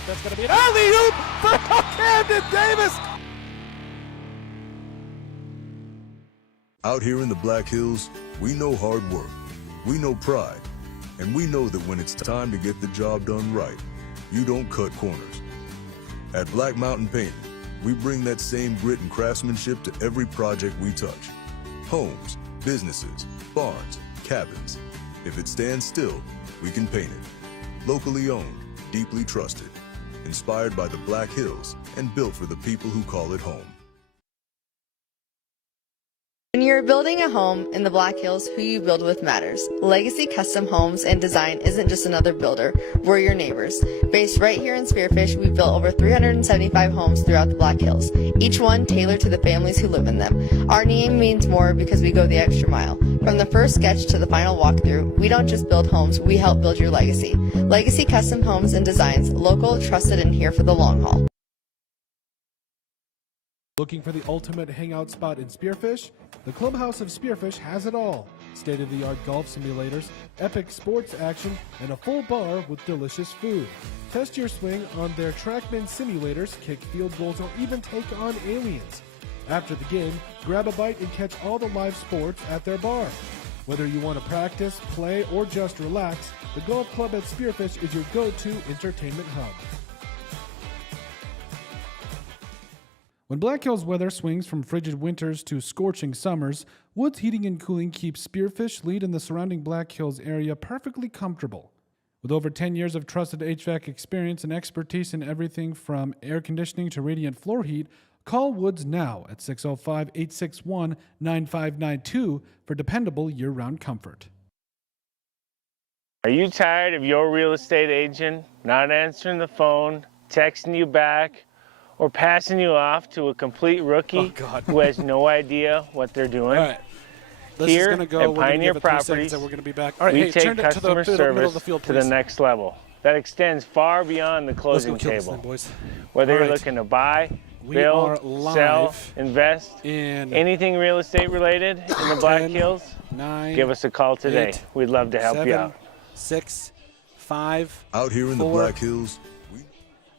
side. That's going to be an alley-oop for Camden Davis. Out here in the Black Hills, we know hard work, we know pride, and we know that when it's time to get the job done right, you don't cut corners. At Black Mountain Painting, we bring that same grit and craftsmanship to every project we touch. Homes, businesses, barns, cabins. If it stands still, we can paint it. Locally owned, deeply trusted, inspired by the Black Hills, and built for the people who call it home. When you're building a home in the Black Hills, who you build with matters. Legacy Custom Homes and Design isn't just another builder, we're your neighbors. Based right here in Spearfish, we've built over 375 homes throughout the Black Hills, each one tailored to the families who live in them. Our name means more because we go the extra mile. From the first sketch to the final walkthrough, we don't just build homes, we help build your legacy. Legacy Custom Homes and Designs, local, trusted, and here for the long haul. Looking for the ultimate hangout spot in Spearfish? The Clubhouse of Spearfish has it all. State-of-the-art golf simulators, epic sports action, and a full bar with delicious food. Test your swing on their TrackMan simulators, kick field goals, or even take on aliens. After the game, grab a bite and catch all the live sports at their bar. Whether you want to practice, play, or just relax, the Golf Club at Spearfish is your go-to entertainment hub. When Black Hills weather swings from frigid winters to scorching summers, Woods Heating and Cooling keeps Spearfish, Lead, and the surrounding Black Hills area perfectly comfortable. With over 10 years of trusted HVAC experience and expertise in everything from air conditioning to radiant floor heat, call Woods now at 605-861-9592 for dependable year-round comfort. Are you tired of your real estate agent not answering the phone, texting you back, or passing you off to a complete rookie who has no idea what they're doing? All right. This Here is gonna go. at We're gonna Pioneer give it 3 seconds Properties, and we're going to be back. All right, we hey, take turn it to the customer middle of service the field, to the please. next level. That extends far beyond the Let's closing go kill this table. thing, boys. Whether All you're right. looking to buy, We are build, live sell, invest, in anything real estate related in the Black 10, Hills, 9, give us a call today. 8, We'd love to help 7, you out. 6, 5. Out here in the 4. Black Hills,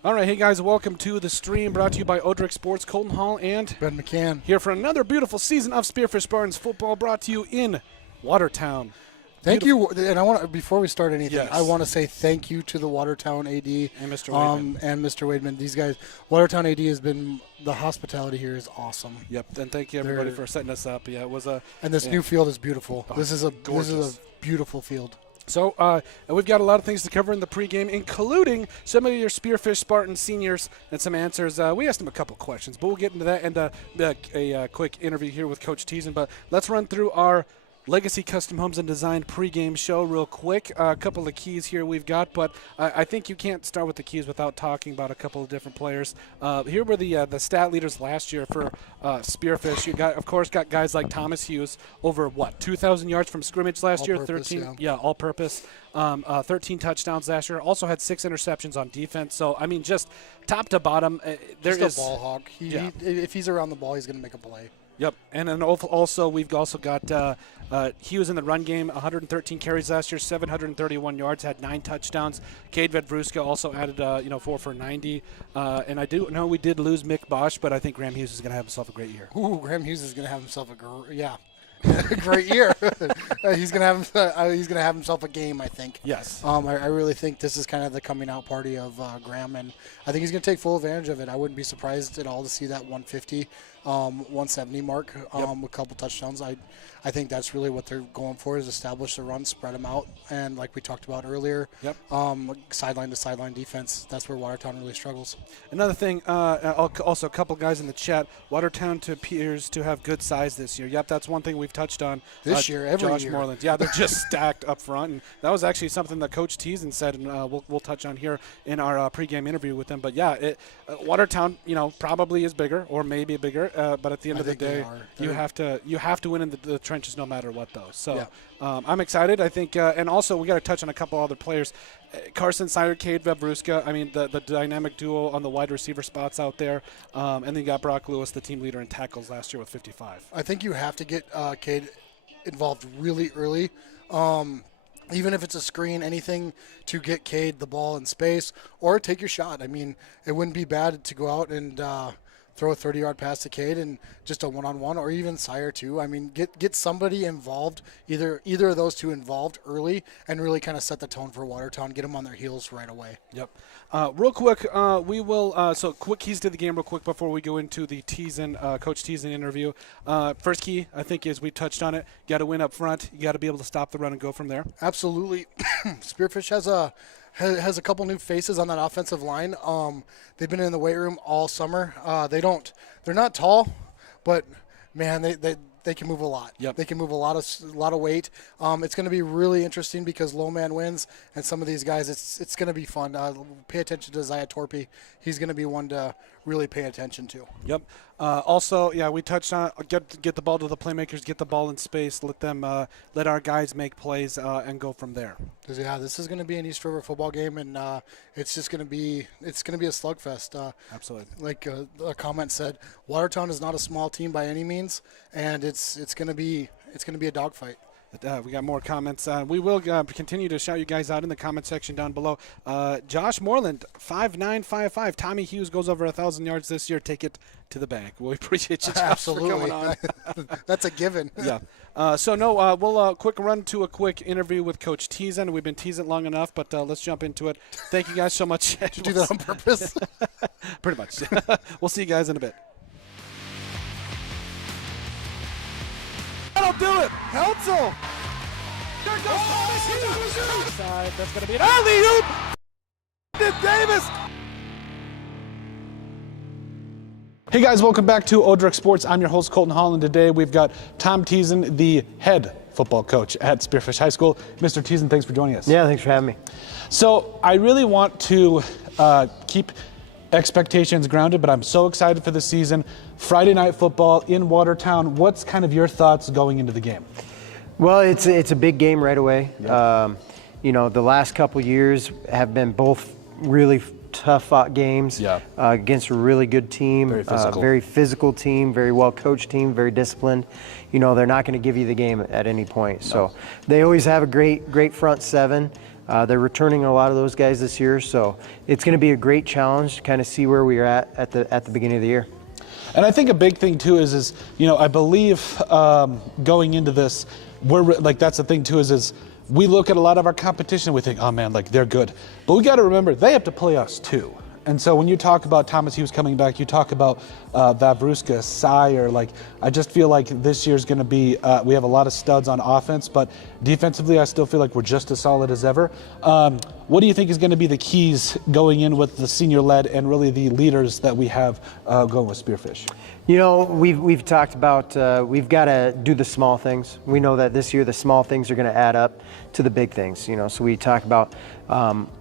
All right, hey guys, welcome to the stream brought to you by Odrick Sports, Colton Hall, and Ben McCann. here for another beautiful season of Spearfish Spartans football brought to you in Watertown. Thank you, and I want to, before we start anything, Yes. I want to say thank you to the Watertown AD And Mr. Wademan. and Mr. Wademan. These guys, Watertown AD has been, the hospitality here is awesome. Yep, and thank you everybody They're- for setting us up. Yeah, it was a And this yeah. new field is beautiful. Oh, this is a gorgeous. beautiful field. So and we've got a lot of things to cover in the pregame, including some of your Spearfish Spartans seniors and some answers. We asked them a couple questions, but we'll get into that and a quick interview here with Coach Teason. But let's run through our Legacy Custom Homes and Design pregame show real quick. A couple of keys here we've got, but I think you can't start with the keys without talking about a couple of different players. Here were the stat leaders last year for Spearfish. You got, of course, got guys like Thomas Hughes over 2,000 yards from scrimmage last year. All-purpose, 13, yeah. all-purpose. 13 touchdowns last year. Also had 6 interceptions on defense. So I mean, just top to bottom, there Just is a ball hawk. yeah. If he's around the ball, he's going to make a play. Yep, and then also we've also got Hughes in the run game, 113 carries last year, 731 yards, had 9 touchdowns. Cade Vedvruska also added 4 for 90, and I do know we did lose Mick Bosch, but I think Graham Hughes is going to have himself a great year. Ooh, Graham Hughes is going to have himself a great year. He's going to have himself a game, I think. Yes. I really think this is kind of the coming out party of Graham, and I think he's going to take full advantage of it. I wouldn't be surprised at all to see that 150, 170 mark with a couple touchdowns. I think that's really what they're going for, is establish the run, spread them out, and like we talked about earlier, sideline to sideline defense. That's where Watertown really struggles. Another thing, also a couple guys in the chat, Watertown appears to have good size this year. Yep, that's one thing we've touched on. This year, every Josh year. Moreland. Yeah, they're just stacked up front, and that was actually something that Coach Teason said, and we'll touch on here in our pregame interview with them. But yeah, Watertown, probably is bigger or maybe bigger, but at the end of the day, you have to win in the trenches no matter what, though. So I'm excited. I think, and also we got to touch on a couple other players. Carson Snyder, Cade Vedvruska. I mean, the dynamic duo on the wide receiver spots out there. And then you got Brock Lewis, the team leader in tackles last year with 55. I think you have to get Cade involved really early. even if it's a screen, anything to get Cade the ball in space or take your shot. I mean, it wouldn't be bad to go out and throw a 30-yard pass to Cade and just a one-on-one, or even Sire too. I mean, get somebody involved, either of those two involved early, and really kind of set the tone for Watertown, get them on their heels right away. Yep. Real quick, we will so quick keys to the game real quick before we go into the Coach Teason interview. First key, I think, is we touched on it. You got to win up front. You got to be able to stop the run and go from there. Absolutely. Spearfish has a couple new faces on that offensive line. They've been in the weight room all summer. They're not tall, but man, they can move a lot. Yep. They can move a lot of weight. It's going to be really interesting because low man wins, and some of these guys, it's going to be fun. Pay attention to Zaya Torpy. He's going to be one to really pay attention to. Yep. Also, yeah, we touched on get the ball to the playmakers, get the ball in space, let our guys make plays and go from there. Because this is going to be an East River football game, and it's going to be a slugfest. Absolutely. Like a comment said, Watertown is not a small team by any means, and it's going to be a dogfight. We got more comments. We will continue to shout you guys out in the comment section down below. Josh Moreland, 5955. Tommy Hughes goes over 1,000 yards this year. Take it to the bank. We appreciate you, Josh, Absolutely. for coming on. That's a given. Yeah. We'll quick run to a quick interview with Coach Teason. We've been teasing long enough, but let's jump into it. Thank you guys so much. Did you do that on purpose? Pretty much. We'll see you guys in a bit. That'll do it. Council. There goes Thomas. Side. That's going to be an alley-oop. Davis. Hey guys, welcome back to Odrick Sports. I'm your host, Colton Holland. Today we've got Tom Teason, the head football coach at Spearfish High School. Mr. Teason, thanks for joining us. Yeah, thanks for having me. So I really want to keep expectations grounded, but I'm so excited for the season. Friday night football in Watertown. What's kind of your thoughts going into the game? Well, it's a big game right away. Yeah. The last couple years have been both really tough-fought games against a really good team, very physical team, very well-coached team, very disciplined. They're not going to give you the game at any point. No. So they always have a great front seven. They're returning a lot of those guys this year, so it's going to be a great challenge to kind of see where we are at the beginning of the year. And I think a big thing too is I believe going into this, that's the thing too is we look at a lot of our competition, we think, oh man, they're good. But we got to remember, they have to play us too. And so when you talk about Thomas Hughes coming back, you talk about Vavruska, Sire, I just feel like this year's going to be, we have a lot of studs on offense, but defensively I still feel like we're just as solid as ever. What do you think is going to be the keys going in with the senior lead and really the leaders that we have going with Spearfish? We've talked about we've got to do the small things. We know that this year the small things are going to add up to the big things. So we talk about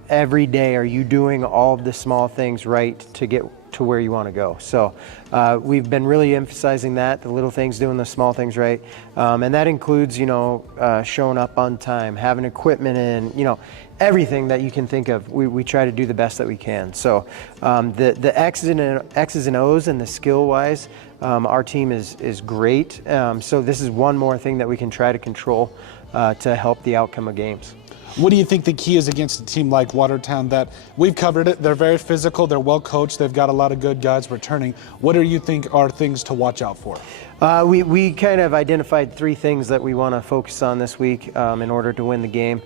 every day, are you doing all of the small things right to get to where you want to go? So we've been really emphasizing that, the little things, doing the small things right. And that includes, showing up on time, having equipment in, everything that you can think of. We try to do the best that we can. So the X's and O's and the skill-wise, our team is great. So this is one more thing that we can try to control to help the outcome of games. What do you think the key is against a team like Watertown that we've covered it? They're very physical. They're well coached. They've got a lot of good guys returning. What do you think are things to watch out for? We kind of identified 3 things that we want to focus on this week in order to win the game.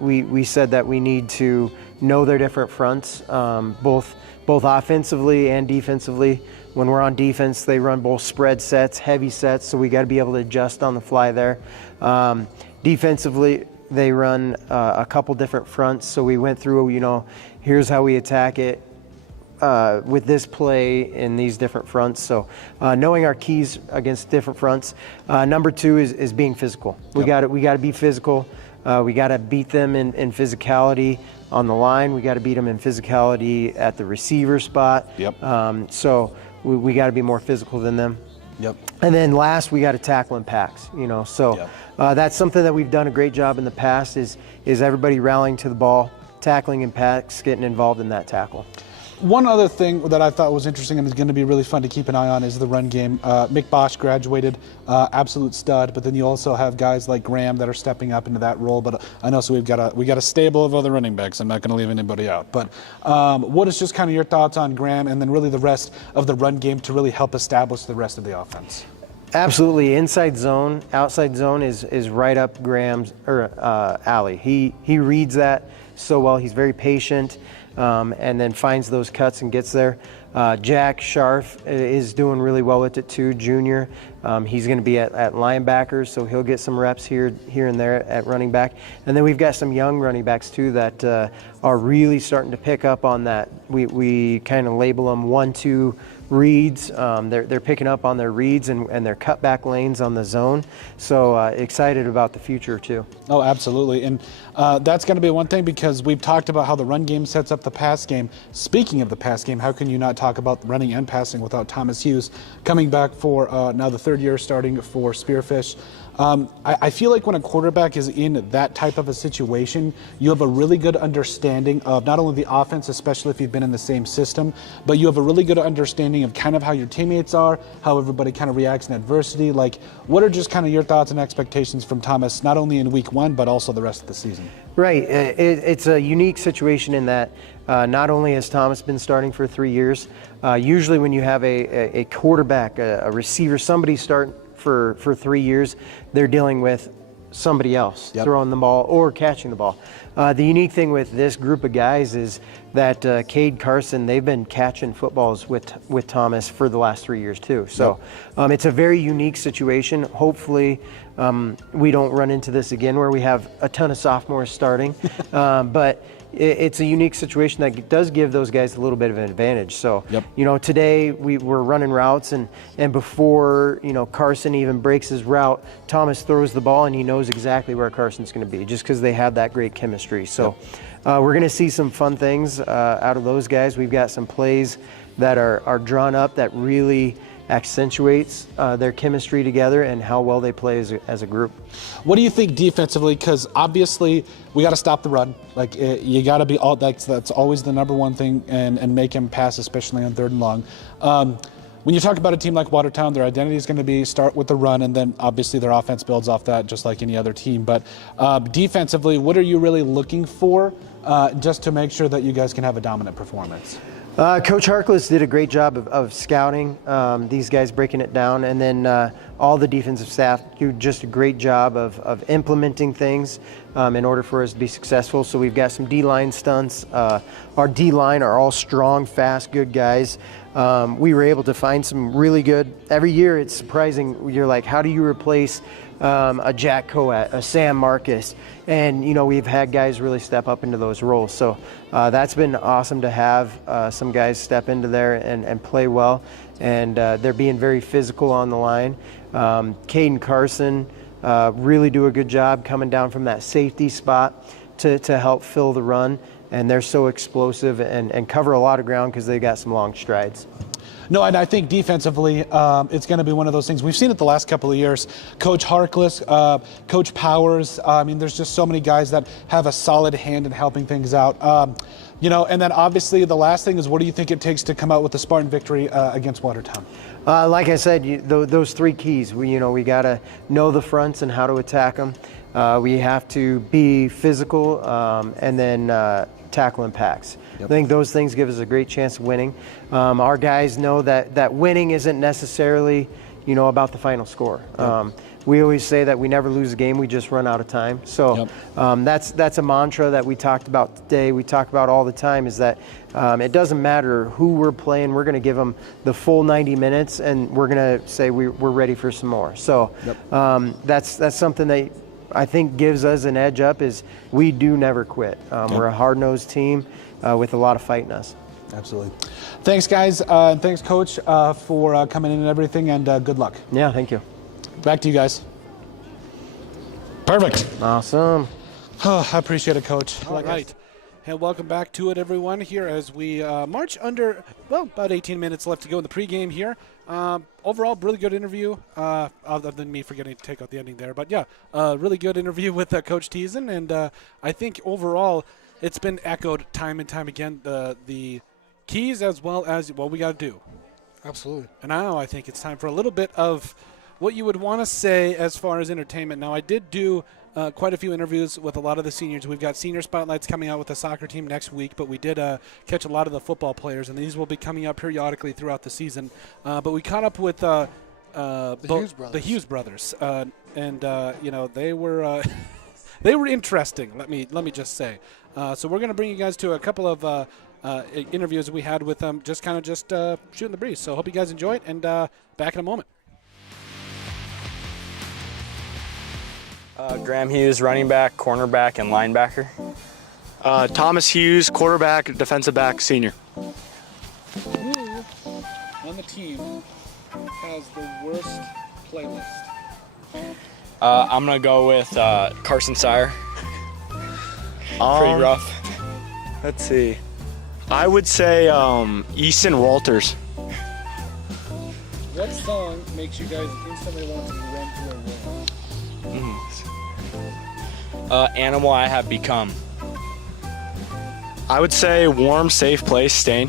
We said that we need to know their different fronts, both offensively and defensively. When we're on defense, they run both spread sets, heavy sets, so we got to be able to adjust on the fly there. Defensively, they run a couple different fronts, so we went through, here's how we attack it with this play in these different fronts. So knowing our keys against different fronts. Number 2 is being physical. We got to be physical. We got to beat them in physicality on the line. We got to beat them in physicality at the receiver spot. Yep. So we got to be more physical than them. Yep. And then last, we got to tackle in packs. So that's something that we've done a great job in the past is everybody rallying to the ball, tackling in packs, getting involved in that tackle. One other thing that I thought was interesting and is going to be really fun to keep an eye on is the run game. Mick Bosch graduated, absolute stud, but then you also have guys like Graham that are stepping up into that role. But I know, so we got a stable of other running backs. I'm not going to leave anybody out. But what is just kind of your thoughts on Graham and then really the rest of the run game to really help establish the rest of the offense? Absolutely. Inside zone, outside zone is right up Graham's alley. He reads that so well. He's very patient. And then finds those cuts and gets there. Jack Scharf is doing really well with it too, junior. He's going to be at linebackers, so he'll get some reps here and there at running back. And then we've got some young running backs too that are really starting to pick up on that. We kind of label them 1-2 reads. They're picking up on their reads and their cutback lanes on the zone. So excited about the future too. Oh, absolutely. And that's going to be one thing because we've talked about how the run game sets up the pass game. Speaking of the pass game, how can you not talk about running and passing without Thomas Hughes coming back for now the third year starting for Spearfish? I feel like when a quarterback is in that type of a situation, you have a really good understanding of not only the offense, especially if you've been in the same system, but you have a really good understanding of kind of how your teammates are, how everybody kind of reacts in adversity. Like, what are just kind of your thoughts and expectations from Thomas, not only in week 1, but also the rest of the season? Right. It's a unique situation in that not only has Thomas been starting for 3 years, usually when you have a quarterback, a receiver, somebody start for 3 years, they're dealing with somebody else throwing the ball or catching the ball. The unique thing with this group of guys is that Cade Carson, they've been catching footballs with Thomas for the last 3 years too. So it's a very unique situation. Hopefully we don't run into this again where we have a ton of sophomores starting. But it's a unique situation that does give those guys a little bit of an advantage. So, today we're running routes and before, Carson even breaks his route, Thomas throws the ball and he knows exactly where Carson's going to be just because they have that great chemistry. So we're going to see some fun things out of those guys. We've got some plays that are drawn up that really accentuates their chemistry together and how well they play as a group. What do you think defensively? Because obviously we got to stop the run. Like you got to be all that's always the number one thing, and make him pass, especially on 3rd and long. When you talk about a team like Watertown, their identity is going to be start with the run, and then obviously their offense builds off that, just like any other team. But defensively, what are you really looking for just to make sure that you guys can have a dominant performance? Coach Harkless did a great job of scouting these guys, breaking it down, and then all the defensive staff do just a great job of implementing things in order for us to be successful. So we've got some D-line stunts. Our D-line are all strong, fast, good guys. We were able to find some really good. Every year it's surprising. You're like, how do you replace a Jack Coat, a Sam Marcus? And, we've had guys really step up into those roles. So that's been awesome to have some guys step into there and play well. And they're being very physical on the line. Caden Carson really do a good job coming down from that safety spot to help fill the run. And they're so explosive and cover a lot of ground because they got some long strides. No, and I think defensively, it's going to be one of those things. We've seen it the last couple of years. Coach Harkless, Coach Powers. There's just so many guys that have a solid hand in helping things out. And then obviously the last thing is, what do you think it takes to come out with the Spartan victory against Watertown? Like I said, those 3 keys. We got to know the fronts and how to attack them. We have to be physical and then tackle impacts. I think those things give us a great chance of winning. Our guys know that winning isn't necessarily, about the final score. We always say that we never lose a game, we just run out of time. So that's a mantra that we talked about today. We talk about all the time is that it doesn't matter who we're playing. We're going to give them the full 90 minutes, and we're going to say we're ready for some more. So that's something that I think gives us an edge up is we do never quit. We're a hard-nosed team with a lot of fight in us. Absolutely. Thanks, guys. And thanks, Coach, for coming in and everything, and good luck. Yeah, thank you. Back to you guys. Perfect. Awesome. I appreciate it, Coach. All right. And welcome back to it, everyone, here as we march under, about 18 minutes left to go in the pregame here. Overall, really good interview, other than me forgetting to take out the ending there. But, really good interview with Coach Teason. And I think overall it's been echoed time and time again, the keys as well as what we got to do. Absolutely. And now I think it's time for a little bit of what you would want to say as far as entertainment. Now, I did do quite a few interviews with a lot of the seniors. We've got senior spotlights coming out with the soccer team next week, but we did catch a lot of the football players, and these will be coming up periodically throughout the season. But we caught up with the Hughes brothers, and they were they were interesting. Let me just say. So we're going to bring you guys to a couple of interviews we had with them, just shooting the breeze. So hope you guys enjoy it, and back in a moment. Graham Hughes, running back, cornerback, and linebacker. Thomas Hughes, quarterback, defensive back, senior. Who on the team has the worst playlist? I'm going to go with Carson Sire. Pretty rough. Let's see. I would say Easton Walters. What song makes you guys instantly want to run to a wall? Animal I Have Become. I would say Warm, Safe Place, Stain.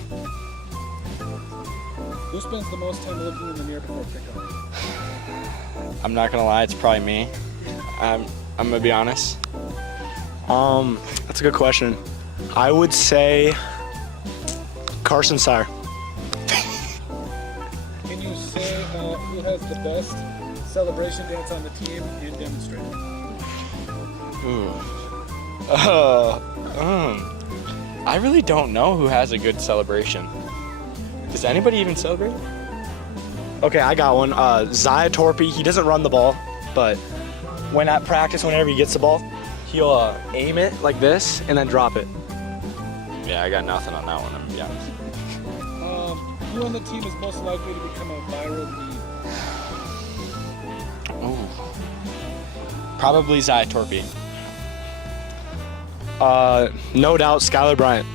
Who spends the most time looking in the mirror before kickoff? I'm not going to lie, it's probably me. I'm going to be honest. That's a good question. I would say Carson Sire. Can you say who has the best celebration dance on the team and demonstrate it? I really don't know who has a good celebration. Does anybody even celebrate? Okay, I got one. Zaya Torpy, he doesn't run the ball, but when at practice, whenever he gets the ball, he'll aim it like this and then drop it. Yeah, I got nothing on that one, I'm going to be honest. Who on the team is most likely to become a viral meme? Ooh. Probably Zaya Torpy. No doubt, Skylar Bryant.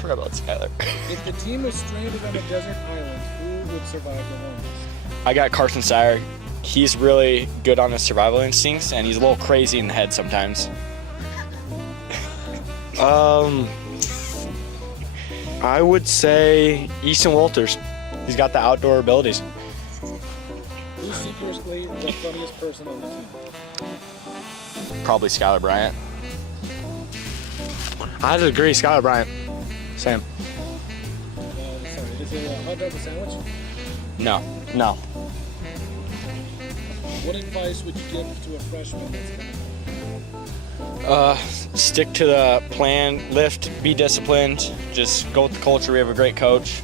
Forgot about Skylar. If the team was stranded on a desert island, who would survive the longest? I got Carson Sire. He's really good on his survival instincts, and he's a little crazy in the head sometimes. I would say Easton Walters. He's got the outdoor abilities. Who's secretly the funniest person on the team? Probably Skylar Bryant. I just agree, Skylar Bryant. Same. Sorry, is it a hot dog or sandwich? No. What advice would you give to a freshman that's coming? Stick to the plan, lift, be disciplined, just go with the culture. We have a great coach.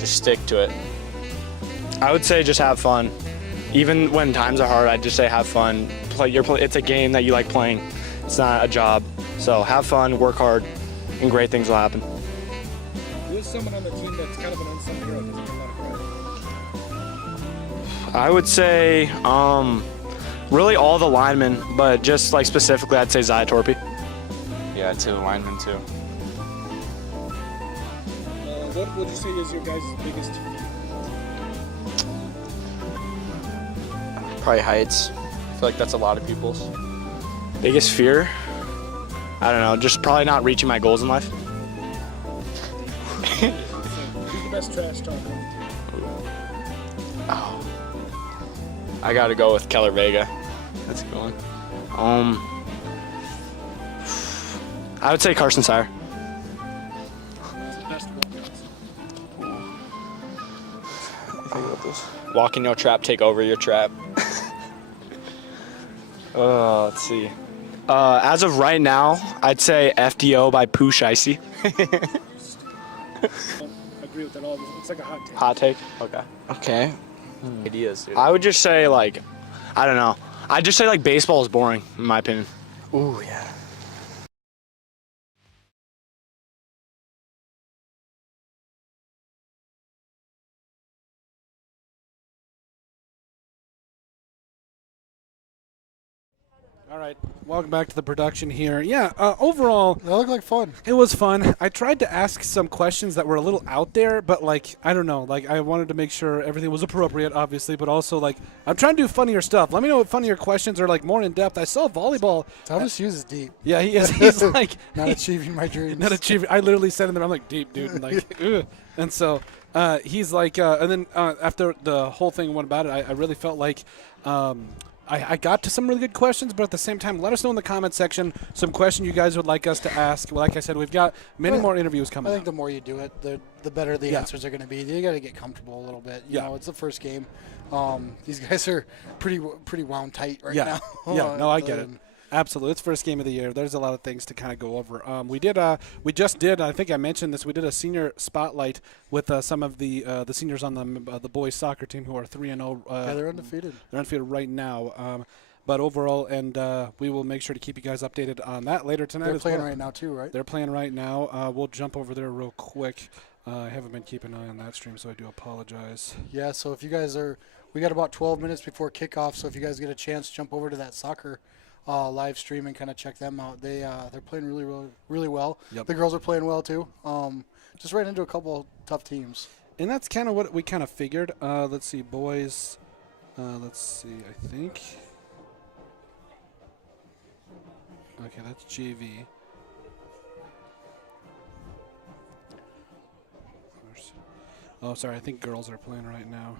Just stick to it. I would say just have fun. Even when times are hard, I'd just say have fun. It's a game that you like playing. It's not a job. So have fun, work hard, and great things will happen. Who is someone on the team that's kind of an unsung hero? Doesn't get a lot of credit? I would say really all the linemen, but just like specifically, I'd say Zaya Torpy. Yeah, I'd say the lineman too. What would you say is your guys' biggest fear? Probably heights. I feel like that's a lot of people's. Biggest fear? I don't know, just probably not reaching my goals in life. Who's the best trash talker on the team? Oh. I gotta go with Keller Vega. That's a good one. I would say Carson Sire. Who's the best workouts? Walk in your trap, take over your trap. Let's see. As of right now, I'd say FDO by Pooh Icy. Agree with that all. It's like a hot take. Hot take? Okay. Ideas, dude. I would just say I don't know. I'd just say baseball is boring, in my opinion. Ooh, yeah. All right, welcome back to the production here. Yeah, overall, They look like fun. it was fun. I tried to ask some questions that were a little out there, but, like, I don't know. Like, I wanted to make sure everything was appropriate, obviously, but also, like, I'm trying to do funnier stuff. Let me know what funnier questions are, like, more in-depth. I saw volleyball. Thomas Hughes is deep. Yeah, he is. He's, like, Not achieving my dreams. not achieving. I literally said in there, I'm like, deep, dude. And, like, ugh. And so he's like, and then after the whole thing went about it, I really felt like I got to some really good questions, but at the same time, let us know in the comment section some question you guys would like us to ask. Like I said, we've got many more interviews coming I think up. the more you do it, the better the answers are going to be. You got to get comfortable a little bit. You know, it's the first game. These guys are pretty wound tight right now. Yeah, no, I get it. Absolutely. It's first game of the year. There's a lot of things to kind of go over. We just did, I think I mentioned this, we did a senior spotlight with some of the seniors on the boys soccer team who are 3-0. Yeah, they're undefeated. They're undefeated right now. But overall, and we will make sure to keep you guys updated on that later tonight. They're as playing well. right now too, right? They're playing right now. We'll jump over there real quick. I haven't been keeping an eye on that stream, so I do apologize. Yeah, so if you guys we got about 12 minutes before kickoff, so if you guys get a chance, jump over to that soccer live stream and kind of check them out. They're playing really well. Yep. The girls are playing well too. Just ran into a couple tough teams. And that's kind of what we kind of figured. Let's see, boys. Let's see, I think. Okay, that's JV. Oh, sorry, I think girls are playing right now.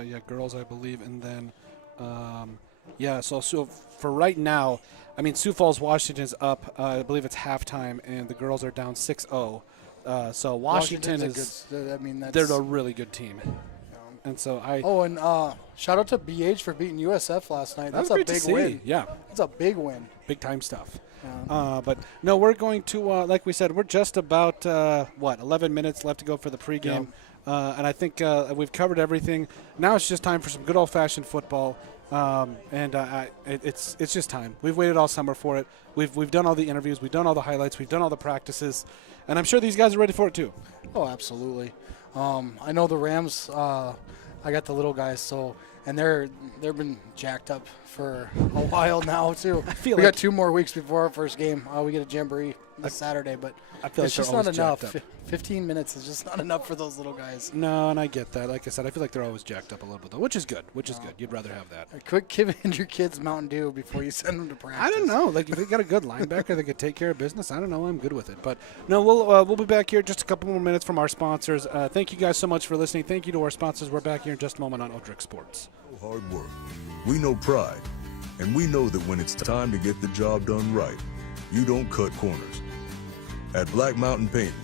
Yeah, girls, I believe. And then, yeah, so for right now, I mean, Sioux Falls, Washington's up. I believe it's halftime, and the girls are down 6-0. So Washington is they're a really good team. And so and shout out to BH for beating USF last night. That's a big win. Yeah. That's a big win. Big time stuff. Yeah. But no, we're going to, like we said, we're just about, 11 minutes left to go for the pregame. And I think we've covered everything. Now it's just time for some good old-fashioned football. It's just time. We've waited all summer for it. We've done all the interviews. We've done all the highlights. We've done all the practices. And I'm sure these guys are ready for it too. Oh, absolutely. I know the Rams. I got the little guys, and they've been jacked up for a while now too. We got 2 more weeks before our first game. We get a jamboree this Saturday, but I feel it's like just they're not always enough. jacked up. 15 minutes is just not enough for those little guys. No, and I get that. Like I said, I feel like they're always jacked up a little bit, though, which is good. You'd rather have that. Quit giving your kids Mountain Dew before you send them to practice. I don't know. Like, if they got a good linebacker that could take care of business, I don't know. I'm good with it. But, no, we'll be back here just a couple more minutes from our sponsors. Thank you guys so much for listening. Thank you to our sponsors. We're back here in just a moment on Odrick Sports. Hard work. We know pride. And we know that when it's time to get the job done right, you don't cut corners. At Black Mountain Painting,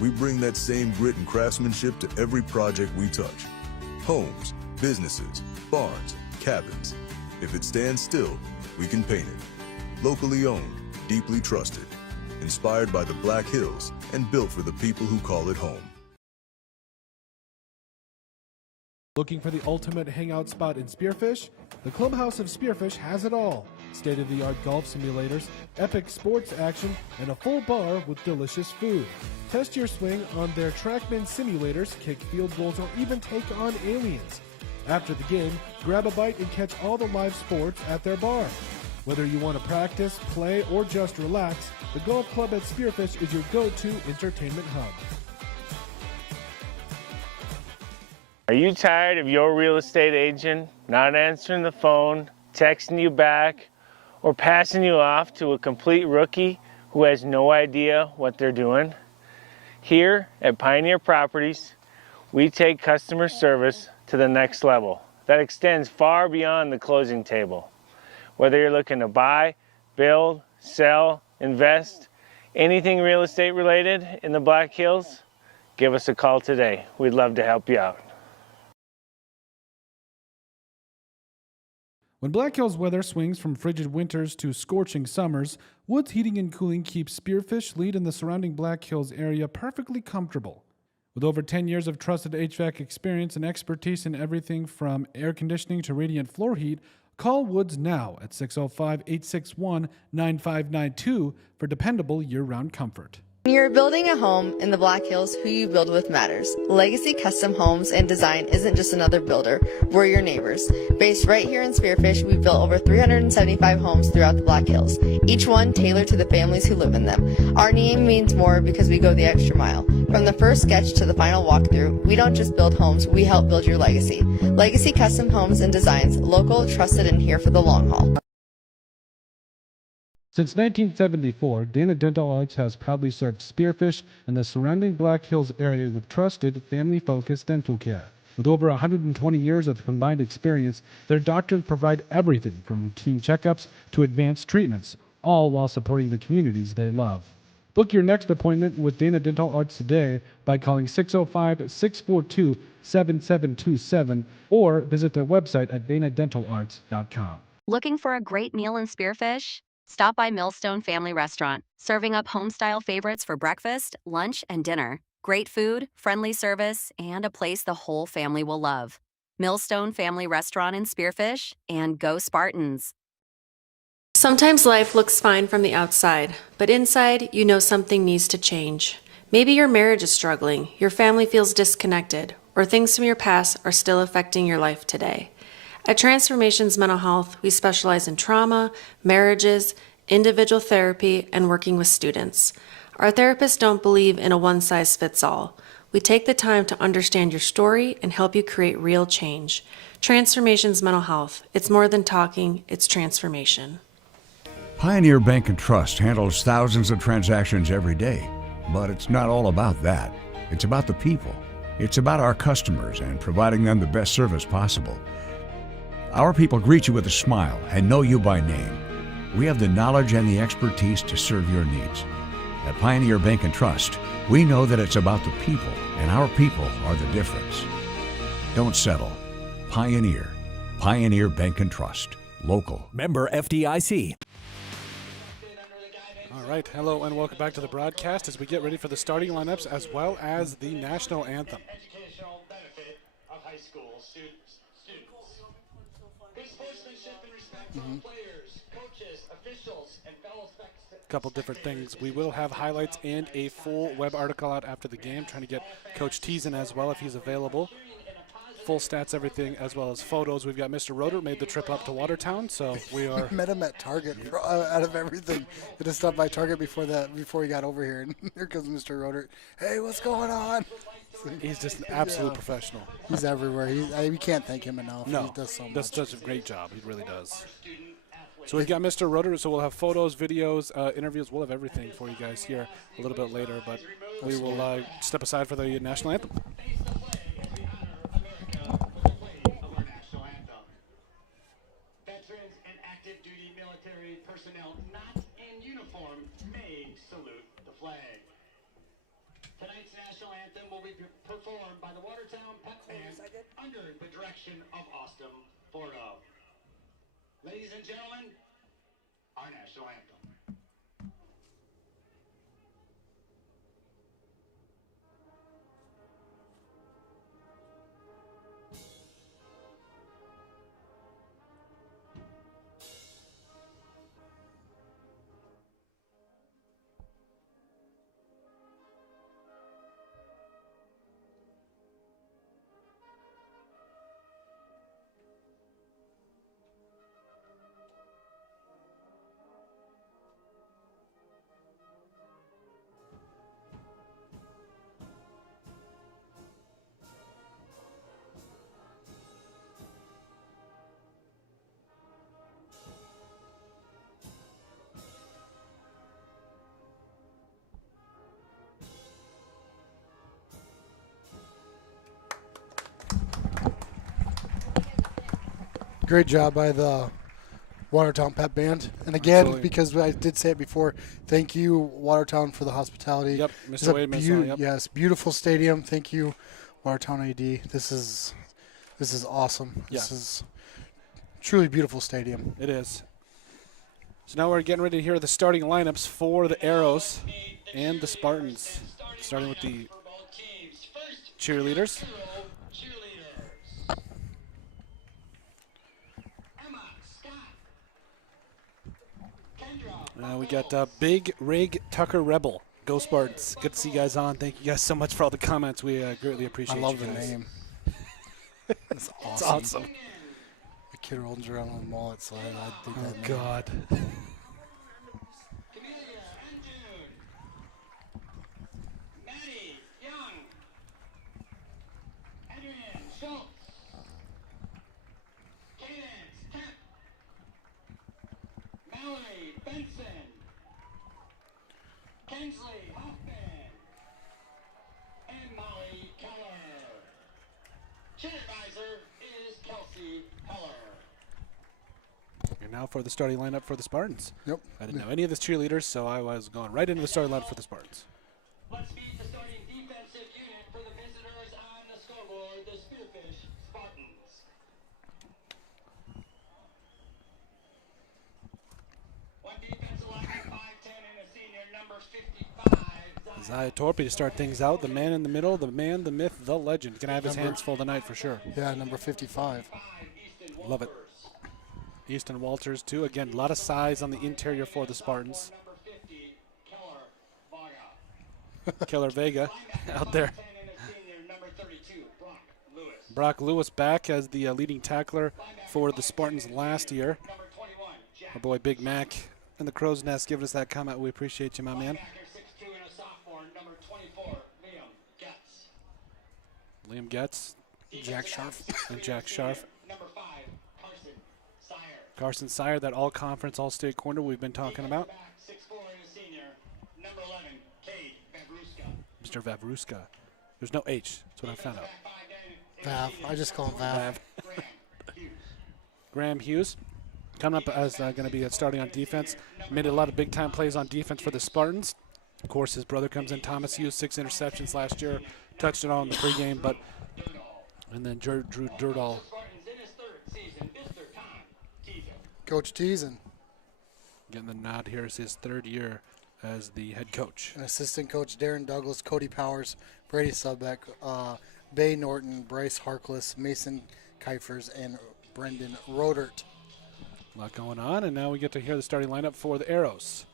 we bring that same grit and craftsmanship to every project we touch. Homes, businesses, barns, cabins. If it stands still, we can paint it. Locally owned, deeply trusted. Inspired by the Black Hills and built for the people who call it home. Looking for the ultimate hangout spot in Spearfish? The Clubhouse of Spearfish has it all. State-of-the-art golf simulators, epic sports action, and a full bar with delicious food. Test your swing on their TrackMan simulators, kick field goals, or even take on aliens. After the game, grab a bite and catch all the live sports at their bar. Whether you want to practice, play, or just relax, the Golf Club at Spearfish is your go-to entertainment hub. Are you tired of your real estate agent not answering the phone, texting you back, or passing you off to a complete rookie who has no idea what they're doing? Here at Pioneer Properties, we take customer service to the next level that extends far beyond the closing table. Whether you're looking to buy, build, sell, invest, anything real estate related in the Black Hills, give us a call today. We'd love to help you out. When Black Hills weather swings from frigid winters to scorching summers, Woods Heating and Cooling keeps Spearfish, Lead, and the surrounding Black Hills area perfectly comfortable. With over 10 years of trusted HVAC experience and expertise in everything from air conditioning to radiant floor heat, call Woods now at 605-861-9592 for dependable year-round comfort. When you're building a home in the Black Hills, who you build with matters. Legacy Custom Homes and Design isn't just another builder, we're your neighbors. Based right here in Spearfish, we've built over 375 homes throughout the Black Hills, each one tailored to the families who live in them. Our name means more because we go the extra mile. From the first sketch to the final walkthrough, we don't just build homes, we help build your legacy. Legacy Custom Homes and Designs, local, trusted, and here for the long haul. Since 1974, Dana Dental Arts has proudly served Spearfish and the surrounding Black Hills area with trusted, family-focused dental care. With over 120 years of combined experience, their doctors provide everything from routine checkups to advanced treatments, all while supporting the communities they love. Book your next appointment with Dana Dental Arts today by calling 605-642-7727 or visit their website at danadentalarts.com. Looking for a great meal in Spearfish? Stop by Millstone Family Restaurant, serving up home-style favorites for breakfast, lunch, and dinner. Great food, friendly service, and a place the whole family will love. Millstone Family Restaurant in Spearfish, and go Spartans! Sometimes life looks fine from the outside, but inside, you know something needs to change. Maybe your marriage is struggling, your family feels disconnected, or things from your past are still affecting your life today. At Transformations Mental Health, we specialize in trauma, marriages, individual therapy, and working with students. Our therapists don't believe in a one-size-fits-all. We take the time to understand your story and help you create real change. Transformations Mental Health. It's more than talking, it's transformation. Pioneer Bank and Trust handles thousands of transactions every day, but it's not all about that. It's about the people. It's about our customers and providing them the best service possible. Our people greet you with a smile and know you by name. We have the knowledge and the expertise to serve your needs. At Pioneer Bank and Trust, we know that it's about the people, and our people are the difference. Don't settle. Pioneer. Pioneer Bank and Trust. Local. Member FDIC. All right, hello and welcome back to the broadcast as we get ready for the starting lineups as well as the national anthem. Educational benefit of high school students. Good sportsmanship and respect for players, coaches, officials, and fellow spectators. Couple different things. We will have highlights and a full web article out after the game, trying to get Coach Teasen as well if he's available. Full stats, everything, as well as photos. We've got Mr. Roeder made the trip up to Watertown, so we are. Met him at Target out of everything. I just stopped by Target before he got over here, and here comes Mr. Roeder. Hey, what's going on? He's just an absolute professional. He's everywhere. We can't thank him enough. No, he does so much. Does such a great job. He really does. So we've got Mr. Roeder, so we'll have photos, videos, interviews. We'll have everything for you guys here a little bit later, but we will step aside for the national anthem. Veterans and active duty military personnel not in uniform may salute the flag. Tonight's national anthem will be performed by the Watertown Pep Band under the direction of Austin Fordo. Ladies and gentlemen, our national anthem. Great job by the Watertown Pep Band. And again, Absolutely. because I did say it before, thank you, Watertown, for the hospitality. Yep, Mr. Wade, yep. Yes, beautiful stadium. Thank you, Watertown AD. This is awesome. Yeah. This is truly beautiful stadium. It is. So now we're getting ready to hear the starting lineups for the Arrows and the Spartans, starting with the cheerleaders. We got Big Rig Tucker Rebel Go Spartans. Good to see you guys on. Thank you guys so much for all the comments. We greatly appreciate I love you the guys. name. That's awesome. It's awesome. The kid rolls around on the mullet, so I think that name. God. Maddie Young. Adrian Schultz. Cadence Kemp. Mallory Benson. Kensley Hoffman. And Molly Keller. Cheer advisor is Kelsey Heller. And now for the starting lineup for the Spartans. Yep. I didn't know any of the cheerleaders, so I was going right into the starting lineup for the Spartans. Let's meet the starting defensive unit for the visitors on the scoreboard, the Spearfish Spartans. One defensive lineman, 5'10", and a senior, number 55. Zaya Torpy to start things out. The man in the middle, the man, the myth, the legend. Going to have his hands full tonight for sure. Yeah, number 55. Love it. Easton Walters, too. Again, a lot of size on the interior for the Spartans. Keller Vega out there. Brock Lewis back as the leading tackler for the Spartans last year. Our boy Big Mac in the Crow's Nest giving us that comment. We appreciate you, my man. Liam Getz. Jack Scharf. And Jack Scharf. Carson Sire, that all-conference, all-state corner we've been talking about. Mr. Vavruska. There's no H. That's what I found out. Vav. I just call him Vav. Graham Hughes coming up as going to be starting on defense. Made a lot of big-time plays on defense for the Spartans. Of course, his brother comes in, Thomas Hughes, 6 interceptions last year. Touched it all in the pregame, but and then Drew Durdahl. Coach Teasen. Getting the nod here is his 3rd year as the head coach. And assistant coach Darren Douglas, Cody Powers, Brady Subbeck, Bay Norton, Bryce Harkless, Mason Kiefers, and Brendan Rodert. A lot going on, and now we get to hear the starting lineup for the Arrows.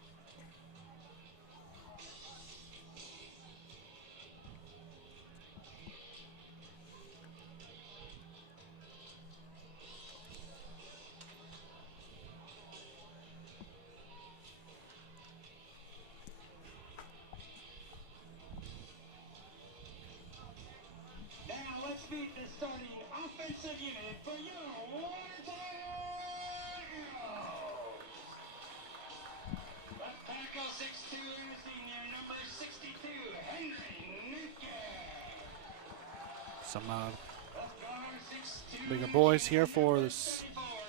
Let's meet the starting offensive unit for your Watertown Arrows. Left tackle 6'2", and a senior, number 62, Henry Ninke. Some bigger boys here for the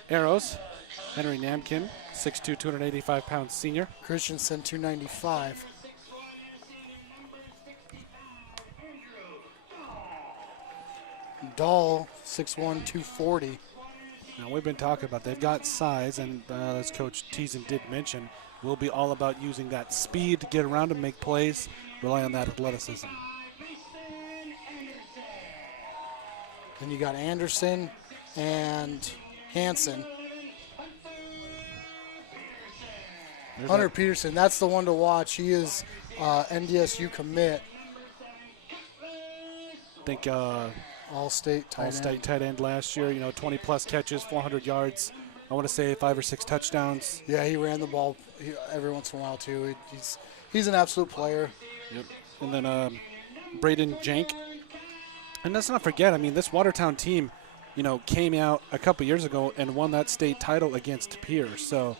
Arrows. Henry Namkin, 6'2", 285-pound senior. Christensen, 295. Dahl, 6'1", 240. Now, we've been talking about they've got size, and as Coach Teasen did mention, we'll be all about using that speed to get around and make plays, rely on that athleticism. Then you got Anderson and Hansen. Hunter Peterson, that's the one to watch. He is NDSU commit. I think All-state tight end last year, 20-plus catches, 400 yards. I want to say 5 or 6 touchdowns. Yeah, he ran the ball every once in a while, too. He's an absolute player. Yep. And then Braden Jank. And let's not forget, this Watertown team, came out a couple years ago and won that state title against Pierce. So,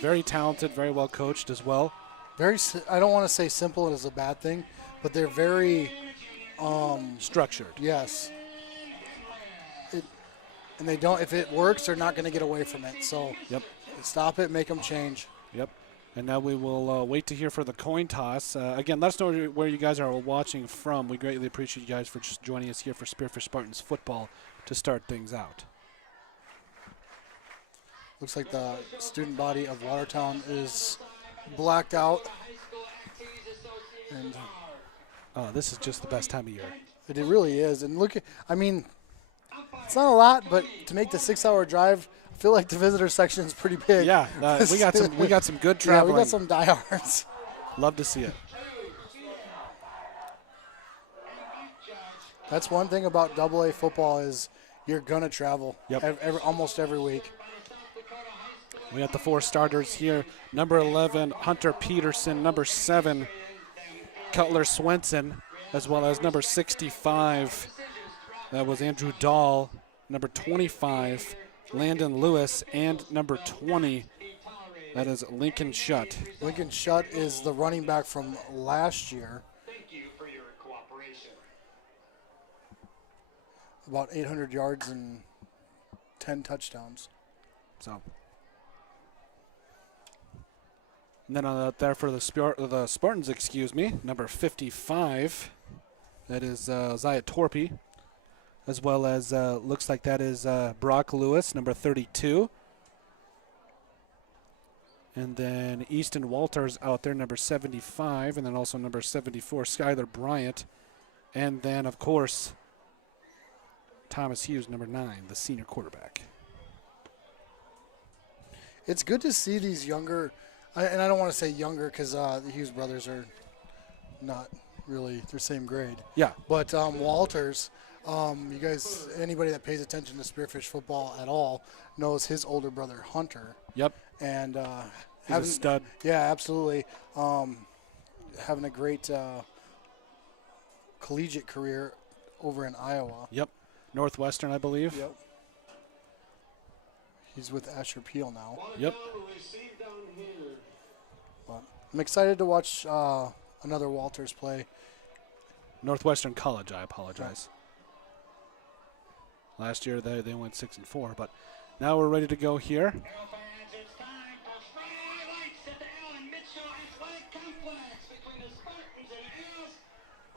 very talented, very well coached as well. I don't want to say simple is a bad thing, but they're very structured. Yes. And they don't. If it works, they're not going to get away from it. So, yep. Stop it, make them change. Yep. And now we will wait to hear for the coin toss. Again, let us know where you guys are watching from. We greatly appreciate you guys for just joining us here for Spearfish Spartans Football to start things out. Looks like the student body of Watertown is blacked out. And this is just the best time of year. It really is. And look, it's not a lot, but to make the 6-hour drive, I feel like the visitor section is pretty big. Yeah, we got some good traveling. Yeah, we got some diehards. Love to see it. That's one thing about AA football is you're going to travel Yep. almost every week. We got the 4 starters here. Number 11, Hunter Peterson. Number 7, Cutler Swenson, as well as number 65. That was Andrew Dahl. Number 25, Landon Lewis, and number 20, that is Lincoln Shutt. Lincoln Shutt is the running back from last year. Thank you for your cooperation. About 800 yards and 10 touchdowns. So, and then out there for the Spartans, number 55, that is Zaya Torpy, as well as looks like that is Brock Lewis, number 32. And then Easton Walters out there, number 75, and then also number 74, Skylar Bryant. And then, of course, Thomas Hughes, number 9, the senior quarterback. It's good to see these younger, and I don't want to say younger because the Hughes brothers are not really the same grade. Yeah. But Walters, you guys, anybody that pays attention to Spearfish football at all knows his older brother, Hunter. Yep. And he's a stud. Yeah, absolutely. Having a great collegiate career over in Iowa. Yep. Northwestern, I believe. Yep. He's with Asher Peel now. Yep. But I'm excited to watch another Walters play. Northwestern College, I apologize. Last year they went 6-4, but now we're ready to go here.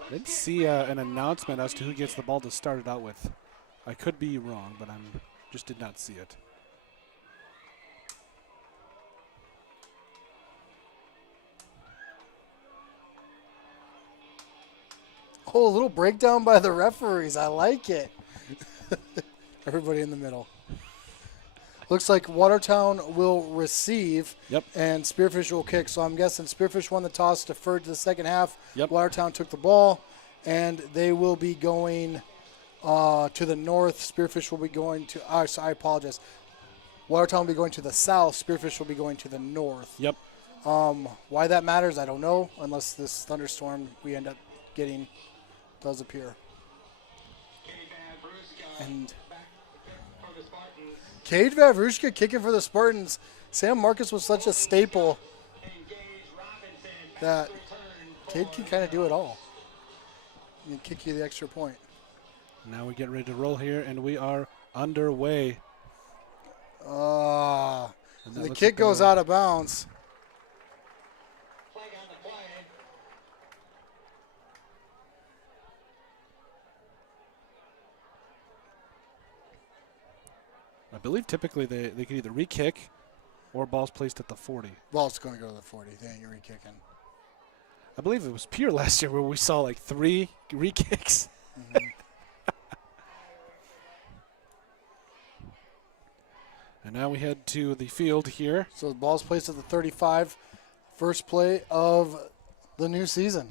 I didn't see an announcement as to who gets the ball to start it out with. I could be wrong, but I just did not see it. Oh, a little breakdown by the referees. I like it. Everybody in the middle. Looks like Watertown will receive. Yep. And Spearfish will kick. So I'm guessing Spearfish won the toss, deferred to the second half. Yep. Watertown took the ball, and they will be going to the north. Spearfish will be going to, I apologize. Watertown will be going to the south. Spearfish will be going to the north. Yep. Why that matters, I don't know, unless this thunderstorm we end up getting does appear. And Cade Vavrushka kicking for the Spartans. Sam Marcus was such a staple that Cade can kind of do it all. He can kick you the extra point. Now we get ready to roll here, and we are underway. And the kick goes out of bounds. I believe typically they can either re-kick or ball's placed at the 40. Ball's going to go to the 40. They ain't re-kicking. I believe it was Pier last year where we saw like 3 re-kicks. Mm-hmm. And now we head to the field here. So the ball's placed at the 35. First play of the new season.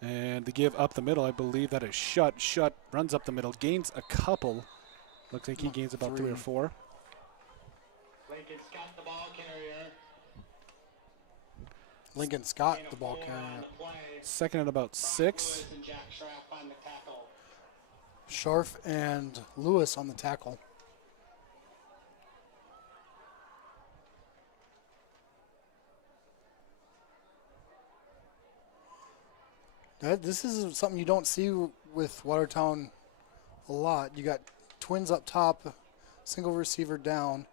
And the give up the middle, I believe that is Shutt. Shutt runs up the middle, gains a couple. Looks like he gains about 3 or 4. Lincoln Scott, the ball carrier. Lincoln Scott, the ball carrier. Second at about 6. Scharf and Lewis on the tackle. This is something you don't see with Watertown a lot. You got twins up top, single receiver down.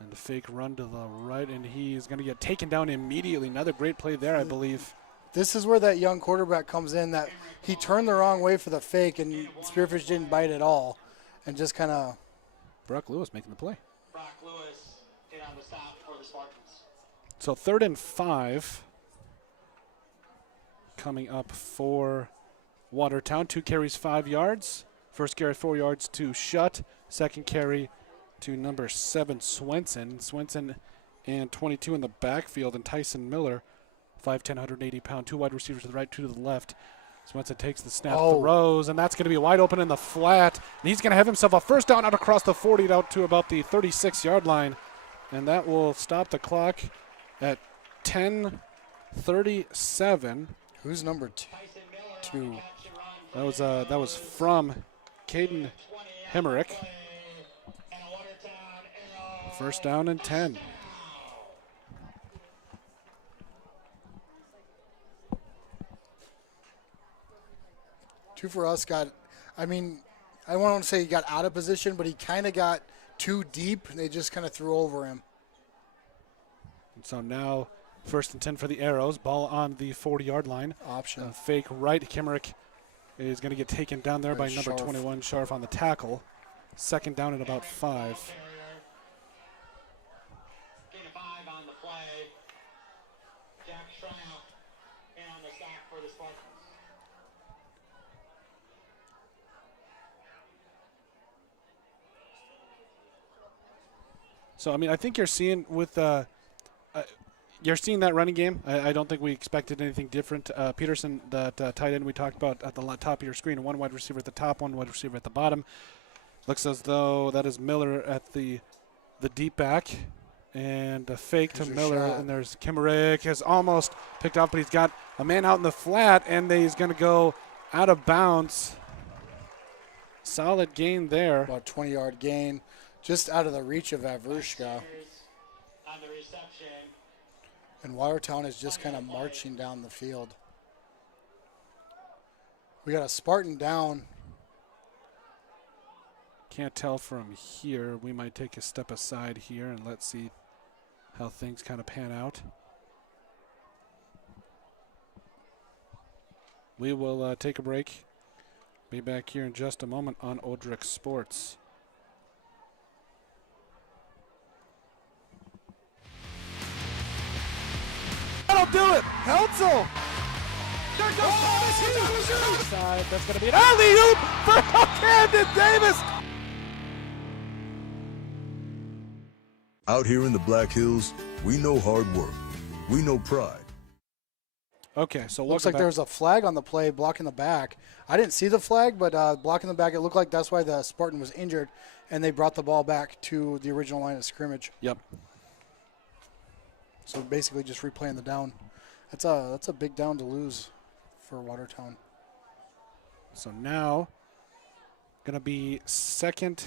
And the fake run to the right, and he's going to get taken down immediately. Another great play there, I believe. This is where that young quarterback comes in, that he turned the wrong way for the fake, and Spearfish didn't bite at all, and just kind of. Brock Lewis making the play. Brock Lewis get on the stop for the Spartans. So 3rd and 5 coming up for Watertown. 2 carries, 5 yards. First carry, 4 yards to Shutt. Second carry, to number 7, Swenson. Swenson and 22 in the backfield, and Tyson Miller, 5'10", 180-pound, 2 wide receivers to the right, 2 to the left. Swenson takes the snap, throws, and that's going to be wide open in the flat. And he's going to have himself a first down out across the 40 out to about the 36-yard line. And that will stop the clock at 10:37. Who's number 2? That was from Caden Hemerick. First down and 10. Two for us I don't want to say he got out of position, but he kind of got too deep, and they just kind of threw over him. And so now, 1st and 10 for the Arrows. Ball on the 40-yard line. Option. Fake right. Kemerick is going to get taken down there by number 21, Scharf, on the tackle. 2nd down at about 5. Gain of 5 on the play. Jack Schreier in on the sack for the Spartans. So, I think you're seeing with you're seeing that running game. I don't think we expected anything different. Peterson, that tight end we talked about at the top of your screen, 1 wide receiver at the top, 1 wide receiver at the bottom. Looks as though that is Miller at the deep back, and a fake to Miller, and there's Kemerick has almost picked off, but he's got a man out in the flat, and he's going to go out of bounds. Solid gain there. About 20-yard gain, just out of the reach of Avrushka. On the reception. And Watertown is just kind of marching down the field. We got a Spartan down. Can't tell from here. We might take a step aside here and let's see how things kind of pan out. We will take a break. Be back here in just a moment on Odrick Sports. That'll do it. Council. There goes Thomas. Side. That's going to be an alley-oop for Camden Davis. Out here in the Black Hills, we know hard work. We know pride. Okay, so looks like there's a flag on the play blocking the back. I didn't see the flag, but blocking the back, it looked like that's why the Spartan was injured, and they brought the ball back to the original line of scrimmage. Yep. So basically just replaying the down. That's a big down to lose for Watertown. So now going to be 2nd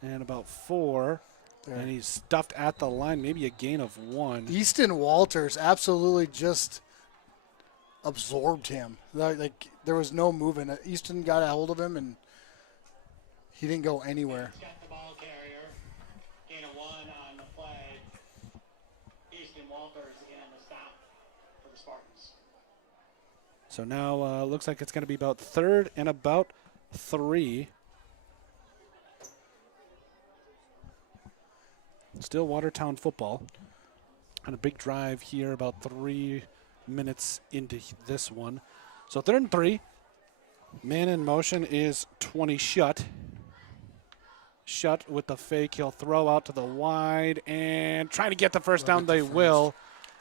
and about 4. There. And he's stuffed at the line, maybe a gain of 1. Easton Walters absolutely just absorbed him. Like there was no moving. Easton got a hold of him, and he didn't go anywhere. Got the ball carrier. Gain of 1 on the play. Easton Walters again the stop for the Spartans. So now looks like it's going to be about 3rd and about 3. Still Watertown football. And a big drive here, about 3 minutes into this one. So 3rd and 3. Man in motion is 20 Shutt. Shutt with the fake. He'll throw out to the wide and trying to get the first down. They will.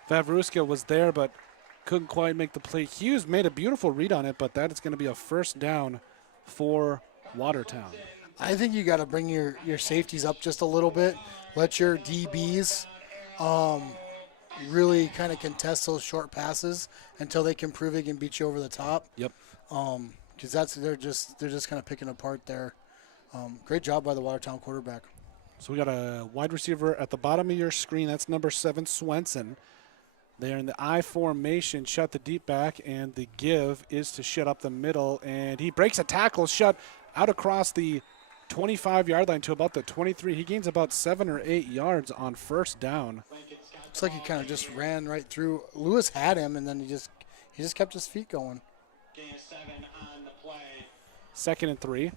Vavruska was there, but couldn't quite make the play. Hughes made a beautiful read on it, but that is going to be a first down for Watertown. I think you got to bring your safeties up just a little bit. Let your DBs really kind of contest those short passes until they can prove they can beat you over the top. Yep. Because they're just kind of picking apart there. Great job by the Watertown quarterback. So we got a wide receiver at the bottom of your screen. That's number 7, Swenson. They're in the I formation, Shut the deep back, and the give is to shut up the middle. And he breaks a tackle, Shut out across the 25-yard line to about the 23. He gains about 7 or 8 yards on first down. Looks like he kind of just ran right through. Lewis had him, and then he just kept his feet going. Gain of 7 on the play. 2nd and 3.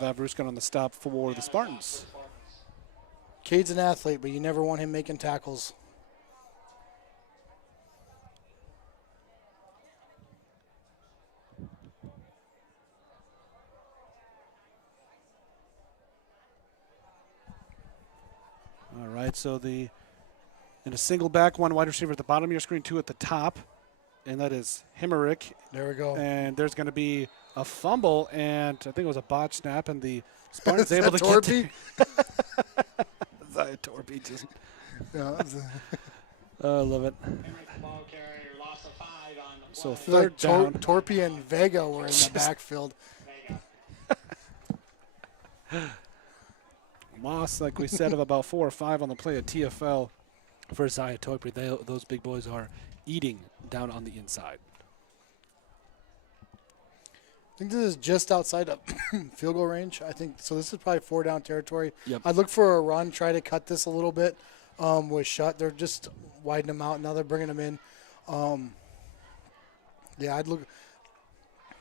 Vavruska on the stop for the Spartans. Cade's an athlete, but you never want him making tackles. right, so in a single back, one wide receiver at the bottom of your screen, two at the top, and that is Himmerich. There we go. And there's going to be a fumble, and I think it was a botch snap, and the Spartans Is able that to Torpy? get Torpy just. Yeah, I love it. Ball carrier, loss of 5 on the So play. third down. Torpy and Vega were in the backfield. Loss, like we said, of about 4 or 5 on the play at TFL for Zaya Torpy. Those big boys are eating down on the inside. I think this is just outside of field goal range. I think so. This is probably 4 down territory. Yep. I'd look for a run, try to cut this a little bit with Shutt. They're just widening them out. Now they're bringing them in. Yeah, I'd look.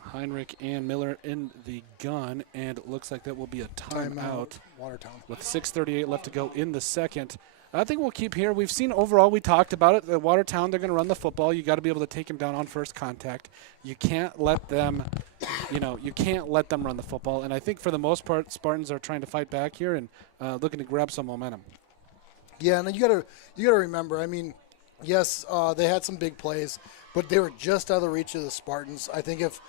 Heinrich and Miller in the gun, and it looks like that will be a timeout. Watertown. With 6:38 left to go in the second. I think we'll keep here. We've seen overall, we talked about it, at Watertown, they're going to run the football. You got to be able to take them down on first contact. You can't let them, you can't let them run the football. And I think for the most part, Spartans are trying to fight back here and looking to grab some momentum. Yeah, and you gotta remember. I mean, yes, they had some big plays, but they were just out of the reach of the Spartans. I think if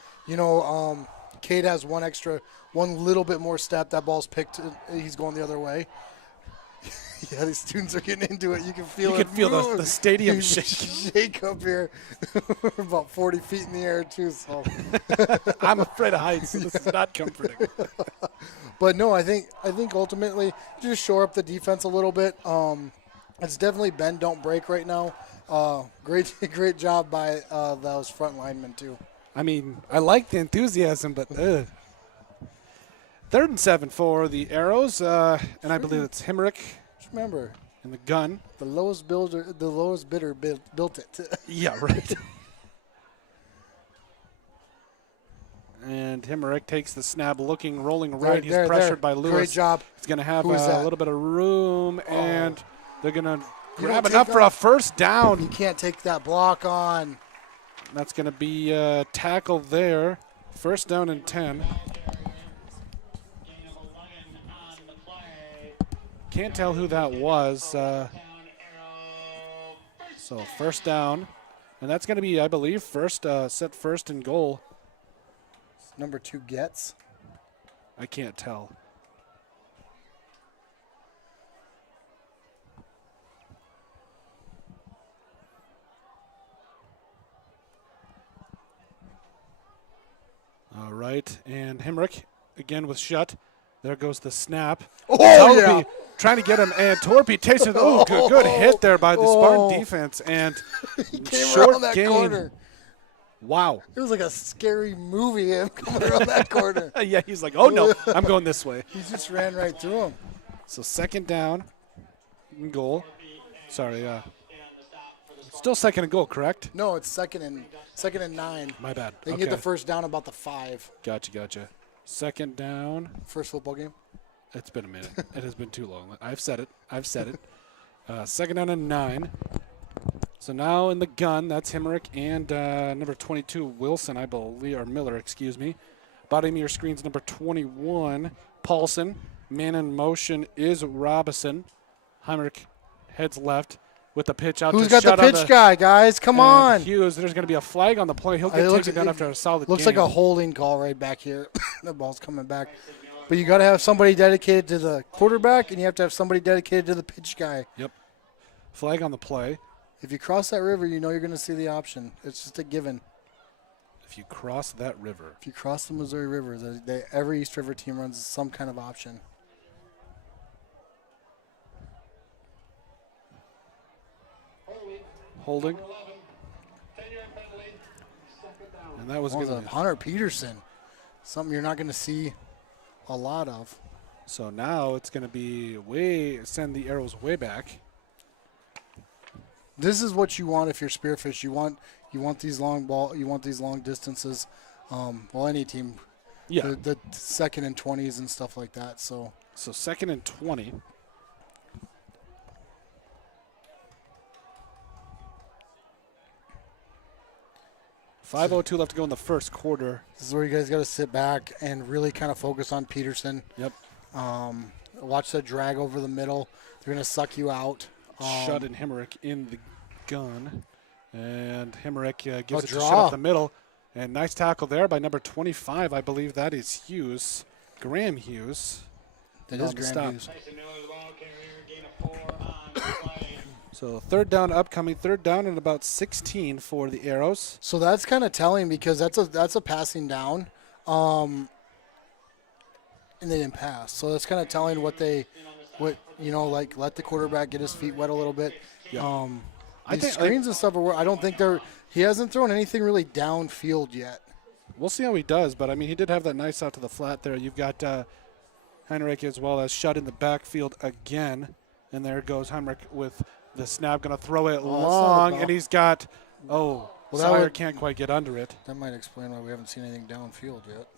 Cade has one little bit more step, that ball's picked. He's going the other way. Yeah, these students are getting into it. You can feel it. You can feel the stadium shake up here. About 40 feet in the air, too. So I'm afraid of heights, so this is not comforting. But no, I think ultimately just shore up the defense a little bit. It's definitely bend, don't break right now. Great job by those front linemen, too. I mean, I like the enthusiasm, but 3rd and 7 for the Arrows, and I believe it's Himmerich. Just remember, in the gun, the lowest bidder built it. Yeah, right. And Himmerich takes the snap, rolling right. He's pressured by Lewis. Great job. He's going to have a little bit of room, and they're going to grab enough for a first down. You can't take that block on. That's going to be a tackle there. First down and 10. Can't tell who that was. So first down. And that's going to be, I believe, set first and goal. Number 2 gets. I can't tell. All right, and Himmerich again with Shutt. There goes the snap. Oh, Torpy yeah. Trying to get him, and Torpy takes it. Oh, good hit there by the Spartan defense, and he came short around that gain. corner. Wow. It was like a scary movie, him coming around that corner. Yeah, he's like, oh, no, I'm going this way. He just ran right through him. So second down and goal. Sorry, still second and goal, correct? No, it's second and 9. My bad. They can get the first down about the 5. Gotcha. Second down. First football game? It's been a minute. It has been too long. I've said it. Second down and 9. So now in the gun, that's Himmerich and number 22, Wilson, I believe, or Miller, excuse me. Bottom of your screen's number 21, Paulson. Man in motion is Robison. Heinrich heads left with the pitch out. Who's got the pitch guy, guys? Come on. Hughes, there's going to be a flag on the play. He'll get taken down after a solid Looks game. like a holding call right back here. The ball's coming back. But you got to have somebody dedicated to the quarterback, and you have to have somebody dedicated to the pitch guy. Yep. Flag on the play. If you cross that river, you know you're going to see the option. It's just a given. If you cross that river. If you cross the Missouri River, every East River team runs some kind of option. Holding. And that was going to Hunter Peterson. Something you're not going to see a lot of. So now it's going to be send the Arrows way back. This is what you want if you're Spearfish. You want these long distances. Well, any team. Yeah. The second and 20s and stuff like that. So second and 20. .502 left to go in the first quarter. This is where you guys got to sit back and really kind of focus on Peterson. Yep. Watch the drag over the middle. They're going to suck you out. Shut and Hemrick in the gun. And Hemrick gives it to draw. Shut up the middle. And nice tackle there by number 25. I believe that is Hughes. Graham Hughes. That is Graham Hughes. So third down upcoming. Third down and about 16 for the Arrows. So that's kind of telling because that's a passing down. And they didn't pass. So that's kind of telling let the quarterback get his feet wet a little bit. Yeah. These screens and stuff I don't think he hasn't thrown anything really downfield yet. We'll see how he does, but I mean, he did have that nice out to the flat there. You've got Heinrich as well as Shut in the backfield again. And there goes Heinrich with the snap, going to throw it long, and he's got, Sire can't quite get under it. That might explain why we haven't seen anything downfield yet.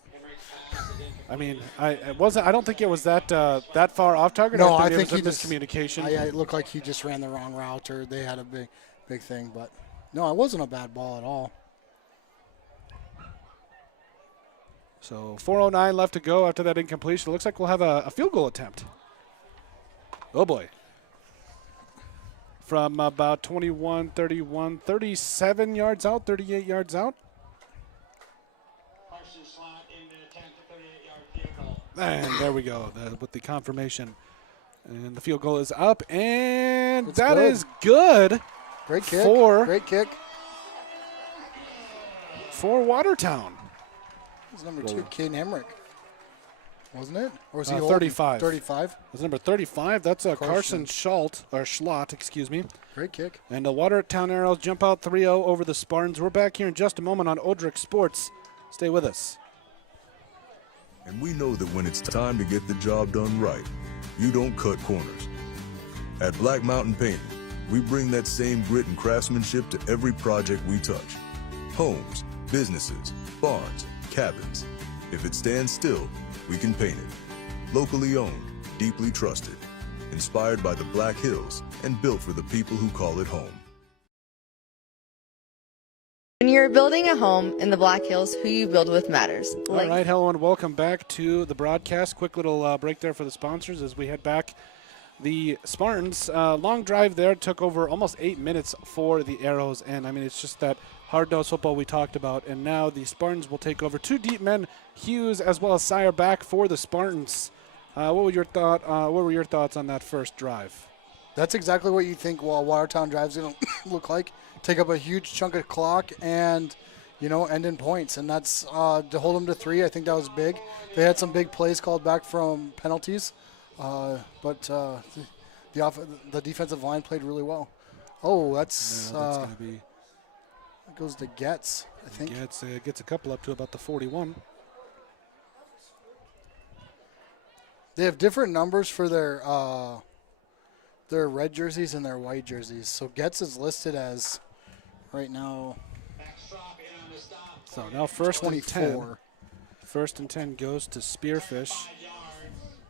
I mean, I don't think it was that far off target. No, I think it he was just miscommunication. it looked like he just ran the wrong route, or they had a big thing. But no, it wasn't a bad ball at all. So 4:09 left to go after that incompletion. It looks like we'll have a field goal attempt. Oh boy. From about 21, 31, 37 yards out, 38 yards out. And there we go with the confirmation. And the field goal is up, and that is good. Great kick. Great kick. For Watertown. It was number 2, Caden Hemrick. Wasn't it? Or was he 35? 35. That's number 35. That's Carson Schlott, excuse me. Great kick. And the Watertown Arrows jump out 3-0 over the Spartans. We're back here in just a moment on Odrick Sports. Stay with us. And we know that when it's time to get the job done right, you don't cut corners. At Black Mountain Painting, we bring that same grit and craftsmanship to every project we touch. Homes, businesses, barns, cabins. If it stands still, we can paint it. Locally owned, deeply trusted, inspired by the Black Hills, and built for the people who call it home. When you're building a home in the Black Hills, who you build with matters. All right, hello and welcome back to the broadcast. Quick little break there for the sponsors as we head back. The Spartans, long drive there, took over almost 8 minutes for the Arrows, and I mean, it's just that hard-nosed football we talked about, and now the Spartans will take over. 2 deep men, Hughes as well as Sire, back for the Spartans. What were your thoughts on that first drive? That's exactly what you think Watertown drive's going to look like. Take up a huge chunk of clock and, end in points. And that's to hold them to 3. I think that was big. They had some big plays called back from penalties, but the defensive line played really well. Oh, that's going to be. It goes to Getz, I think. Gets a couple up to about the 41. They have different numbers for their red jerseys and their white jerseys. So Getz is listed as right now. So now first 24. and 10. First and 10 goes to Spearfish.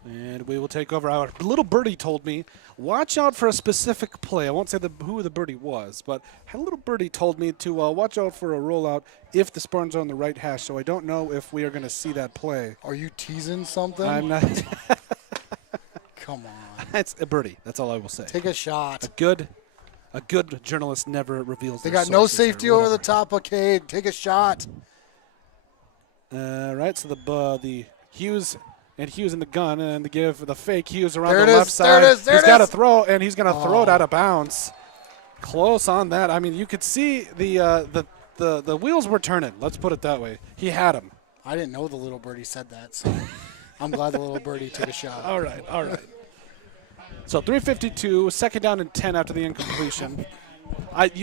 And we will take over. Our little birdie told me, watch out for a specific play. I won't say who the birdie was, but a little birdie told me to watch out for a rollout if the Spartans are on the right hash. So I don't know if we are going to see that play. Are you teasing something? I'm not. Come on. It's a birdie. That's all I will say. Take a shot. A good journalist never reveals. They got no safety over the top of Cade. Take a shot. Right. So the Hughes. And Hughes in the gun, and to give the fake Hughes around there the left side. He's got to throw, and he's going to throw it out of bounds. Close on that. I mean, you could see the wheels were turning. Let's put it that way. He had him. I didn't know the little birdie said that, so I'm glad the little birdie took a shot. All right. So 3:52, second down and 10 after the incompletion.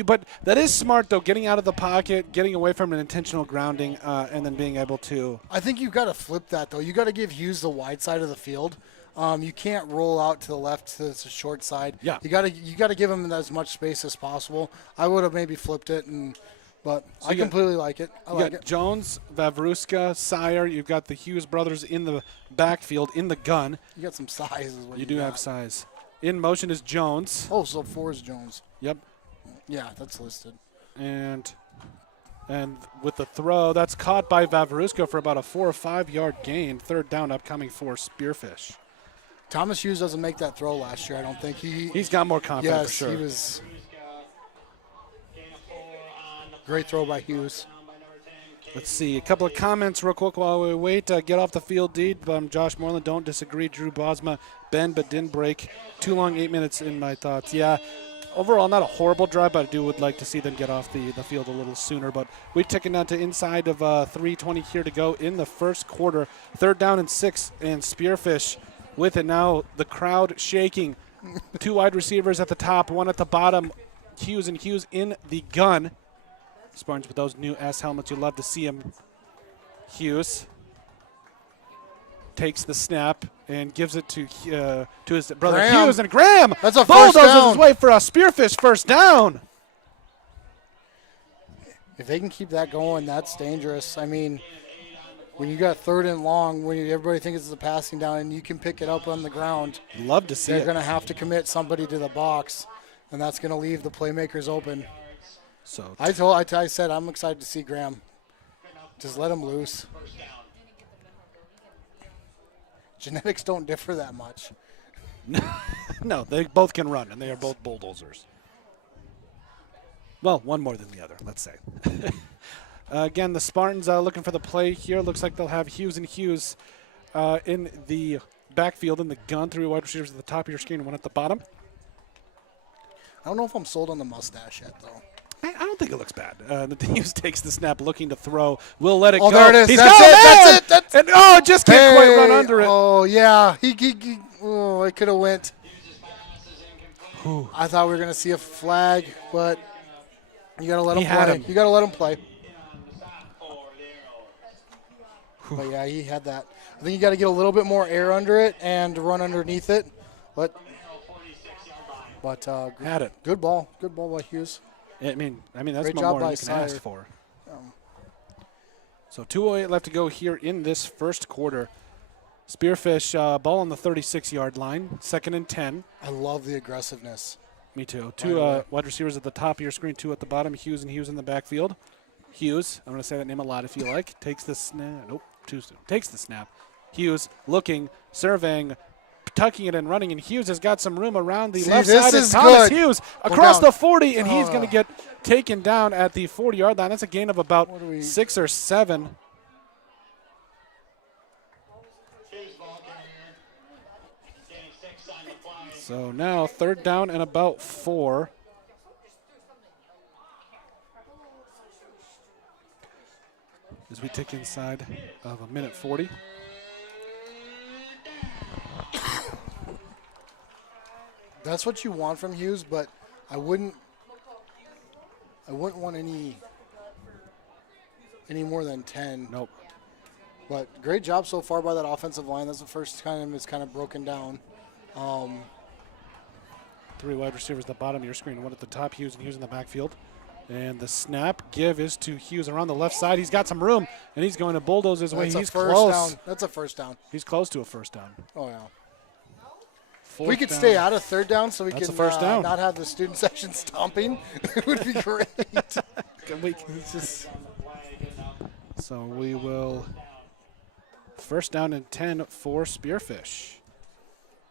But that is smart, though, getting out of the pocket, getting away from an intentional grounding, and then being able to. I think you've got to flip that, though. You've got to give Hughes the wide side of the field. You can't roll out to the left to the short side. Yeah. You got to give him as much space as possible. I would have maybe flipped it, but so I completely like it. I like it. Jones, Vavruska, Sire. You've got the Hughes brothers in the backfield, in the gun. You got some size. Is what you do have size. In motion is Jones. Oh, so 4 is Jones. Yep. Yeah, that's listed. And with the throw, that's caught by Vavruska for about a 4 or 5 yard gain. Third down upcoming for Spearfish. Thomas Hughes doesn't make that throw last year. I don't think he's got more confidence. Yes, for sure. He was. Great throw by Hughes. Let's see, a couple of comments real quick while we wait. Get off the field, deed. Josh Moreland, don't disagree. Drew Bosma, bend but didn't break. Too long, 8 minutes in my thoughts. Yeah, overall not a horrible drive, but I would like to see them get off the field a little sooner. But we're ticking down to inside of 3:20 here to go in the first quarter. 3rd down and 6, and Spearfish with it now. The crowd shaking. 2 wide receivers at the top, 1 at the bottom. Hughes and Hughes in the gun. Spartans with those new S helmets, you love to see him. Hughes takes the snap and gives it to his brother Graham. Hughes, and Graham That's a first bulldozes down. his way for a Spearfish first down. If they can keep that going, that's dangerous. I mean, when you got 3rd and long, when everybody thinks it's a passing down and you can pick it up on the ground, love to see they're it. going to have to commit somebody to the box, and that's going to leave the playmakers open. So I said I'm excited to see Graham. Just let him loose. Genetics don't differ that much. No, they both can run, and they are both bulldozers. Well, one more than the other, let's say. Again, the Spartans looking for the play here. Looks like they'll have Hughes and Hughes in the backfield in the gun. 3 wide receivers at the top of your screen, 1 at the bottom. I don't know if I'm sold on the mustache yet, though. I don't think it looks bad. Hughes takes the snap, looking to throw. Will let it go. There it is. He's That's got it. That's it. And just can't quite run under it. Oh, yeah. Oh, it could have went. I thought we were going to see a flag, but you got to let him play. You got to let him play. But, yeah, he had that. I think you got to get a little bit more air under it and run underneath it. But had it. Good ball. Good ball by Hughes. I mean that's Great more job than by you can Sire. ask for. So 2:08 left to go here in this first quarter. Spearfish ball on the 36-yard line, 2nd and 10. I love the aggressiveness. Me too. 2 wide receivers at the top of your screen, 2 at the bottom. Hughes and Hughes in the backfield. Hughes, I'm going to say that name a lot if you like, takes the snap. Nope, too soon. Takes the snap. Hughes looking, surveying, tucking it and running, and Hughes has got some room around the left side. This is Thomas good. Hughes across the 40, and he's going to get taken down at the 40-yard line. That's a gain of about 6 or 7. So now 3rd down and about 4. As we tick inside of 1:40. That's what you want from Hughes, but I wouldn't want any more than 10. Nope. But great job so far by that offensive line. That's the first time it's kind of broken down. 3 wide receivers at the bottom of your screen, 1 at the top. Hughes and Hughes in the backfield. And the snap give is to Hughes around the left side. He's got some room, and he's going to bulldoze his way. He's close. That's a first down. He's close to a first down. Oh, yeah. Fourth If we could down. stay out of 3rd down so we That's can a first down. not have the student section stomping, it would be great. So we will first down and 10 for Spearfish.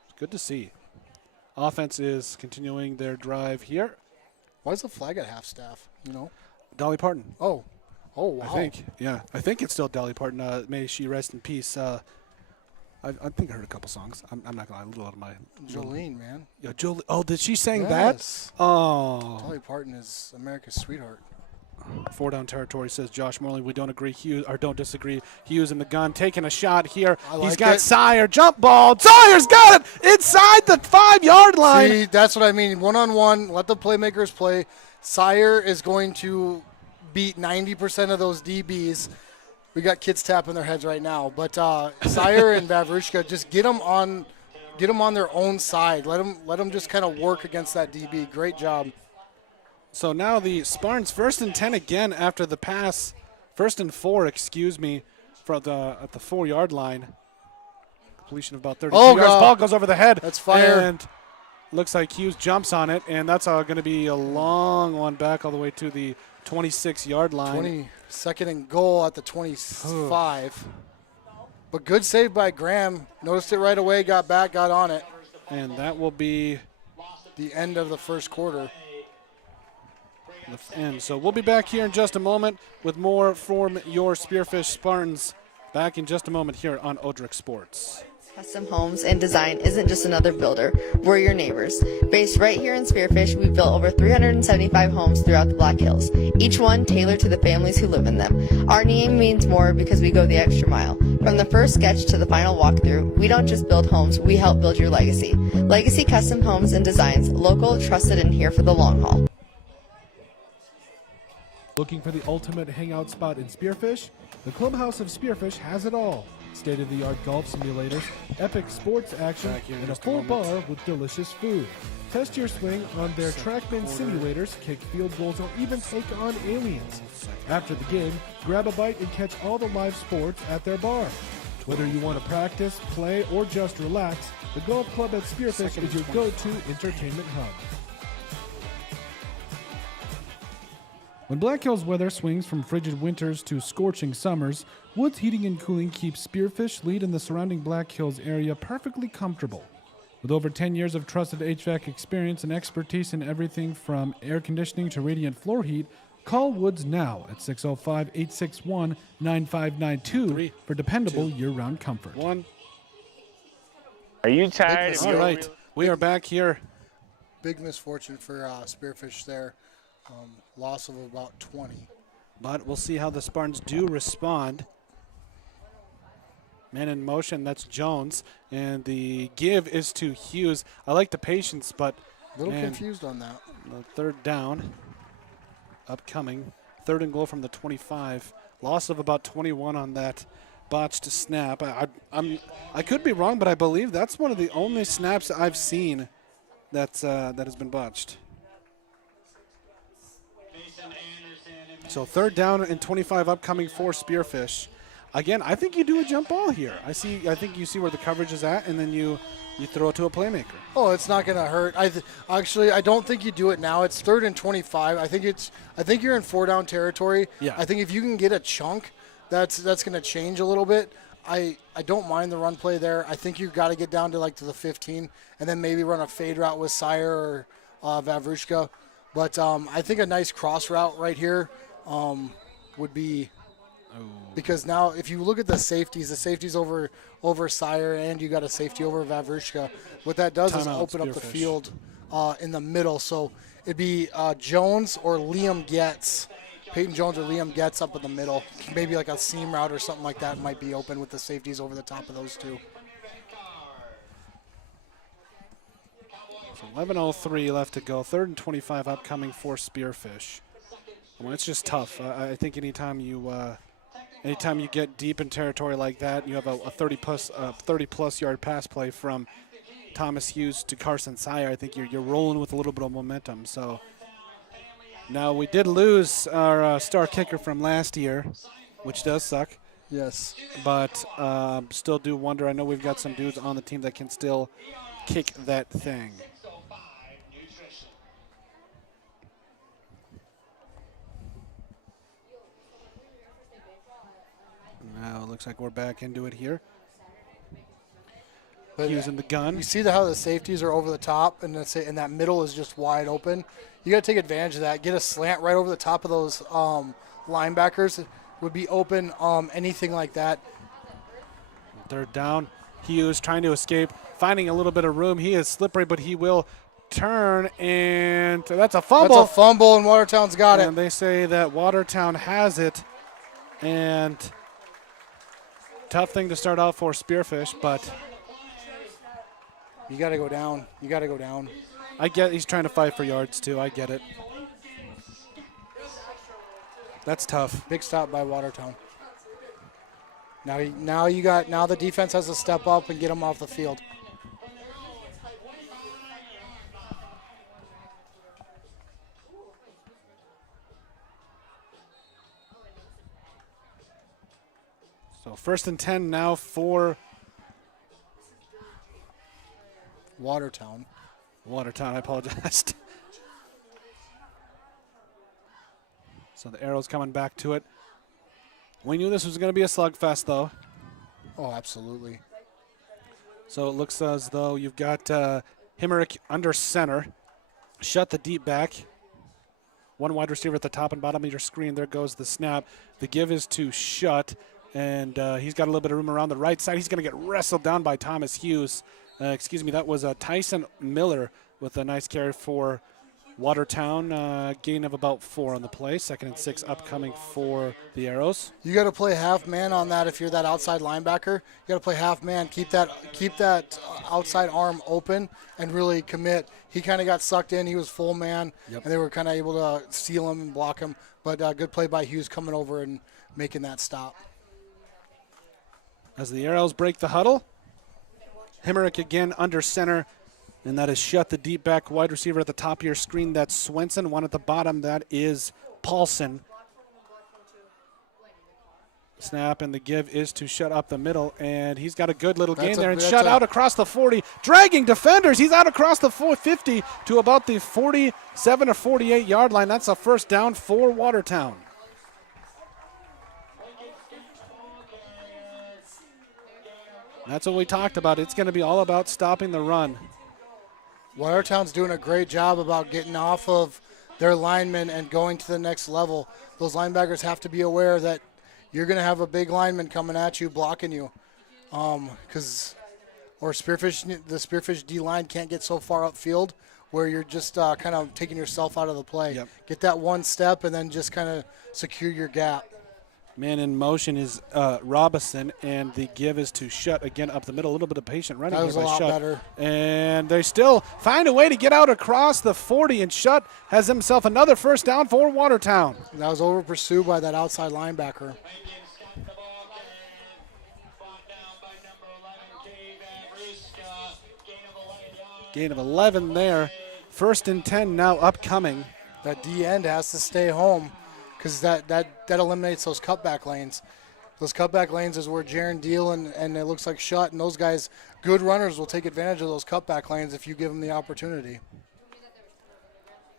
It's good to see. Offense is continuing their drive here. Why is the flag at half staff, you know? Dolly Parton. Oh, wow. I think, yeah. I think it's still Dolly Parton. May she rest in peace. I think I heard a couple songs. I'm not going to lie, a little out of my... Jolene, man. Yeah, Jolene. Oh, did she sing Yes. that? Oh. Dolly Parton is America's sweetheart. 4 down territory, says Josh Morley. We don't agree. Hughes, or don't disagree. Hughes in the gun, taking a shot here. He's got Sire, jump ball. Sire's got it inside the 5-yard line. See, that's what I mean. One-on-one, let the playmakers play. Sire is going to beat 90% of those DBs. We got kids tapping their heads right now, but Sire and Vavrushka, just get them on their own side. Let them just kind of work against that DB. Great job. So now the Spartans 1st and 10 again after the pass. 1st and 4, excuse me, at the 4-yard line. Completion of about 32 yards. Ball goes over the head. That's fire. And looks like Hughes jumps on it, and that's going to be a long one back all the way to the 26-yard line. 22nd and goal at the 25. But good save by Graham. Noticed it right away, got back, got on it. And that will be the end of the first quarter. The end. So we'll be back here in just a moment with more from your Spearfish Spartans. Back in just a moment here on Odrick Sports. Custom Homes and Design isn't just another builder. We're your neighbors. Based right here in Spearfish, we've built over 375 homes throughout the Black Hills, each one tailored to the families who live in them. Our name means more because we go the extra mile. From the first sketch to the final walkthrough, we don't just build homes, we help build your legacy. Legacy Custom Homes and Designs, local, trusted, and here for the long haul. Looking for the ultimate hangout spot in Spearfish? The Clubhouse of Spearfish has it all. State-of-the-art golf simulators, epic sports action, and a full bar with delicious food. Test your swing on their TrackMan simulators, kick field goals, or even take on aliens. After the game, grab a bite and catch all the live sports at their bar. Whether you want to practice, play, or just relax, the golf club at Spearfish is your go-to entertainment hub. When Black Hills weather swings from frigid winters to scorching summers, Woods Heating and Cooling keeps Spearfish, Lead, and the surrounding Black Hills area perfectly comfortable. With over 10 years of trusted HVAC experience and expertise in everything from air conditioning to radiant floor heat, call Woods now at 605-861-9592 for dependable year-round comfort. Are you tired? All right, we are back here. Big misfortune for Spearfish there. Loss of about 20. But we'll see how the Spartans do respond. Man in motion, that's Jones. And the give is to Hughes. I like the patience, but a little confused on that. Third down. Upcoming. Third and goal from the 25. Loss of about 21 on that botched snap. I could be wrong, but I believe that's one of the only snaps I've seen that has been botched. So third down and 25 upcoming for Spearfish. Again, I think you do a jump ball here. I think you see where the coverage is at, and then you throw it to a playmaker. Oh, it's not going to hurt. Actually, I don't think you do it now. It's third and 25. I think you're in 4-down territory. Yeah. I think if you can get a chunk, that's going to change a little bit. I don't mind the run play there. I think you've got to get down to the 15, and then maybe run a fade route with Sire or Vavrushka. But I think a nice cross route right here would be, because now if you look at the safeties over Sire, and you got a safety over Vavrushka. What that does is open up the field in the middle. So it'd be Jones or Liam Getz, Peyton Jones or Liam Getz up in the middle. Maybe like a seam route or something like that might be open with the safeties over the top of those two. 11:03 left to go. Third and 25 upcoming for Spearfish. Well, it's just tough. I think anytime you get deep in territory like that, you have a 30-plus yard pass play from Thomas Hughes to Carson Sire. I think you're rolling with a little bit of momentum. So now we did lose our star kicker from last year, which does suck. Yes. But still do wonder. I know we've got some dudes on the team that can still kick that thing. Now it looks like we're back into it here. But Using the gun. You see how the safeties are over the top, and that middle is just wide open. You got to take advantage of that. Get a slant right over the top of those linebackers. Would be open. Anything like that. Third down. Hughes trying to escape, finding a little bit of room. He is slippery, but he will turn, and that's a fumble. That's a fumble, and Watertown's got it. And they say that Watertown has it, and tough thing to start out for Spearfish, but you got to go down. You got to go down. I get he's trying to fight for yards too. I get it. That's tough. Big stop by Watertown. Now the defense has to step up and get them off the field. So first and 10 now for Watertown. I apologized. So the Arrows coming back to it. We knew this was going to be a slugfest, though. Oh, absolutely. So it looks as though you've got Himmerich under center. Shut the deep back. One wide receiver at the top and bottom of your screen. There goes the snap. The give is to Shut, and he's got a little bit of room around the right side. He's going to get wrestled down by Thomas Hughes. That was Tyson Miller with a nice carry for Watertown. Gain of about 4 on the play. 2nd and 6 upcoming for the Arrows. You got to play half man on that if you're that outside linebacker. You got to play half man. Keep that outside arm open and really commit. He kind of got sucked in. He was full man, and they were kind of able to seal him and block him. But good play by Hughes coming over and making that stop. As the Arrows break the huddle, Himmerich again under center. And that is Shut, the deep back wide receiver at the top of your screen. That's Swenson. One at the bottom, that is Paulson. Snap, and the give is to Shut up the middle. And he's got a good little gain there. And Shut out across the 40, dragging defenders. He's out across the 50 to about the 47 or 48-yard line. That's a first down for Watertown. That's what we talked about. It's going to be all about stopping the run. Watertown's doing a great job about getting off of their linemen and going to the next level. Those linebackers have to be aware that you're going to have a big lineman coming at you, blocking you. The Spearfish D-line can't get so far upfield where you're just kind of taking yourself out of the play. Yep. Get that one step and then just kind of secure your gap. Man in motion is Robinson, and the give is to Shut again up the middle. A little bit of patient running that was here by a lot Shut. better. And they still find a way to get out across the 40, and Shut has himself another first down for Watertown. That was over pursued by that outside linebacker. Gain of 11 there. 1st and 10 now upcoming. That D end has to stay home, because that eliminates those cutback lanes. Those cutback lanes is where Jaron Deal and it looks like Shut, and those guys, good runners, will take advantage of those cutback lanes if you give them the opportunity.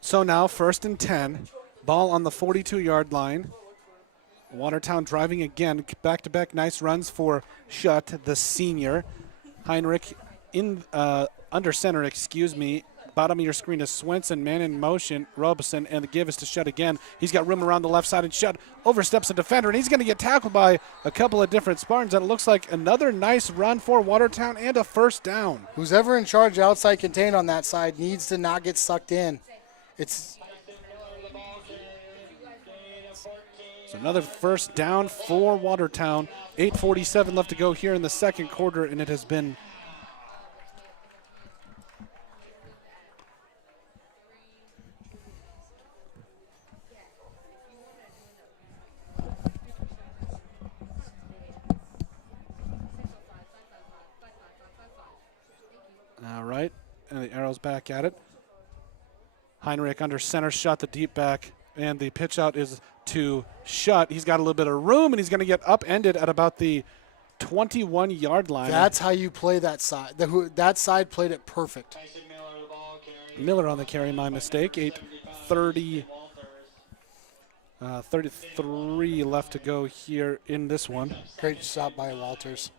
So now 1st and 10, ball on the 42-yard line. Watertown driving again, back-to-back nice runs for Shut, the senior. Heinrich in under center, Bottom of your screen is Swenson, man in motion, Robeson, and the give is to Shut again. He's got room around the left side, and Shut oversteps a defender, and he's going to get tackled by a couple of different Spartans, and it looks like another nice run for Watertown and a first down. Who's ever in charge of outside contain on that side needs to not get sucked in. It's another first down for Watertown. 8:47 left to go here in the second quarter, and it has been all right, and the Arrows back at it. Heinrich under center, Shut the deep back, and the pitch out is to Shut. He's got a little bit of room, and he's going to get upended at about the 21-yard line. That's how you play that side. That side played it perfect. Miller on the carry, my mistake. 8:33 left to go here in this one. Great stop by Walters.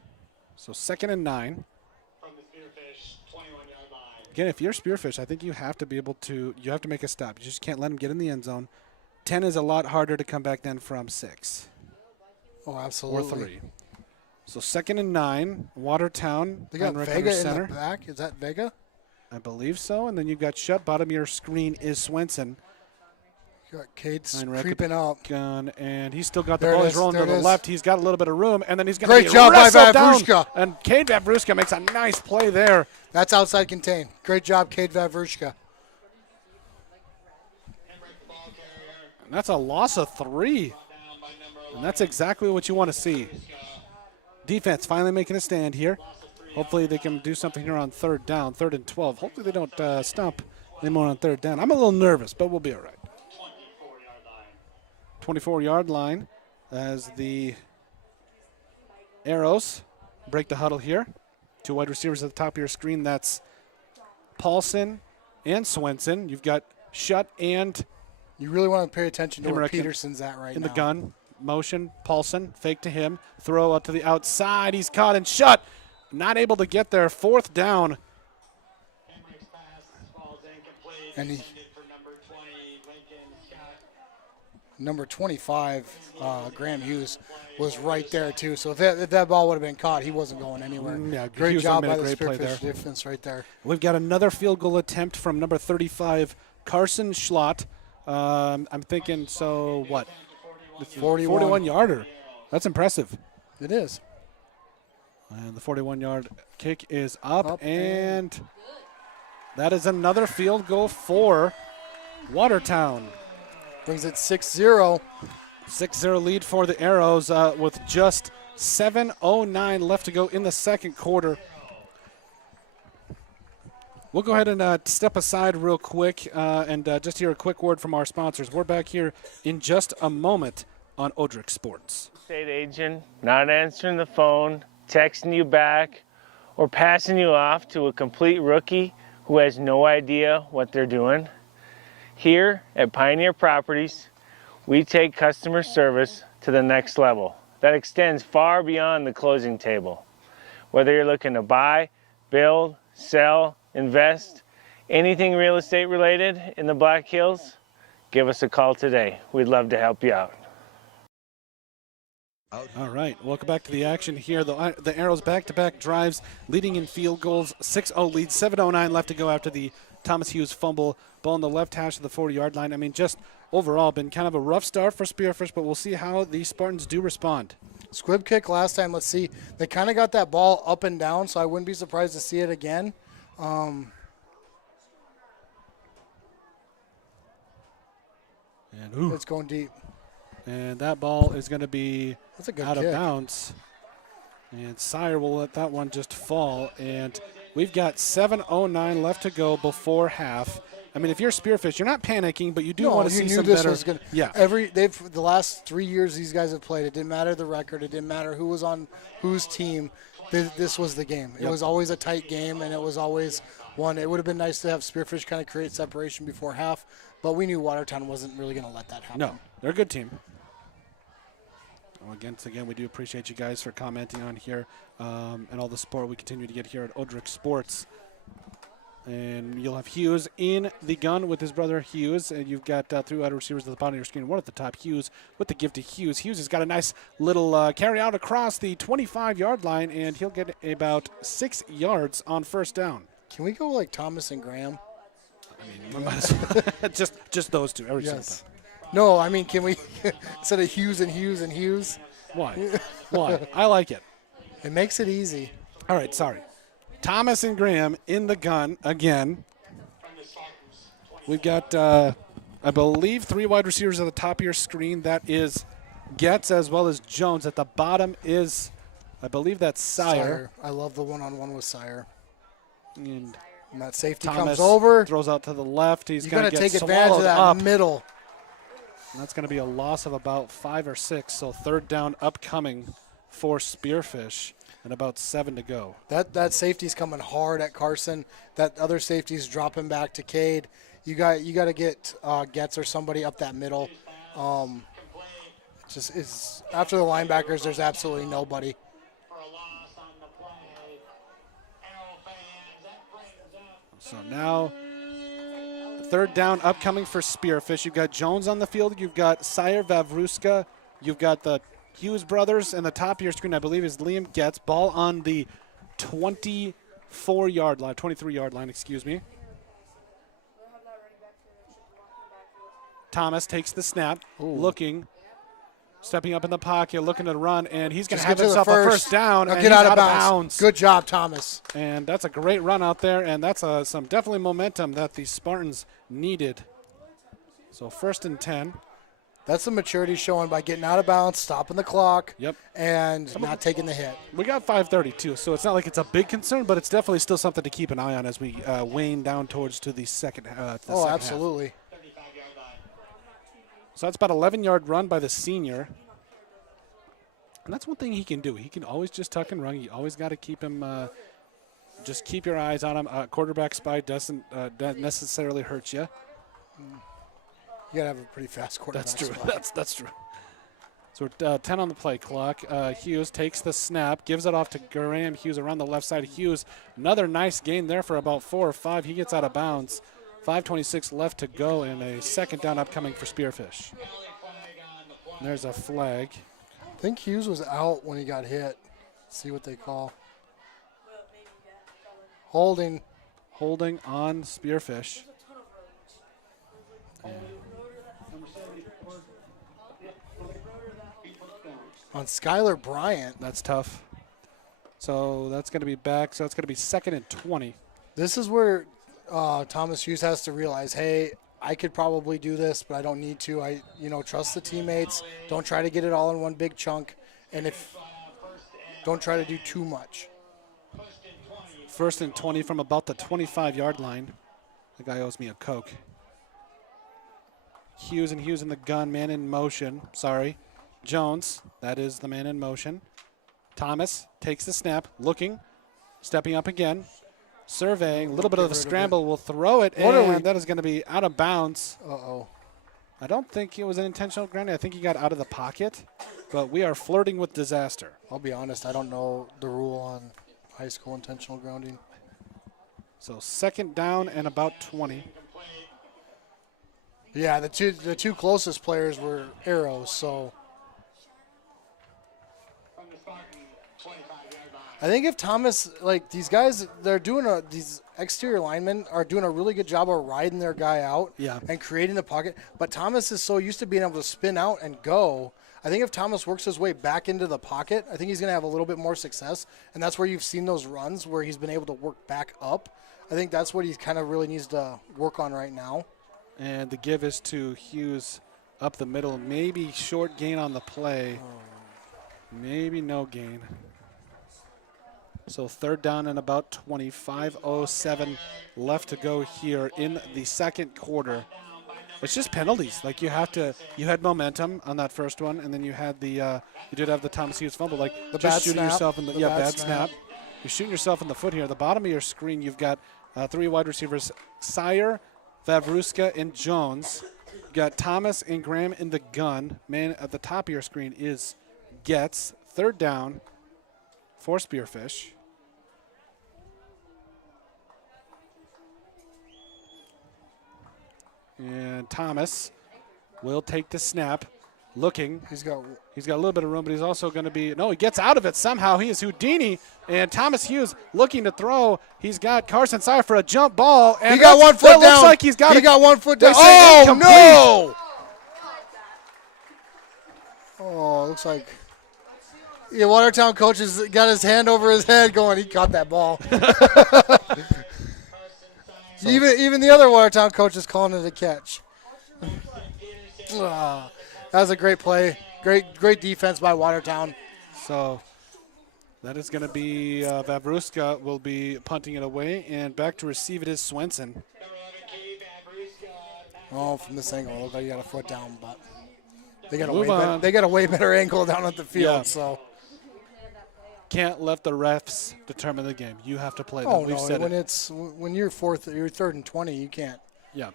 So 2nd and 9. Again, if you're Spearfish, I think you have to be able to, you have to make a stop. You just can't let them get in the end zone. 10 is a lot harder to come back than from 6. Oh, absolutely. Or 3. So 2nd and 9, Watertown. They got Heinrich Vega under in center. the back. Is that Vega? I believe so. And then you've got Shut. Bottom of your screen is Swenson. You got Cade's Heinrich creeping up. Gun, and he's still got the There it ball. He's is, rolling there to it the is. left. He's got a little bit of room, and then he's going to Great job by Vavrushka. And Cade Vavrushka makes a nice play there. That's outside contain. Great job, Cade Vavrushka. And that's a loss of 3. And that's exactly what you want to see. Defense finally making a stand here. Hopefully they can do something here on 3rd down, 3rd and 12. Hopefully they don't stump anymore on 3rd down. I'm a little nervous, but we'll be all right. 24-yard line as the Arrows break the huddle here. 2 wide receivers at the top of your screen. That's Paulson and Swenson. You've got Shut and you really want to pay attention to where Himmerich Peterson's at right in now. the gun. motion. Paulson, fake to him. Throw out to the outside. He's caught and shut. Not able to get there. 4th down. And number 25, Graham Hughes, was right there too. So if that ball would have been caught, he wasn't going anywhere. Yeah, great Hughes job made by a the great play Spearfish there. defense right there. We've got another field goal attempt from number 35, Carson Schlott. I'm thinking, so what? 41 yarder. That's impressive. It is. And the 41-yard kick is up, and that is another field goal for Watertown. Brings it 6-0. 6-0 lead for the Arrows with just 7:09 left to go in the second quarter. We'll go ahead and step aside real quick and just hear a quick word from our sponsors. We're back here in just a moment on Odrick Sports. Estate agent not answering the phone, texting you back, or passing you off to a complete rookie who has no idea what they're doing. Here at Pioneer Properties, we take customer service to the next level. That extends far beyond the closing table. Whether you're looking to buy, build, sell, invest, anything real estate related in the Black Hills, give us a call today. We'd love to help you out. All right, welcome back to the action here. The Arrows back-to-back drives, leading in field goals, 6-0 lead, 7:09 left to go after the Thomas Hughes fumble. Ball on the left hash of the 40-yard line. I mean, just overall been kind of a rough start for Spearfish, but we'll see how the Spartans do respond. Squib kick last time, let's see. They kind of got that ball up and down, so I wouldn't be surprised to see it again. And it's going deep. And that ball is going to be That's a good out kick. of bounds. And Sire will let that one just fall. And we've got 7:09 left to go before half. I mean, if you're Spearfish, you're not panicking, but you do want to see some better. Was gonna, yeah. The last 3 years these guys have played, it didn't matter the record. It didn't matter who was on whose team. This was the game. It Yep. was always a tight game, and it was always one. It would have been nice to have Spearfish kind of create separation before half, but we knew Watertown wasn't really going to let that happen. No, they're a good team. Well, again, we do appreciate you guys for commenting on here and all the support we continue to get here at Odrick Sports. And you'll have Hughes in the gun with his brother Hughes. And you've got three wide receivers at the bottom of your screen. One at the top, Hughes, with the give to Hughes. Hughes has got a nice little carry out across the 25-yard line, and he'll get about 6 yards on first down. Can we go like Thomas and Graham? I mean, just those two every single time. No, I mean, can we, instead of Hughes and Hughes and Hughes? Why? Why? I like it. It makes it easy. All right, sorry. Thomas and Graham in the gun again. We've got, I believe, three wide receivers at the top of your screen. That is Getz as well as Jones. At the bottom is, I believe that's Sire. I love the one-on-one with Sire. And that safety Thomas comes over. Throws out to the left. He's you going got to to get take advantage of that up. middle. And that's going to be a loss of about 5 or 6. So third down upcoming for Spearfish and about 7 to go. That safety's coming hard at Carson. That other safety's dropping back to Cade. You got to get Getz or somebody up that middle. It's after the linebackers, there's absolutely nobody. So now, third down upcoming for Spearfish. You've got Jones on the field. You've got Sire Vavruska. You've got the Hughes brothers. And the top of your screen, I believe, is Liam Getz. Ball on the 23-yard line, excuse me. Thomas takes the snap, looking, stepping up in the pocket, looking to run, and he's going to have himself a first down. Now and get he's out of bounds. Good job, Thomas. And that's a great run out there, and that's some definitely momentum that the Spartans needed. So 1st and 10. That's the maturity showing by getting out of bounds, stopping the clock, yep, and not taking the hit. We got 5:32, so it's not like it's a big concern, but it's definitely still something to keep an eye on as we wane down towards to the second half. Absolutely. Half. So that's about an 11-yard run by the senior. And that's one thing he can do. He can always just tuck and run. You always got to keep him, just keep your eyes on him. Quarterback spy doesn't necessarily hurt you. You got to have a pretty fast quarterback. That's true. spy. That's true. So we're 10 on the play clock. Hughes takes the snap, gives it off to Graham Hughes around the left side. Hughes, another nice gain there for about 4 or 5. He gets out of bounds. 5:26 left to go, and a second down upcoming for Spearfish. And there's a flag. I think Hughes was out when he got hit. Let's see what they call. Holding. Holding on Spearfish. On Skylar Bryant. That's tough. So that's going to be back. So it's going to be 2nd and 20. This is where Thomas Hughes has to realize, hey, I could probably do this, but I don't need to. I, trust the teammates. Don't try to get it all in one big chunk. And don't try to do too much. 1st and 20 from about the 25-yard line. The guy owes me a Coke. Hughes in the gun, man in motion. Sorry. Jones, that is the man in motion. Thomas takes the snap, looking, stepping up again, surveying, a little bit of the scramble, will throw it, and that is going to be out of bounds. Uh-oh. I don't think it was an intentional grounding. I think he got out of the pocket, but we are flirting with disaster. I'll be honest, I don't know the rule on high school intentional grounding. So 2nd down and about 20. Yeah, the two closest players were Arrows, so I think if Thomas, these guys, these exterior linemen are doing a really good job of riding their guy out and creating the pocket. But Thomas is so used to being able to spin out and go. I think if Thomas works his way back into the pocket, I think he's going to have a little bit more success. And that's where you've seen those runs where he's been able to work back up. I think that's what he kind of really needs to work on right now. And the give is to Hughes up the middle. Maybe short gain on the play. Maybe no gain. So 3rd down and about 25:07 left to go here in the 2nd quarter. It's just penalties. You had momentum on that first one, and then you had you did have the Thomas Hughes fumble. Just shooting yourself in the bad snap. You're shooting yourself in the foot here. At the bottom of your screen, you've got 3 wide receivers: Sire, Vavruska, and Jones. You got Thomas and Graham in the gun. Man at the top of your screen is Getz. 3rd down for Spearfish. And Thomas will take the snap, looking. He's got a little bit of room, but he's also going to be, he gets out of it somehow. He is Houdini, and Thomas Hughes looking to throw. He's got Carson Sire for a jump ball. And he got 1 foot down. Looks like he got 1 foot down. Oh, no! Oh, looks like Watertown coach has got his hand over his head going, he caught that ball. Even the other Watertown coach is calling it a catch. That was a great play. Great defense by Watertown. So that is going to be Vavruska will be punting it away, and back to receive it is Swenson. Oh, from this angle, looks like you got a foot down, but they got a way better angle down at the field. So can't let the refs determine the game. You have to play them. Oh no, when you're 3rd and 20, you can't. Yeah.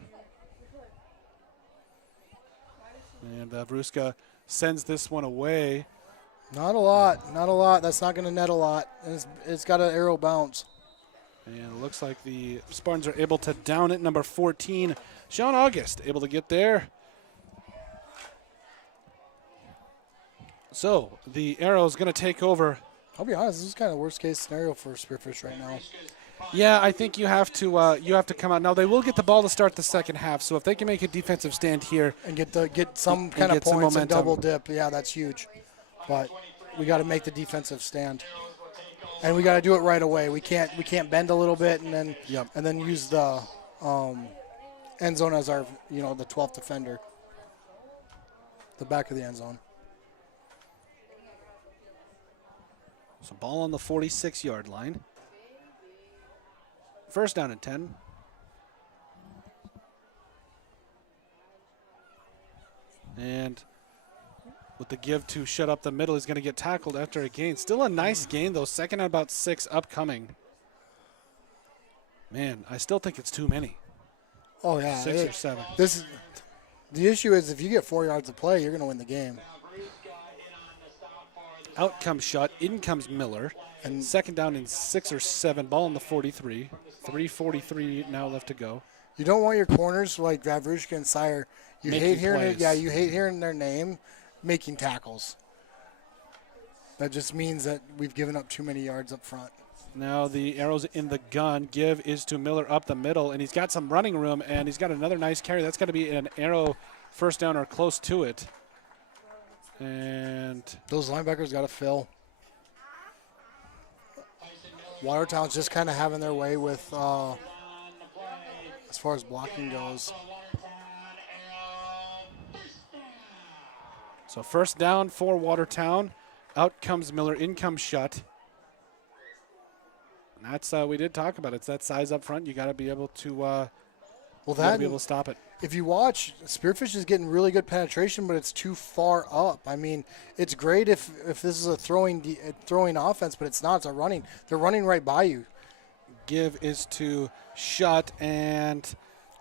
And Vavruska sends this one away. Not a lot. That's not going to net a lot. And it's got an arrow bounce. And it looks like the Spartans are able to down it. Number 14, Sean August, able to get there. So the Arrows going to take over. I'll be honest, this is kind of worst case scenario for Spearfish right now. Yeah, I think you have to come out. Now they will get the ball to start the second half. So if they can make a defensive stand here and get some kind of points and double dip, yeah, that's huge. But we got to make the defensive stand, and we got to do it right away. We can't bend a little bit and then use the end zone as our the 12th defender, the back of the end zone. So ball on the 46-yard line. 1st down and 10. And with the give to shut up the middle, he's going to get tackled after a gain. Still a nice gain, though. 2nd and about 6 upcoming. Man, I still think it's too many. Oh, yeah. 6 or 7. The issue is if you get 4 yards of play, you're going to win the game. Out comes Shutt. In comes Miller. And second down and 6 or 7. Ball on the 43. 3:43 now left to go. You don't want your corners like Vavrushka and Sire. You hate hearing it. plays. Yeah, you hate hearing their name making tackles. That just means that we've given up too many yards up front. Now the Arrows in the gun. Give is to Miller up the middle, and he's got some running room, and he's got another nice carry. That's got to be an Arrow first down or close to it. And those linebackers got to fill. Watertown's just kind of having their way with as far as blocking goes. So first down for Watertown. Out comes Miller, in comes Shutt. And that's we did talk about it. It's that size up front. You got to be able to be able to stop it. If you watch, Spearfish is getting really good penetration, but it's too far up. I mean, it's great if this is a throwing offense, but it's not. It's a running. They're running right by you. Give is to Shutt, and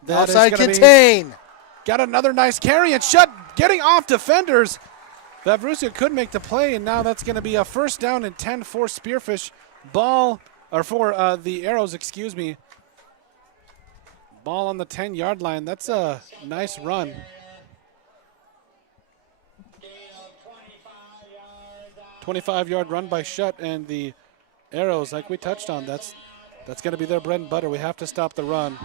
that outside is contain. Got another nice carry, and Shutt getting off defenders. Vavrushka could make the play, and now that's going to be a first down and 10 for Spearfish. Ball, or for the Arrows, excuse me. Ball on the 10-yard line. That's a nice run. – 25-yard run by Shutt, and the Arrows, like we touched on, that's going to be their bread and butter. We have to stop the run.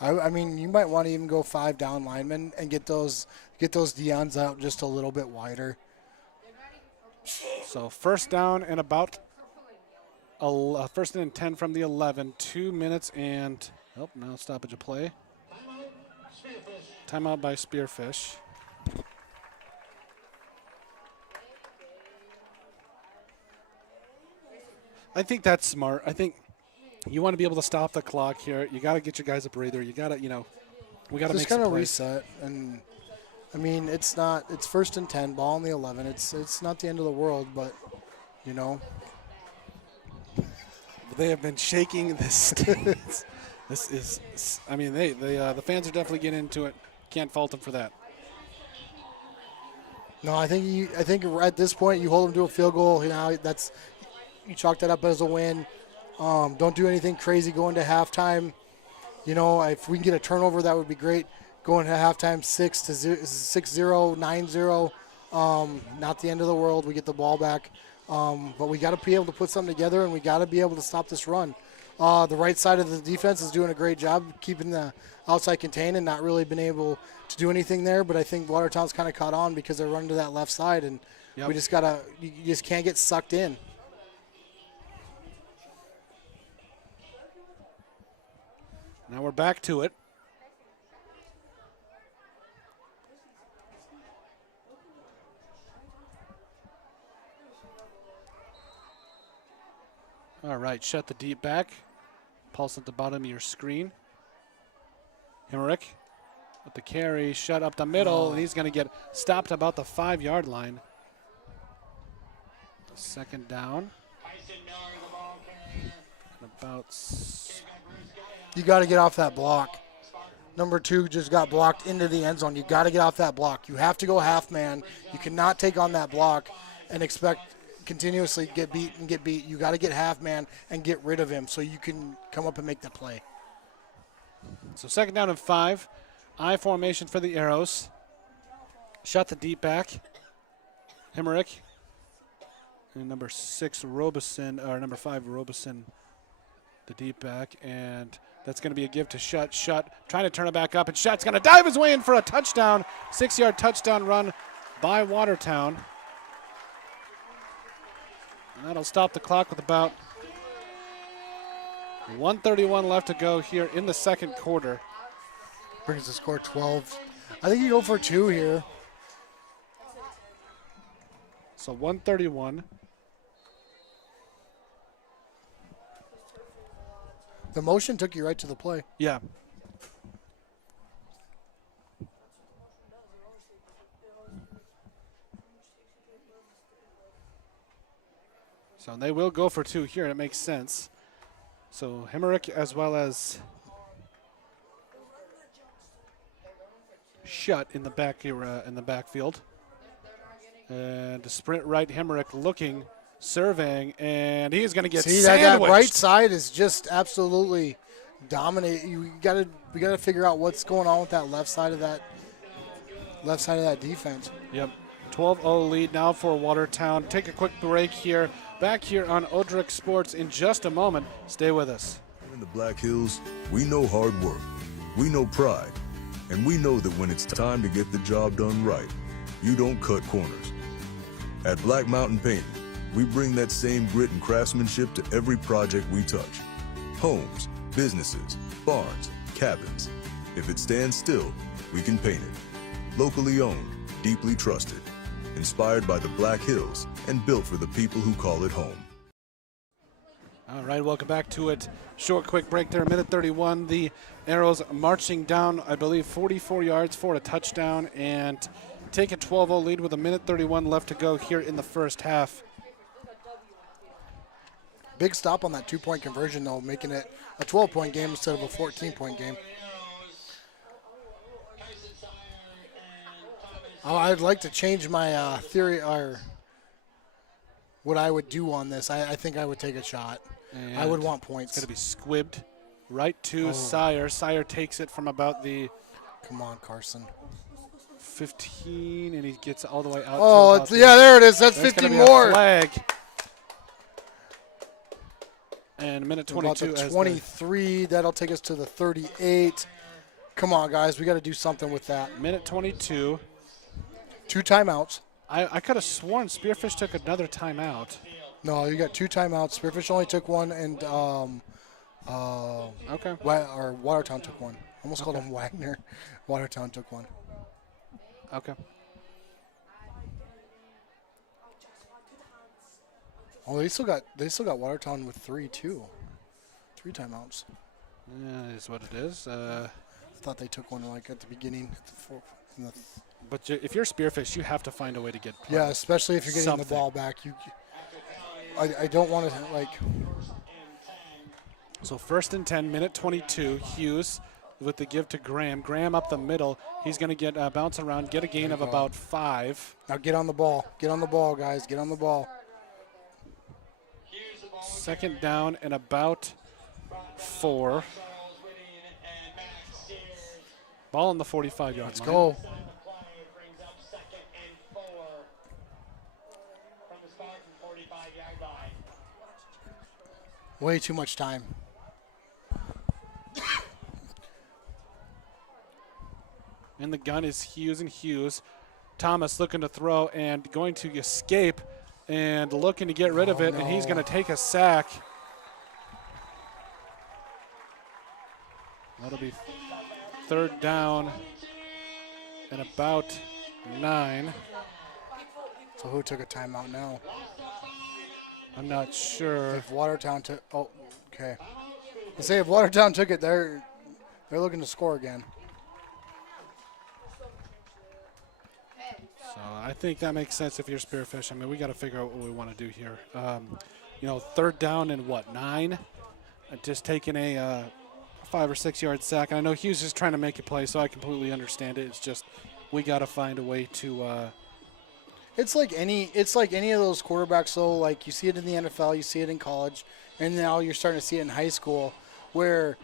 I mean, you might want to even go 5 down linemen and get those Deons out just a little bit wider. So first down and about first and 10 from the 11. 2 minutes and now stoppage of play. Timeout by Spearfish. I think that's smart. I think you want to be able to stop the clock here. You got to get your guys a breather. You got to, we got to make some plays. Just kind of reset. And I mean, it's first and 10, ball on the 11. It's not the end of the world, but they have been shaking this. This is, I mean, the fans are definitely getting into it. Can't fault them for that. No, I think at this point you hold them to a field goal. You chalk that up as a win. Don't do anything crazy going to halftime. If we can get a turnover, that would be great. Going to halftime 6-0, 9-0. Not the end of the world. We get the ball back. But we got to be able to put something together, and we got to be able to stop this run. The right side of the defense is doing a great job keeping the outside contained and not really been able to do anything there. But I think Watertown's kind of caught on because they're running to that left side, and we just you just can't get sucked in. Now we're back to it. All right, shut the deep back. Pulse at the bottom of your screen. Hemmerich with the carry, shut up the middle, and he's going to get stopped about the 5-yard line. Second down. You got to get off that block. Number 2 just got blocked into the end zone. You got to get off that block. You have to go half man. You cannot take on that block and expect continuously get beat. You got to get half man and get rid of him so you can come up and make the play. So second down and 5. I formation for the Arrows. Shot the deep back. Hemmerich. And number 6 Robeson, or number 5 Robeson, the deep back, and that's going to be a give to Shutt. Shutt trying to turn it back up, and Shutt's going to dive his way in for a touchdown. 6-yard touchdown run by Watertown. And that'll stop the clock with about 1:31 left to go here in the second quarter. Brings the score 12. I think you go for 2 here. So 1:31. The motion took you right to the play. Yeah. So they will go for 2 here, and it makes sense. So Hemmerich as well as Shutt in the back here in the backfield. And the sprint right, Hemrick looking, surveying, and he is going to get See, sandwiched. that right side is just absolutely dominating. We gotta figure out what's going on with that left side of that defense. Yep. 12-0 lead now for Watertown. Take a quick break here. Back here on Odrick Sports in just a moment. Stay with us. In the Black Hills, we know hard work, we know pride, and we know that when it's time to get the job done right, you don't cut corners. At Black Mountain Painting, we bring that same grit and craftsmanship to every project we touch. Homes, businesses, barns, cabins. If it stands still, we can paint it. Locally owned, deeply trusted, inspired by the Black Hills, and built for the people who call it home. All right, welcome back to it. Short, quick break there, minute 31. The Arrows marching down, I believe, 44 yards for a touchdown and take a 12-0 lead with a minute 31 left to go here in the first half. Big stop on that 2-point conversion, though, making it a 12-point game instead of a 14-point game. Oh, I'd like to change my theory or what I would do on this. I think I would take a shot. And I would want points. It's going to be squibbed right to Sire. Sire takes it from about the Come on, Carson. 15, and he gets all the way out. Oh, to yeah, there it is. That's There's 15 gonna be more. A flag. And minute 22. About the 23. That'll take us to the 38. Come on, guys. We got to do something with that. Minute 22. 2 timeouts. I could have sworn Spearfish took another timeout. No, you got 2 timeouts. Spearfish only took one, and Watertown took one. Almost called him Wagner. Watertown took one. Okay. Oh, they still got Watertown with 3 too. 3 timeouts. Yeah, is what it is. I thought they took one like at the beginning. At the fourth, but if you're Spearfish, you have to find a way to get. Yeah, especially if you're getting the ball back. I don't want to like. So 1st and 10, minute 22. Hughes with the give to Graham. Graham up the middle. He's going to get bounce around, get a gain of about 5. Now get on the ball. Get on the ball, guys. Get on the ball. 2nd down and about 4. Ball on the 45-yard line. Let's go. Way too much time. In the gun is Hughes and Hughes. Thomas looking to throw and going to escape and looking to get rid of it, and he's going to take a sack. That'll be 3rd down and about 9. So who took a timeout now? I'm not sure. If Watertown took, okay. Let's say if Watertown took it, they're looking to score again. So I think that makes sense if you're Spearfish. I mean, we got to figure out what we want to do here. 3rd down and 9. Just taking a 5 or 6 yard sack. And I know Hughes is trying to make a play, so I completely understand it. It's just we got to find a way to. It's like any of those quarterbacks, though. Like you see it in the NFL, you see it in college, and now you're starting to see it in high school, where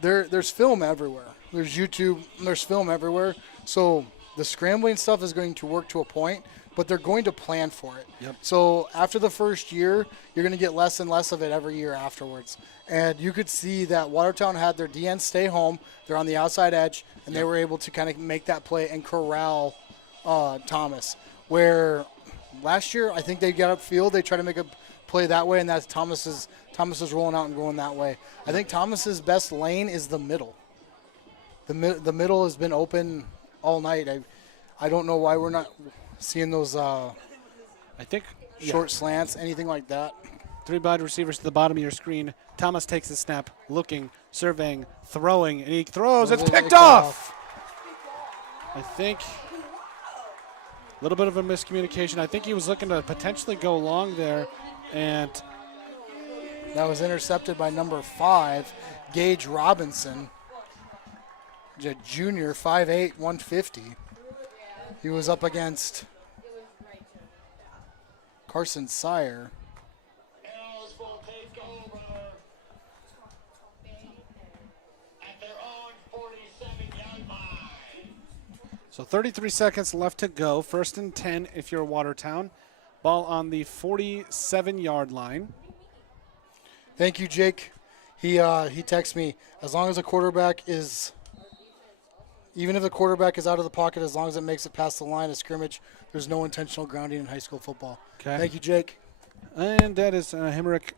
there's film everywhere. There's YouTube, there's film everywhere. So the scrambling stuff is going to work to a point, but they're going to plan for it. Yep. So after the first year, you're going to get less and less of it every year afterwards. And you could see that Watertown had their DN stay home. They're on the outside edge, and they were able to kind of make that play and corral Thomas. Where last year, I think they got upfield, they tried to make a play that way, and that's Thomas is rolling out and going that way. I think Thomas's best lane is the middle. The middle has been open all night. I don't know why we're not seeing those short slants, anything like that. 3 wide receivers to the bottom of your screen. Thomas takes the snap, looking, surveying, throwing, and he throws. It's picked off. I think a little bit of a miscommunication. I think he was looking to potentially go long there, and that was intercepted by number 5, Gage Robinson, a junior, 5'8", 150. He was up against Carson Sire. Arrows will take over at their own 47-yard line. So 33 seconds left to go. 1st and 10 if you're Watertown. Ball on the 47-yard line. Thank you, Jake. He texted me, as long as the quarterback is, even if the quarterback is out of the pocket, as long as it makes it past the line of scrimmage, there's no intentional grounding in high school football. Okay. Thank you, Jake. And that is Hemrick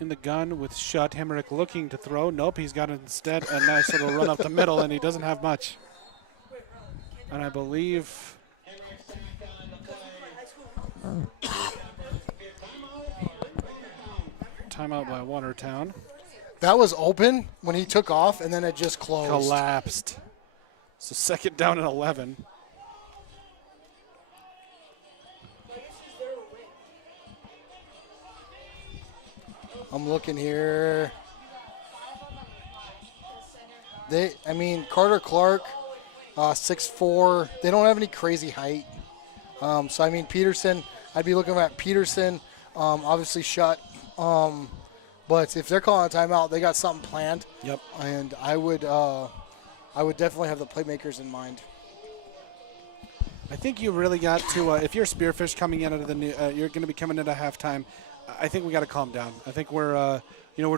in the gun with Shutt. Hemrick looking to throw. Nope, he's got instead a nice little run up the middle, and he doesn't have much. And I believe timeout by Watertown. That was open when he took off, and then it just closed. Collapsed. So 2nd down and 11. I'm looking here. Carter Clark, 6'4". They don't have any crazy height. Peterson, I'd be looking at Peterson, obviously Shutt. But if they're calling a timeout, they got something planned. Yep. And I would definitely have the playmakers in mind. I think you really got to, if you're Spearfish coming in at you're going to be coming in at halftime. I think we got to calm down. I think we're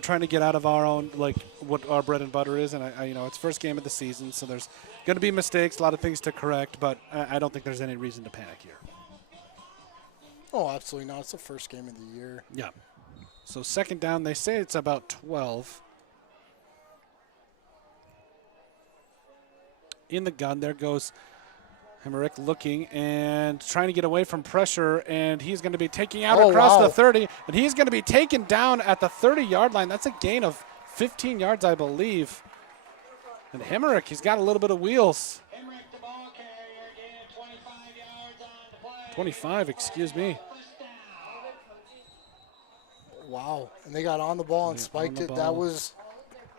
trying to get out of our own, like what our bread and butter is, and it's first game of the season, so there's going to be mistakes, a lot of things to correct, but I don't think there's any reason to panic here. Oh, absolutely not. It's the first game of the year. Yeah. So 2nd down, they say it's about 12. In the gun, there goes Hemrick looking and trying to get away from pressure, and he's going to be taking out across the 30, and he's going to be taken down at the 30-yard line. That's a gain of 15 yards, I believe. And Hemrick, he's got a little bit of wheels. Hemrick, the ball carrier, gain of 25 yards on the play. 25, excuse me. Wow. And they got on the ball and spiked it. That was...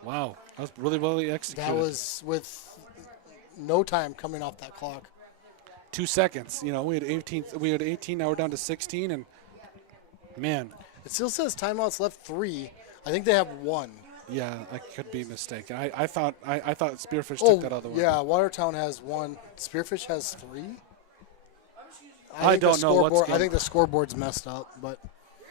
Wow. That was really well executed. That was with no time coming off that clock. 2 seconds. We had 18, now we're down to 16, and man. It still says timeouts left 3. I think they have 1. Yeah, I could be mistaken. I thought Spearfish took that other one. Yeah, Watertown has 1. Spearfish has 3. I don't know what's I think the scoreboard's messed up, but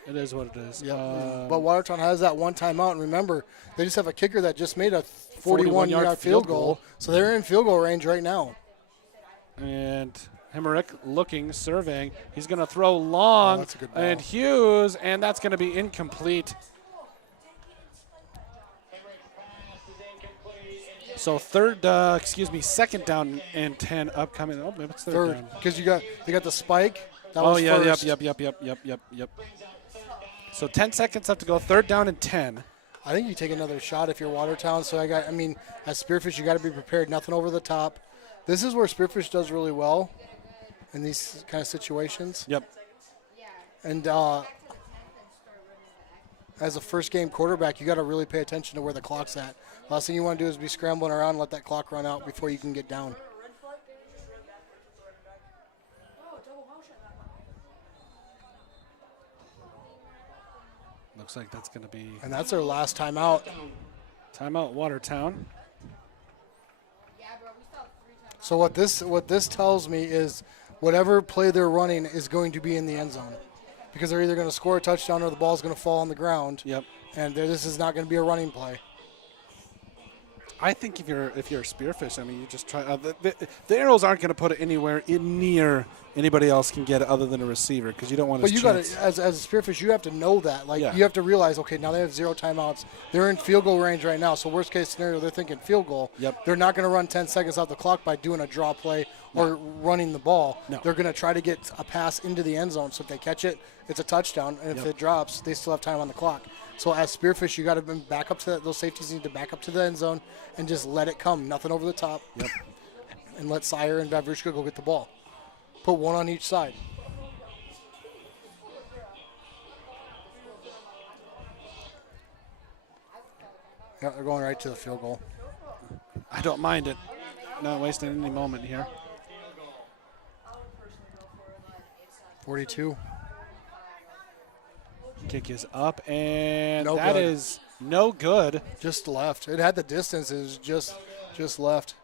it is what it is. Yeah. But Watertown has that 1 timeout, and remember, they just have a kicker that just made a 41-yard field goal, so they're in field goal range right now. And Hemrick looking, surveying. He's going to throw long, that's a good ball. And Hughes, and that's going to be incomplete. So 2nd down and 10 upcoming. Oh, maybe it's third down. Because you got the spike. That oh was yeah, first. Yep. So 10 seconds left to go. 3rd down and 10. I think you take another shot if you're Watertown. So as Spearfish, you got to be prepared. Nothing over the top. This is where Spearfish does really well in these kind of situations. Yep. And as a first game quarterback, you got to really pay attention to where the clock's at. Last thing you want to do is be scrambling around and let that clock run out before you can get down. Looks like that's going to be. And that's their last timeout. Timeout, Watertown. So what this tells me is whatever play they're running is going to be in the end zone, because they're either going to score a touchdown or the ball's going to fall on the ground. Yep. And this is not going to be a running play. I think if you're Spearfish, you just try. The arrows aren't going to put it anywhere near anybody else can get it other than a receiver, because you don't want to. But you got to, as a Spearfish, you have to know that. You have to realize, okay, now they have 0 timeouts. They're in field goal range right now. So worst case scenario, they're thinking field goal. Yep. They're not going to run 10 seconds off the clock by doing a draw play or running the ball. No. They're going to try to get a pass into the end zone. So if they catch it, it's a touchdown. And if it drops, they still have time on the clock. So as Spearfish, you got to back up to that. Those safeties need to back up to the end zone and just let it come. Nothing over the top. Yep. And let Sire and Vavrushka go get the ball. Put 1 on each side. Yeah, they're going right to the field goal. I don't mind it. Not wasting any moment here. 42. Kick is up, and No that good. is no good. Just left. It had the distance. It was just left.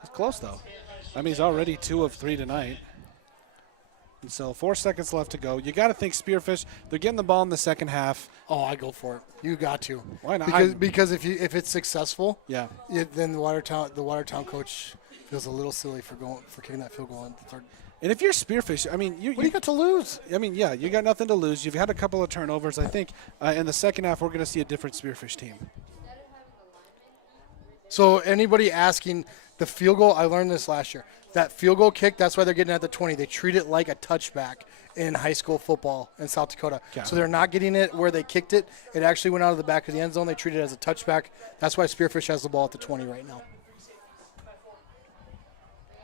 It's close, though. I mean, he's already 2 of 3 tonight. And so 4 seconds left to go. You got to think Spearfish, they're getting the ball in the second half. Oh, I go for it. You got to. Why not? Because if it's successful, yeah, then the Watertown coach feels a little silly for kicking that field goal in the third. And if you're Spearfish, I mean, what do you got to lose? I mean, yeah, you got nothing to lose. You've had a couple of turnovers. I think in the second half we're going to see a different Spearfish team. So anybody asking, the field goal, I learned this last year. That field goal kick, that's why they're getting at the 20. They treat it like a touchback in high school football in South Dakota. Yeah. So they're not getting it where they kicked it. It actually went out of the back of the end zone. They treat it as a touchback. That's why Spearfish has the ball at the 20 right now.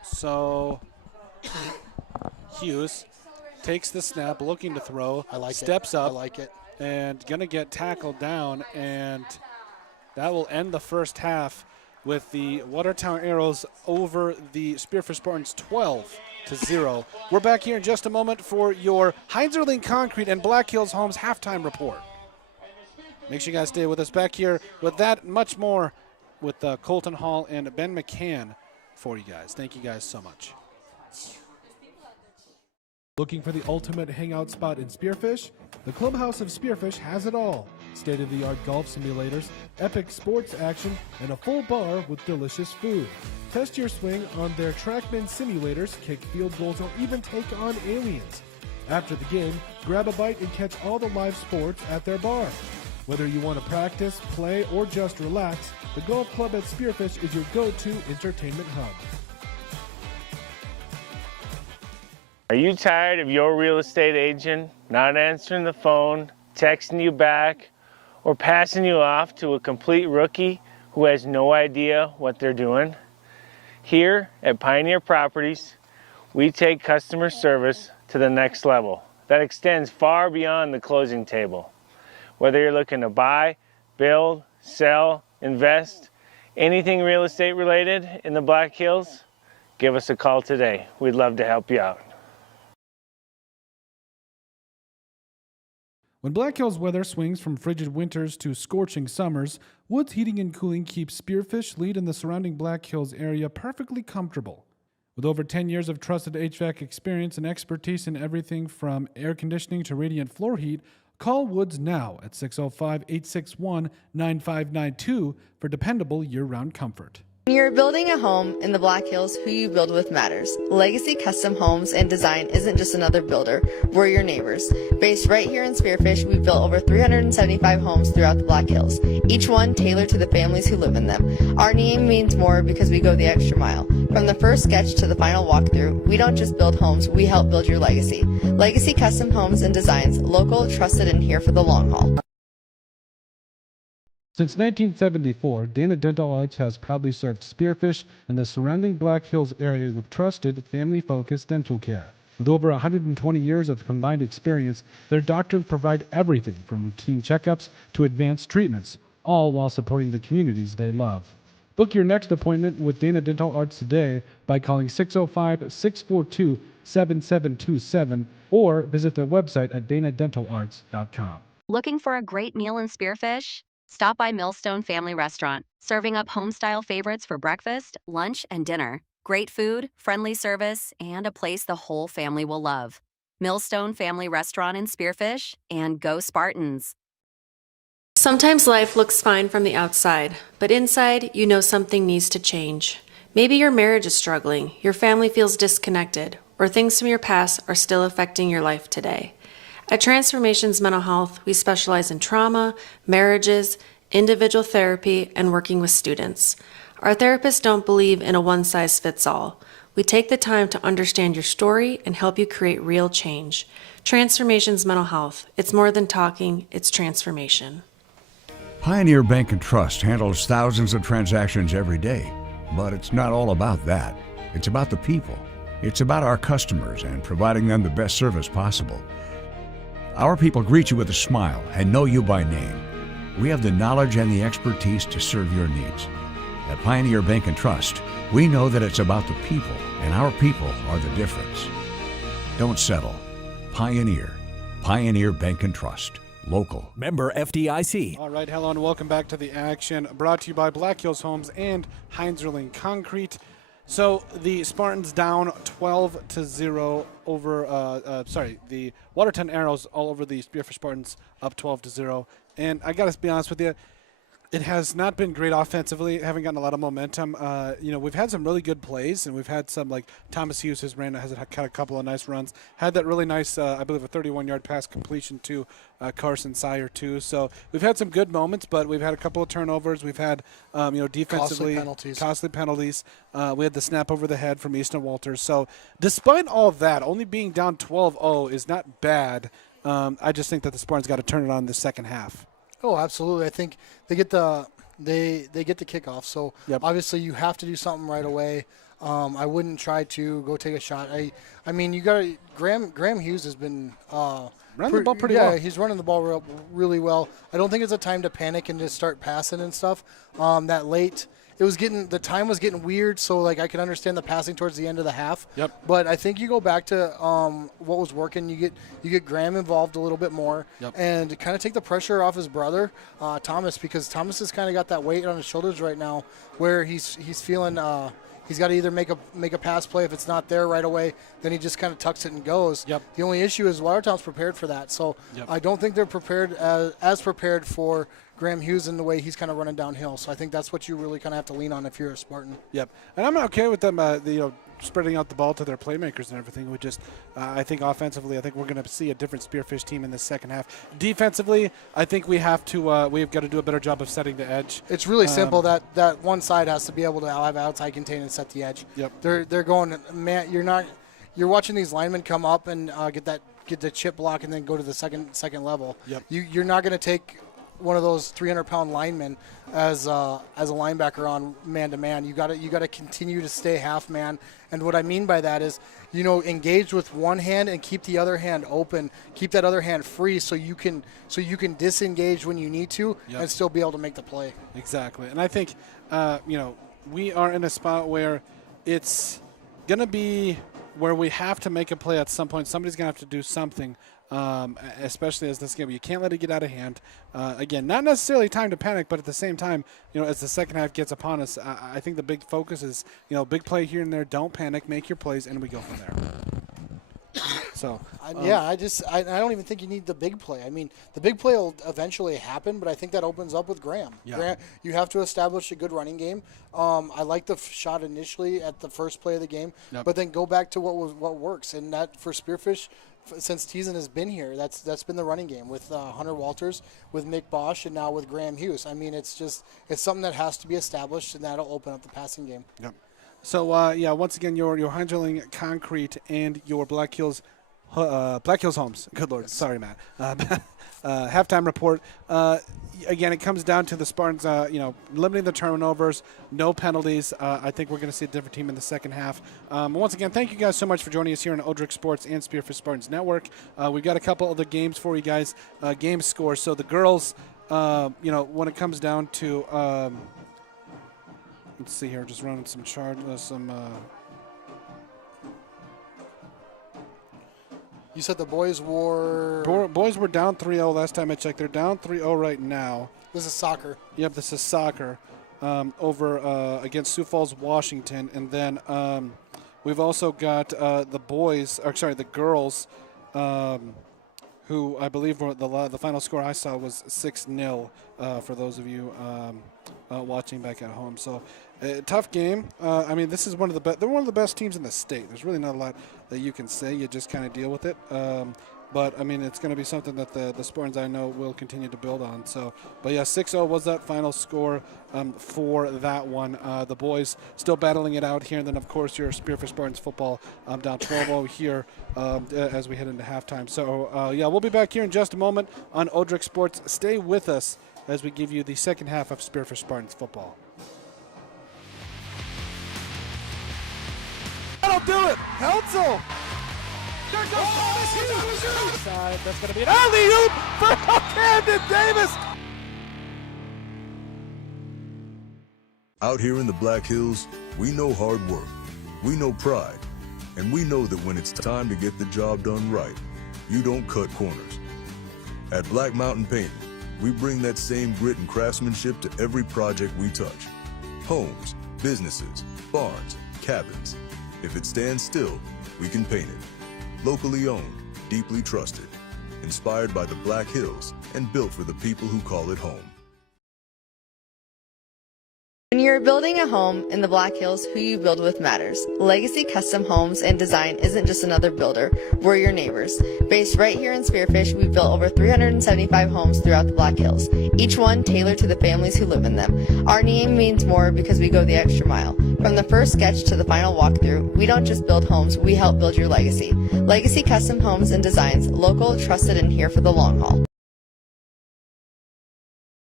So Hughes takes the snap, looking to throw. Steps up. I like it. And going to get tackled down, and that will end the first half with the Watertown Arrows over the Spearfish Spartans 12-0. We're back here in just a moment for your Heinzerling Concrete and Black Hills Homes halftime report. Make sure you guys stay with us back here with that much more with Colton Hall and Ben McCann for you guys. Thank you guys so much. Looking for the ultimate hangout spot in Spearfish? The Clubhouse of Spearfish has it all. State-of-the-art golf simulators, epic sports action, and a full bar with delicious food. Test your swing on their TrackMan simulators, kick field goals, or even take on aliens. After the game, grab a bite and catch all the live sports at their bar. Whether you want to practice, play, or just relax, the golf club at Spearfish is your go-to entertainment hub. Are you tired of your real estate agent not answering the phone, texting you back, or passing you off to a complete rookie who has no idea what they're doing? Here at Pioneer Properties, we take customer service to the next level that extends far beyond the closing table. Whether you're looking to buy, build, sell, invest, anything real estate related in the Black Hills, give us a call today. We'd love to help you out. When Black Hills weather swings from frigid winters to scorching summers, Woods Heating and Cooling keeps Spearfish, Lead, and the surrounding Black Hills area perfectly comfortable. With over 10 years of trusted HVAC experience and expertise in everything from air conditioning to radiant floor heat, call Woods now at 605-861-9592 for dependable year-round comfort. When you're building a home in the Black Hills, who you build with matters. Legacy Custom Homes and Design isn't just another builder, we're your neighbors. Based right here in Spearfish, we've built over 375 homes throughout the Black Hills, each one tailored to the families who live in them. Our name means more because we go the extra mile. From the first sketch to the final walkthrough, we don't just build homes, we help build your legacy. Legacy Custom Homes and Designs, local, trusted, and here for the long haul. Since 1974, Dana Dental Arts has proudly served Spearfish and the surrounding Black Hills area with trusted, family-focused dental care. With over 120 years of combined experience, their doctors provide everything from routine checkups to advanced treatments, all while supporting the communities they love. Book your next appointment with Dana Dental Arts today by calling 605-642-7727 or visit their website at danadentalarts.com. Looking for a great meal in Spearfish? Stop by Millstone Family Restaurant, serving up home-style favorites for breakfast, lunch, and dinner. Great food, friendly service, and a place the whole family will love. Millstone Family Restaurant in Spearfish, and go Spartans! Sometimes life looks fine from the outside, but inside, you know something needs to change. Maybe your marriage is struggling, your family feels disconnected, or things from your past are still affecting your life today. At Transformations Mental Health, we specialize in trauma, marriages, individual therapy, and working with students. Our therapists don't believe in a one-size-fits-all. We take the time to understand your story and help you create real change. Transformations Mental Health. It's more than talking, it's transformation. Pioneer Bank and Trust handles thousands of transactions every day, but it's not all about that. It's about the people. It's about our customers and providing them the best service possible. Our people greet you with a smile and know you by name. We have the knowledge and the expertise to serve your needs. At Pioneer Bank and Trust, we know that it's about the people, and our people are the difference. Don't settle. Pioneer. Pioneer Bank and Trust. Local. Member FDIC. All right, hello and welcome back to the action. Brought to you by Black Hills Homes and Heinzerling Concrete. So the Spartans down 12-0 over, the Watertown Arrows all over the Spearfish Spartans up 12-0. And I got to be honest with you, it has not been great offensively. Haven't gotten a lot of momentum. We've had some really good plays, and we've had some, like Thomas Hughes has had a couple of nice runs. Had that really nice, I believe, a 31-yard pass completion to Carson Sire too. So we've had some good moments, but we've had a couple of turnovers. We've had, defensively costly penalties. We had the snap over the head from Easton Walters. So despite all of that, only being down 12-0 is not bad. I just think that the Spartans got to turn it on in the second half. Oh, absolutely. I think they get the kickoff. So obviously you have to do something right away. I wouldn't try to go take a shot. I mean, you got to Graham Hughes has been running the ball pretty well. Yeah, he's running the ball really well. I don't think it's a time to panic and just start passing and stuff. That late. The time was getting weird, so like I can understand the passing towards the end of the half. Yep. But I think you go back to what was working. You get Graham involved a little bit more, and kind of take the pressure off his brother Thomas, because Thomas has kind of got that weight on his shoulders right now, where he's feeling he's got to either make a pass play. If it's not there right away, then he just kind of tucks it and goes. Yep. The only issue is Watertown's prepared for that, so I don't think they're prepared as prepared for Graham Hughes in the way he's kind of running downhill. So I think that's what you really kind of have to lean on if you're a Spartan. Yep. And I'm okay with them, spreading out the ball to their playmakers and everything. We just, I think offensively, I think we're going to see a different Spearfish team in the second half. Defensively, I think we've got to do a better job of setting the edge. It's really simple. That one side has to be able to have outside contain and set the edge. Yep. They're going, man. You're watching these linemen come up and get the chip block and then go to the second level. Yep. You're not going to take one of those 300-pound linemen as a linebacker on man-to-man. You got to continue to stay half man. And what I mean by that is, engage with one hand and keep the other hand open. Keep that other hand free so you can disengage when you need to and still be able to make the play. Exactly. And I think we are in a spot where it's going to be where we have to make a play at some point. Somebody's going to have to do something. Especially as this game, you can't let it get out of hand. Again, not necessarily time to panic, but at the same time, as the second half gets upon us, I think the big focus is, big play here and there. Don't panic, make your plays, and we go from there. So I don't even think you need the big play. I mean, the big play will eventually happen, but I think that opens up with Graham. Yeah. Graham, you have to establish a good running game. I like the shot initially at the first play of the game, but then go back to what works, and that for Spearfish. Since Teason has been here, that's been the running game with Hunter Walters, with Mick Bosch, and now with Graham Hughes. I mean, it's something that has to be established, and that'll open up the passing game. Yep. So once again, your Heinzerling Concrete and your Black Hills Homes. Good Lord, sorry, Matt. Halftime report. Again, it comes down to the Spartans, limiting the turnovers, no penalties. I think we're going to see a different team in the second half. Once again, thank you guys so much for joining us here on Odrick Sports and Spearfish Spartans Network. We've got a couple other games for you guys, game scores. So the girls, when it comes down to, let's see here, just running some charts, You said the boys were down 3-0 last time I checked. They're down 3-0 right now. This is soccer. Yep, this is soccer over against Sioux Falls, Washington. And then we've also got the girls, who I believe were the final score I saw was 6-0 for those of you watching back at home. So tough game. I mean, this is one of the best. They're one of the best teams in the state. There's really not a lot that you can say. You just kind of deal with it. But I mean, it's going to be something that the Spartans I know will continue to build on. So, but yeah, 6-0 was that final score for that one. The boys still battling it out here, and then of course your Spearfish Spartans football down 12-0 here as we head into halftime. So yeah, we'll be back here in just a moment on Odrick Sports. Stay with us as we give you the second half of Spearfish Spartans football. That'll do it. Council. There goes Thomas Hughes. That's going to be an alley-oop for Camden Davis. Out here in the Black Hills, we know hard work, we know pride, and we know that when it's time to get the job done right, You don't cut corners. At Black Mountain Painting, we bring that same grit and craftsmanship to every project we touch. Homes, businesses, barns, cabins. If it stands still, we can paint it. Locally owned, deeply trusted. Inspired by the Black Hills and built for the people who call it home. When you're building a home in the Black Hills, who you build with matters. Legacy Custom Homes and Design isn't just another builder, we're your neighbors. Based right here in Spearfish, we've built over 375 homes throughout the Black Hills, each one tailored to the families who live in them. Our name means more because we go the extra mile. From the first sketch to the final walkthrough, we don't just build homes, we help build your legacy. Legacy Custom Homes and Designs, local, trusted, and here for the long haul.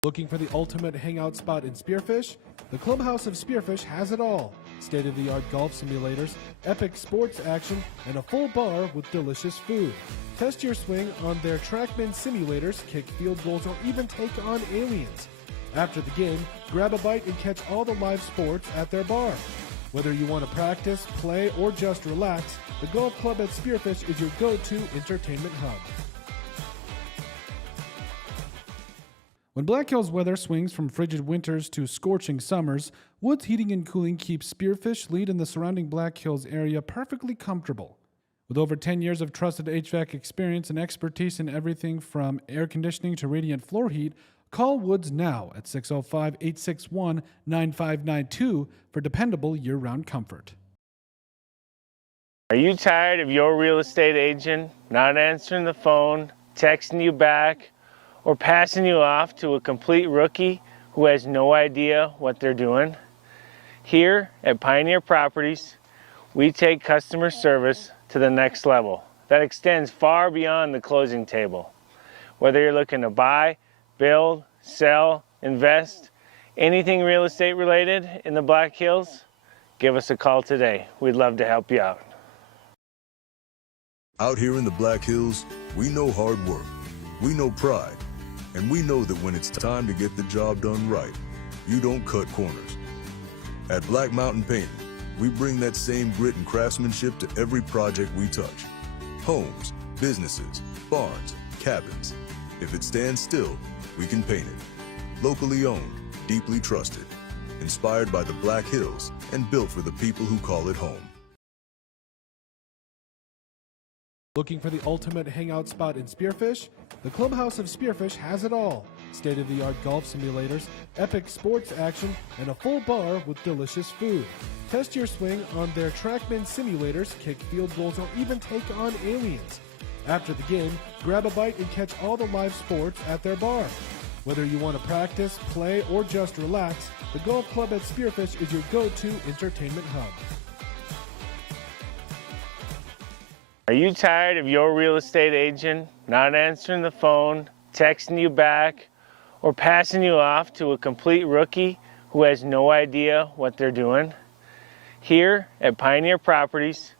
Looking for the ultimate hangout spot in Spearfish? The Clubhouse of Spearfish has it all. State-of-the-art golf simulators, epic sports action, and a full bar with delicious food. Test your swing on their TrackMan simulators, kick field goals, or even take on aliens. After the game, grab a bite and catch all the live sports at their bar. Whether you want to practice, play, or just relax, the Golf Club at Spearfish is your go-to entertainment hub. When Black Hills weather swings from frigid winters to scorching summers, Woods Heating and Cooling keeps Spearfish Lead and the surrounding Black Hills area perfectly comfortable. With over 10 years of trusted HVAC experience and expertise in everything from air conditioning to radiant floor heat, call Woods now at 605-861-9592 for dependable year-round comfort. Are you tired of your real estate agent not answering the phone, texting you back, or passing you off to a complete rookie who has no idea what they're doing? Here at Pioneer Properties, we take customer service to the next level that extends far beyond the closing table. Whether you're looking to buy, build, sell, invest, anything real estate related in the Black Hills, give us a call today. We'd love to help you out. Out here in the Black Hills, we know hard work, we know pride, and we know that when it's time to get the job done right, you don't cut corners. At Black Mountain Painting, we bring that same grit and craftsmanship to every project we touch. Homes, businesses, barns, cabins. If it stands still, we can paint it. Locally owned, deeply trusted. Inspired by the Black Hills and built for the people who call it home. Looking for the ultimate hangout spot in Spearfish? The Clubhouse of Spearfish has it all. State-of-the-art golf simulators, epic sports action, and a full bar with delicious food. Test your swing on their TrackMan simulators, kick field goals, or even take on aliens. After the game, grab a bite and catch all the live sports at their bar. Whether you want to practice, play, or just relax, the Golf Club at Spearfish is your go-to entertainment hub. Are you tired of your real estate agent not answering the phone, texting you back, or passing you off to a complete rookie who has no idea what they're doing? Here at Pioneer Properties,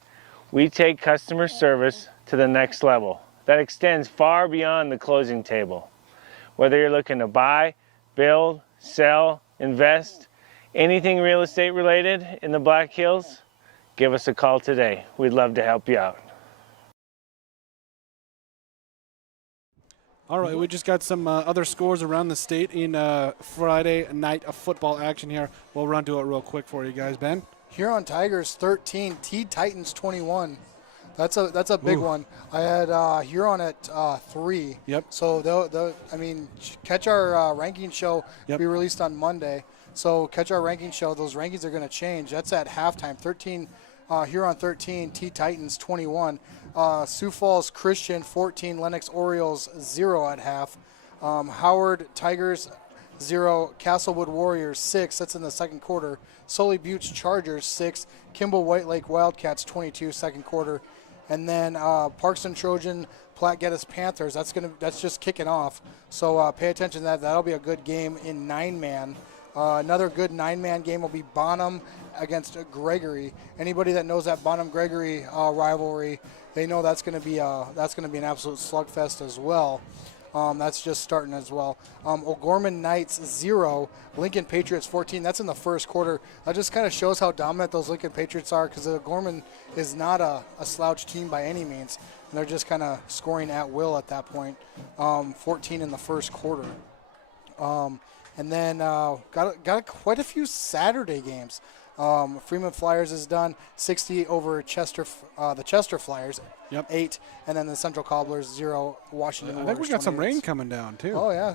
we take customer service to the next level that extends far beyond the closing table. Whether you're looking to buy, build, sell, invest, anything real estate related in the Black Hills, give us a call today. We'd love to help you out. All right, we just got some other scores around the state in Friday night of football action here. We'll run to it real quick for you guys, Ben. Huron Tigers 13, T Titans 21. That's a big one. I had Huron at 3. Yep. So catch our ranking show. Yep. Be released on Monday. So catch our ranking show. Those rankings are going to change. That's at halftime. 13 Huron 13, T Titans 21. Sioux Falls Christian 14, Lennox Orioles 0 at half. Howard Tigers 0, Castlewood Warriors 6. That's in the second quarter. Sully Buttes Chargers 6, Kimball White Lake Wildcats 22 second quarter, and then Parkson Trojan Platte Geddes Panthers. That's just kicking off. So pay attention to that. That'll be a good game in 9-man. Another good 9-man game will be Bonham against Gregory. Anybody that knows that Bonham-Gregory rivalry, they know that's going to be an absolute slugfest as well. That's just starting as well. O'Gorman Knights 0, Lincoln Patriots 14. That's in the first quarter. That just kind of shows how dominant those Lincoln Patriots are, because O'Gorman is not a slouch team by any means. And they're just kind of scoring at will at that point. 14 in the first quarter. And then got quite a few Saturday games. Freeman Flyers is done 60 over the Chester Flyers, 8, and then the Central Cobblers 0, Washington. I think we got some rain coming down too. Oh yeah.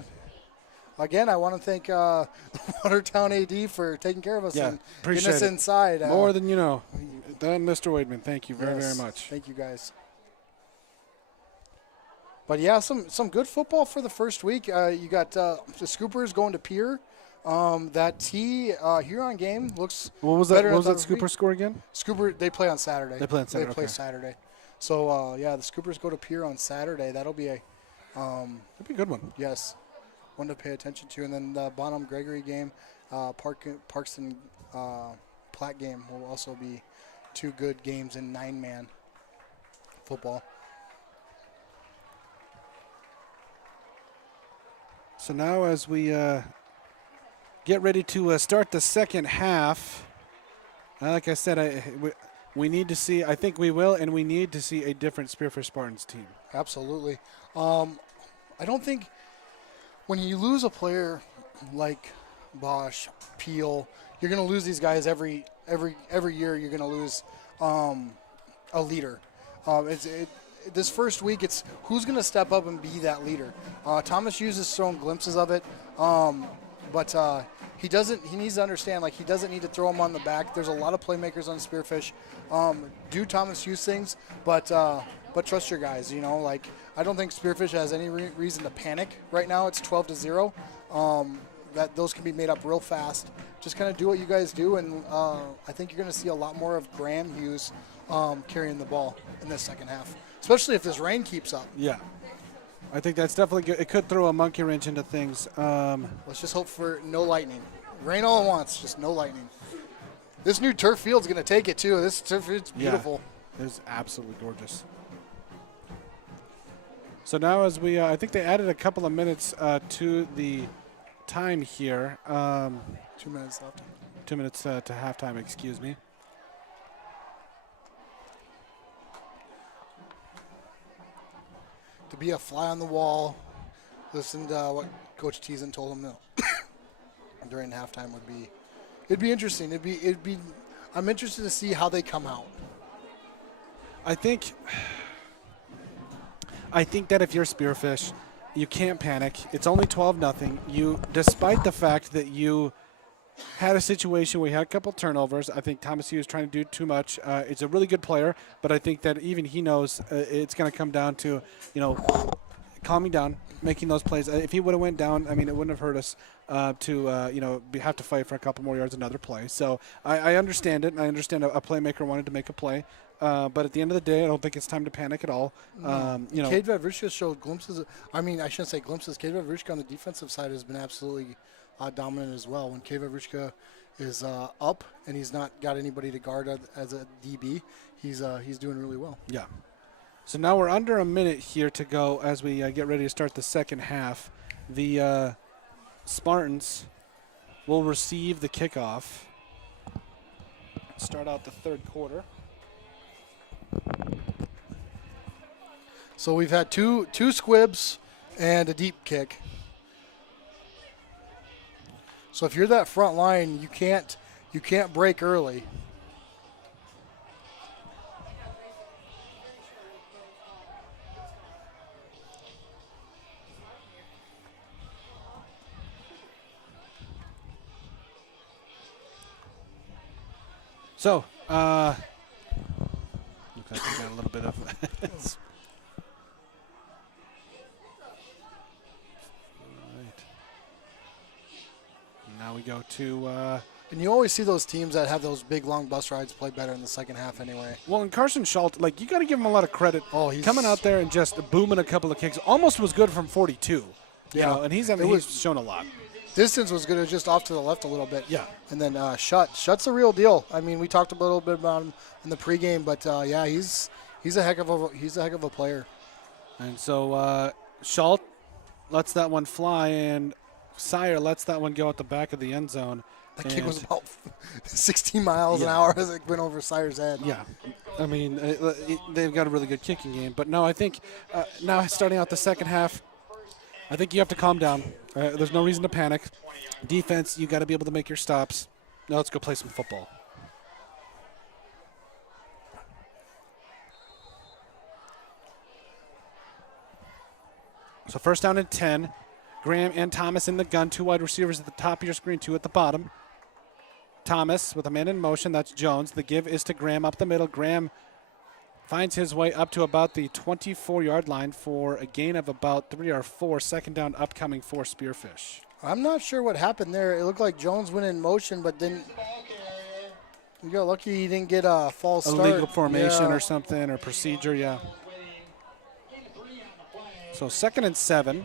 Again, I want to thank the Watertown AD for taking care of us and getting us inside. More than you know. Mr. Wademan, thank you very much. Thank you guys. But yeah, some good football for the first week. You got the Scoopers going to Pier. That Huron game looks. What was that? What was that Scooper score again? Scooper, they play on Saturday. They play on Saturday. They play Saturday. So the Scoopers go to Pier on Saturday. That'll be a. That'll be a good one. Yes, one to pay attention to. And then the Bonham Gregory game, Parkston Platte game will also be 2 good games in 9-man football. So now as we get ready to start the second half, like I said, we need to see, I think we will, and we need to see a different Spearfish Spartans team. Absolutely. I don't think when you lose a player like Bosch, Peel, you're going to lose these guys every year. You're going to lose a leader. This first week, it's who's going to step up and be that leader. Thomas Hughes has shown glimpses of it, but he needs to understand, like, he doesn't need to throw him on the back. There's a lot of playmakers on Spearfish. Do Thomas Hughes things, but trust your guys. You know, like, I don't think Spearfish has any reason to panic right now. It's 12-0. That those can be made up real fast. Just kind of do what you guys do, and I think you're going to see a lot more of Graham Hughes carrying the ball in this second half, especially if this rain keeps up. Yeah. I think that's definitely good. It could throw a monkey wrench into things. Let's just hope for no lightning. Rain all at once, just no lightning. This new turf field's going to take it, too. This turf field's beautiful. Yeah, it's absolutely gorgeous. So now as we, I think they added a couple of minutes to the time here. 2 minutes left. 2 minutes to halftime, excuse me. To be a fly on the wall, listen to what Coach Teason told him during halftime it'd be interesting. I'm interested to see how they come out. I think that if you're Spearfish, you can't panic. It's only 12-0. Despite the fact that you had a situation where you had a couple turnovers, I think Thomas Hughes trying to do too much. It's a really good player, but I think that even he knows it's going to come down to, calming down, making those plays. If he would have went down, I mean, it wouldn't have hurt us to have to fight for a couple more yards, another play. So I understand it. I understand a playmaker wanted to make a play. But at the end of the day, I don't think it's time to panic at all. Cade Vavrushka showed glimpses. I shouldn't say glimpses. Cade Vavrushka on the defensive side has been absolutely dominant as well. When Cade Vavrushka is up and he's not got anybody to guard as a DB, he's doing really well. Yeah. So now we're under a minute here to go as we get ready to start the second half. The Spartans will receive the kickoff. Start out the third quarter. So we've had two squibs and a deep kick. So if you're that front line, you can't break early. So, looks like we got a little bit of. Now we go to. And you always see those teams that have those big, long bus rides play better in the second half anyway. Well, and Carson Schultz, you got to give him a lot of credit. Oh, he's coming out there and just booming a couple of kicks. Almost was good from 42. Yeah. And he's shown a lot. Distance was good. It was just off to the left a little bit. Yeah. And then Shutt's a real deal. I mean, we talked a little bit about him in the pregame, but he's a heck of a player. And so Schultz lets that one fly, and Sire lets that one go at the back of the end zone. That kick was about 16 miles an hour as it went over Sire's head. Yeah. I mean, they've got a really good kicking game. But, no, I think now starting out the second half, I think you have to calm down. There's no reason to panic. Defense, you got to be able to make your stops. Now let's go play some football. So first down and 10. Graham and Thomas in the gun. 2 wide receivers at the top of your screen, 2 at the bottom. Thomas with a man in motion. That's Jones. The give is to Graham up the middle. Graham finds his way up to about the 24-yard line for a gain of about 3 or 4. Second down upcoming for Spearfish. I'm not sure what happened there. It looked like Jones went in motion, but then you got lucky he didn't get a false start. Illegal formation or something, or procedure, yeah. So 2nd and 7.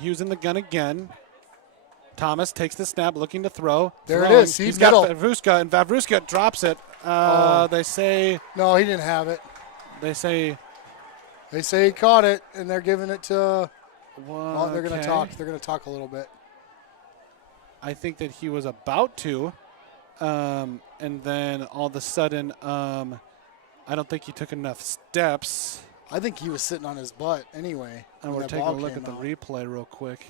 Hughes in the gun again. Thomas takes the snap, looking to throw. There it is. He's got Vavruska, and Vavruska drops it. They say no, he didn't have it. They say he caught it, and they're giving it to. Well, they're going to talk. They're going to talk a little bit. I think that he was about to, and then all of a sudden, I don't think he took enough steps. I think he was sitting on his butt anyway. And we're taking a look at the replay real quick.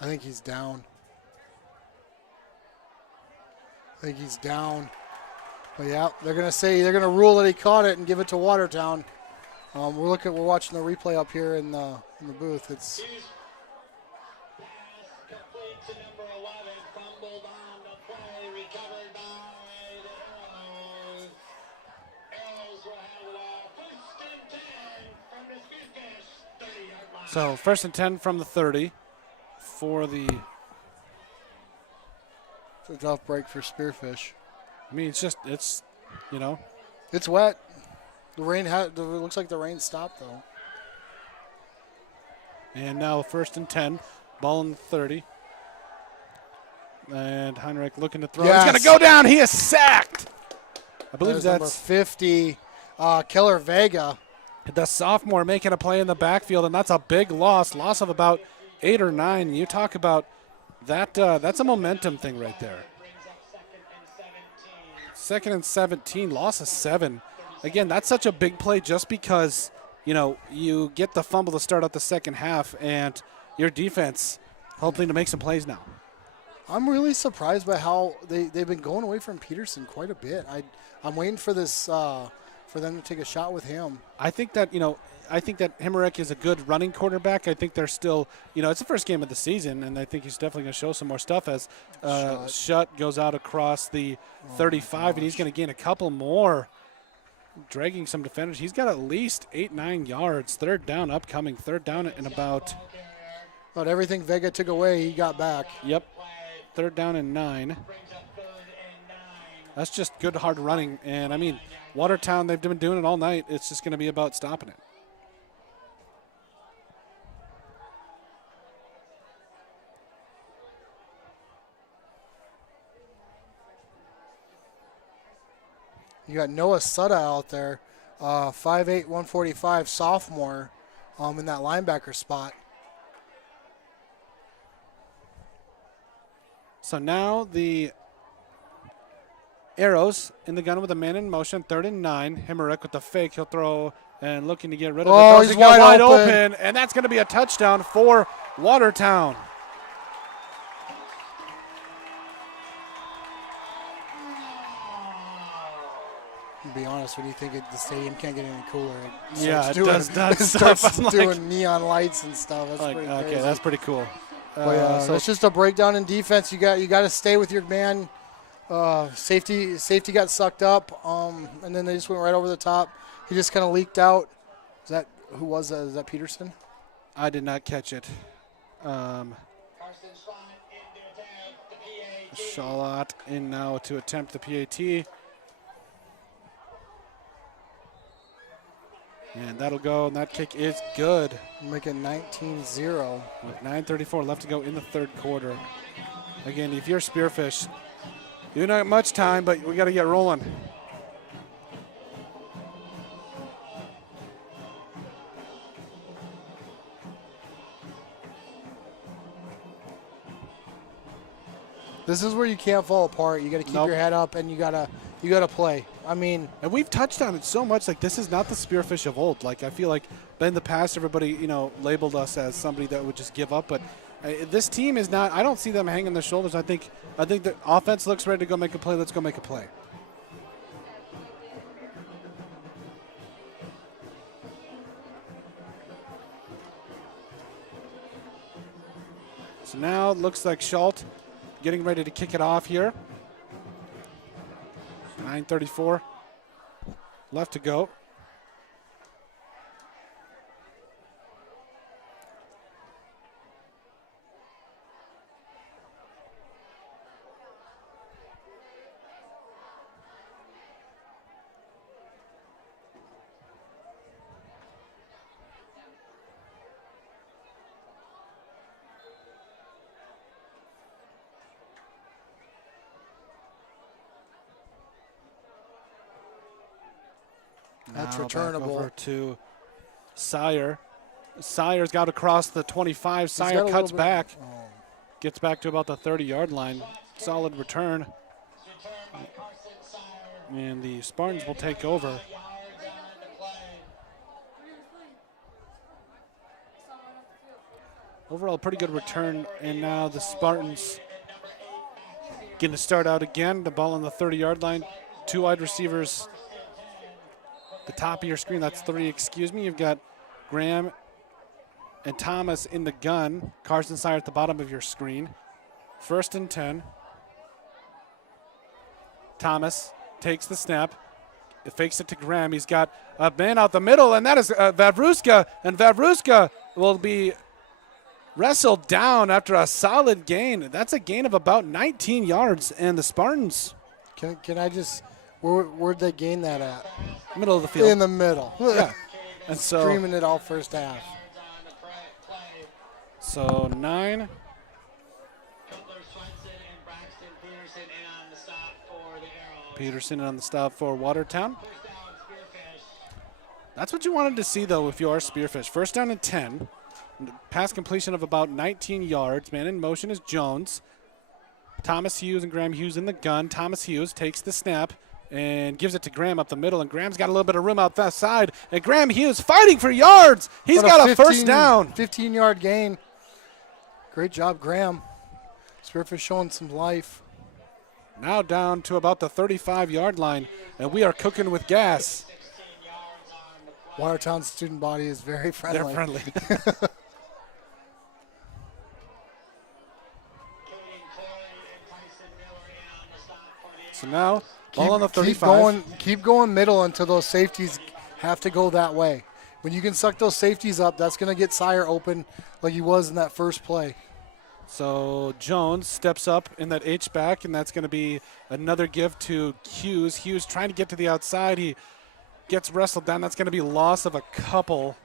I think he's down. But yeah, they're gonna rule that he caught it and give it to Watertown. We're watching the replay up here in the booth. It's so 1st and 10 from the 30 for the. It's a tough break for Spearfish. I mean, it's it's wet. The rain it looks like the rain stopped though. And now 1st and 10, ball in the 30. And Heinrich looking to throw. Yes. He's going to go down. He is sacked. I believe that's number 50, Keller Vega. The sophomore making a play in the backfield, and that's a big loss of about 8 or 9. You talk about that. That's a momentum thing right there. 2nd and 17, loss of 7. Again, that's such a big play just because, you get the fumble to start out the second half, and your defense hoping to make some plays now. I'm really surprised by how they've been going away from Peterson quite a bit. I'm waiting for this for them to take a shot with him. I think that Himmerich is a good running quarterback. I think they're still, it's the first game of the season, and I think he's definitely going to show some more stuff as Shutt goes out across the 35, and he's going to gain a couple more, dragging some defenders. He's got at least 8-9 yards. 3rd down upcoming. 3rd down in about everything Vega took away, he got back. Yep. 3rd down and 9. That's just good, hard running. And, I mean, Watertown, they've been doing it all night. It's just going to be about stopping it. You got Noah Sutta out there, 5'8", 145, sophomore, in that linebacker spot. So now the Arrows in the gun with a man in motion, 3rd and 9. Himmerich with the fake. He'll throw and looking to get rid of it. He's wide open, and that's going to be a touchdown for Watertown. To be honest, when you think the stadium can't get any cooler, it starts doing neon lights and stuff. That's pretty crazy. Okay, that's pretty cool. So it's just a breakdown in defense. You got to stay with your man. Safety got sucked up, and then they just went right over the top. He just kind of leaked out. Who was that? Is that Peterson? I did not catch it. Charlotte in now to attempt the PAT. And that'll go, and that kick is good. Make it 19-0. With 9:34 left to go in the third quarter. Again, if you're Spearfish, you don't have much time, but we got to get rolling. This is where you can't fall apart. You got to keep your head up, and you gotta play. I mean, and we've touched on it so much. Like, this is not the Spearfish of old. Like, I feel like in the past, everybody labeled us as somebody that would just give up. But this team is not. I don't see them hanging their shoulders. I think the offense looks ready to go make a play. Let's go make a play. So now it looks like Schultz getting ready to kick it off here. 9:34 left to go. That's Now returnable. back over to Sire. Sire's got across the 25. got Sire a cuts little bit- back. Gets back to about the 30-yard line. Solid return. And the Spartans will take over. Overall, pretty good return. And now the Spartans going to start out again. The ball on the 30-yard line. Two wide receivers. The top of your screen, that's three, excuse me. You've got Graham and Thomas in the gun. Carson Sire at the bottom of your screen. 1st and 10. Thomas takes the snap. It fakes it to Graham. He's got a man out the middle, and that is Vavruska. And Vavruska will be wrestled down after a solid gain. That's a gain of about 19 yards, and the Spartans. Can I just, where'd they gain that at? Middle of the field. In the middle. Yeah. And so Streaming it all first half. So 9. Peterson on the stop for Watertown. That's what you wanted to see, though, if you are Spearfish. 1st down and 10. Pass completion of about 19 yards. Man in motion is Jones. Thomas Hughes and Graham Hughes in the gun. Thomas Hughes takes the snap and gives it to Graham up the middle. And Graham's got a little bit of room out that side. And Graham Hughes fighting for yards. He's got a 1st down. 15-yard gain. Great job, Graham. Spearfish showing some life. Now down to about the 35-yard line, and we are cooking with gas. Watertown's student body is very friendly. They're friendly. So now, ball on the 35. Keep going middle until those safeties have to go that way. When you can suck those safeties up, that's going to get Sire open like he was in that first play. So Jones steps up in that H-back, and that's going to be another give to Hughes. Hughes trying to get to the outside. He gets wrestled down. That's going to be loss of a couple.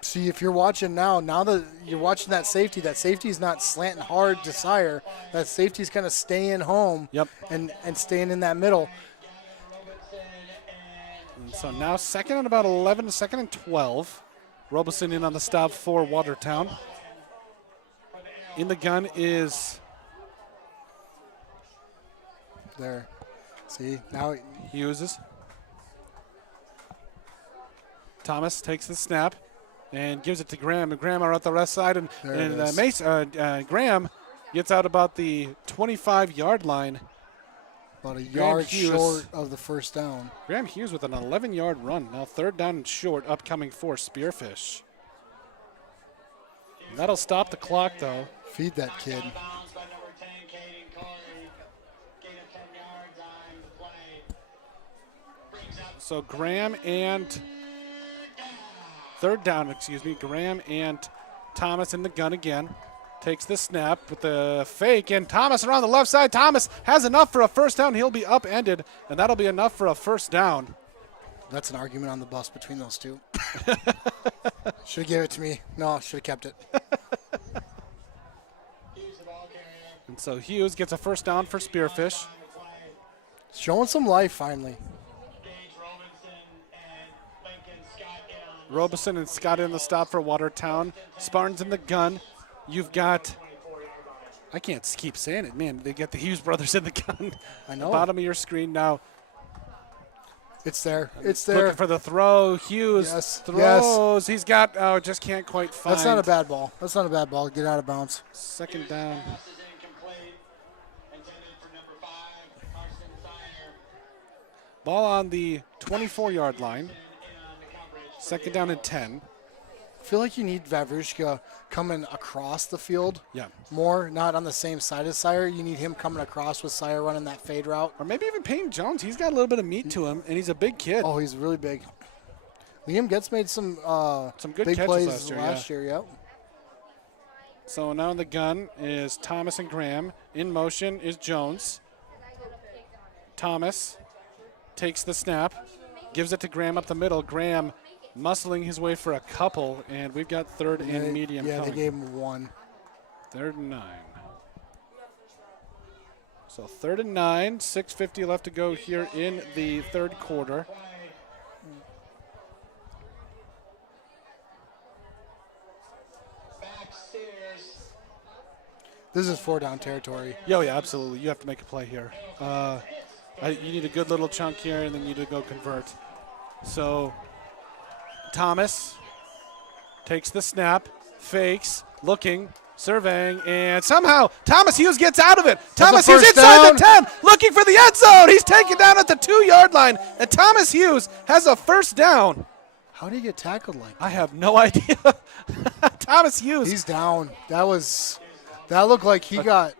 See, if you're watching now that you're watching that safety is not slanting hard to Sire. That safety's kind of staying home and staying in that middle. And so now 2nd and about 11, 2nd and 12. Robeson in on the stop for Watertown. In the gun is there. See, now he uses. Thomas takes the snap and gives it to Graham. And Graham are at the left side, and Graham gets out about the 25-yard line. About a yard short of the 1st down. Graham Hughes with an 11-yard run. Now 3rd down and short, upcoming for Spearfish. And that'll stop the clock, though. Feed that kid. So Graham and 3rd down, excuse me. Graham and Thomas in the gun again. Takes the snap with the fake, and Thomas around the left side. Thomas has enough for a 1st down. He'll be upended, and that'll be enough for a 1st down. That's an argument on the bus between those two. Should have given it to me. No, should have kept it. And so Hughes gets a first down for Spearfish. Showing some life finally. Robeson and Scott in the stop for Watertown. Spartans in the gun. You've got, I can't keep saying it, man. They get the Hughes brothers in the gun. I know. The bottom of your screen now. It's there. It's there. Looking for the throw. Hughes throws. Yes. He's got, just can't quite find. That's not a bad ball. That's not a bad ball. Get out of bounds. Second down. Ball on the 24-yard line. Second down and 10. I feel like you need Vavrushka coming across the field more, not on the same side as Sire. You need him coming across with Sire running that fade route. Or maybe even Payne Jones. He's got a little bit of meat to him, and he's a big kid. Oh, he's really big. Liam Getz made some good big catches plays last year, yep. So now in the gun is Thomas and Graham. In motion is Jones. Thomas takes the snap, gives it to Graham up the middle. Graham muscling his way for a couple, and we've got third and medium coming. They gave him one. 3rd and 9. So 3rd and 9, 6:50 left to go here in the third quarter. This is 4-down territory. Yeah, absolutely. You have to make a play here. You need a good little chunk here, and then you need to go convert. So Thomas takes the snap, fakes, looking, surveying, and somehow Thomas Hughes gets out of it. Thomas Hughes inside the 10, looking for the end zone. He's taken down at the 2-yard line, and Thomas Hughes has a first down. How do you get tackled like that? I have no idea. Thomas Hughes. He's down. That looked like he got,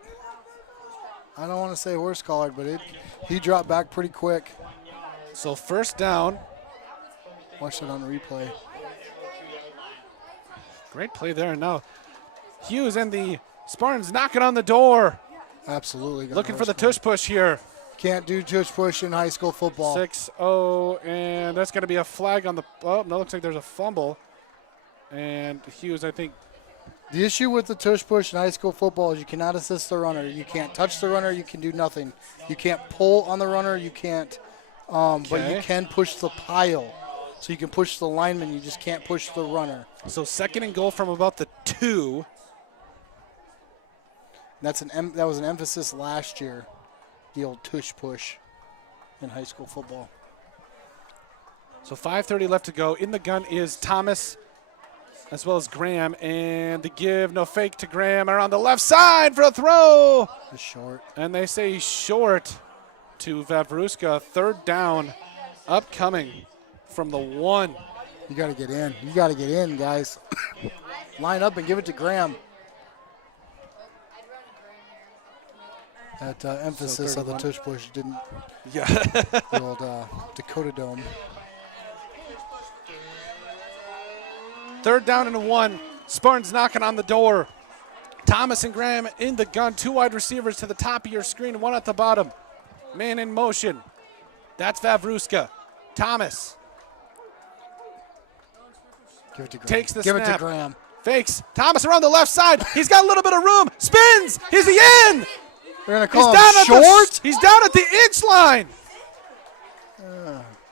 I don't want to say horse collared, but he dropped back pretty quick. So first down. Watch that on the replay. Great play there. And now Hughes and the Spartans knocking on the door. Absolutely. Looking for the tush push here. Can't do tush push in high school football. 6-0, and that's going to be a flag on the, no, looks like there's a fumble. And Hughes, I think. The issue with the tush push in high school football is you cannot assist the runner. You can't touch the runner. You can do nothing. You can't pull on the runner. You can't, but you can push the pile. So you can push the lineman. You just can't push the runner. So 2nd and goal from about the 2. That was an emphasis last year, the old tush push in high school football. So 5:30 left to go. In the gun is Thomas as well as Graham, and the give, no fake to Graham around the left side for a throw. It's short. And they say short to Vavruska. 3rd down upcoming from the 1. You got to get in. You got to get in, guys. Line up and give it to Graham. That emphasis on the tush push didn't. Yeah. The old Dakota Dome. 3rd down and 1. Spartans knocking on the door. Thomas and Graham in the gun. 2 wide receivers to the top of your screen, 1 at the bottom. Man in motion. That's Vavruska. Thomas. Give it to Graham. Takes the Give snap. it to Graham. Fakes. Thomas around the left side. He's got a little bit of room. Spins. Is he in? They're going to call him short? He's down at the inch line.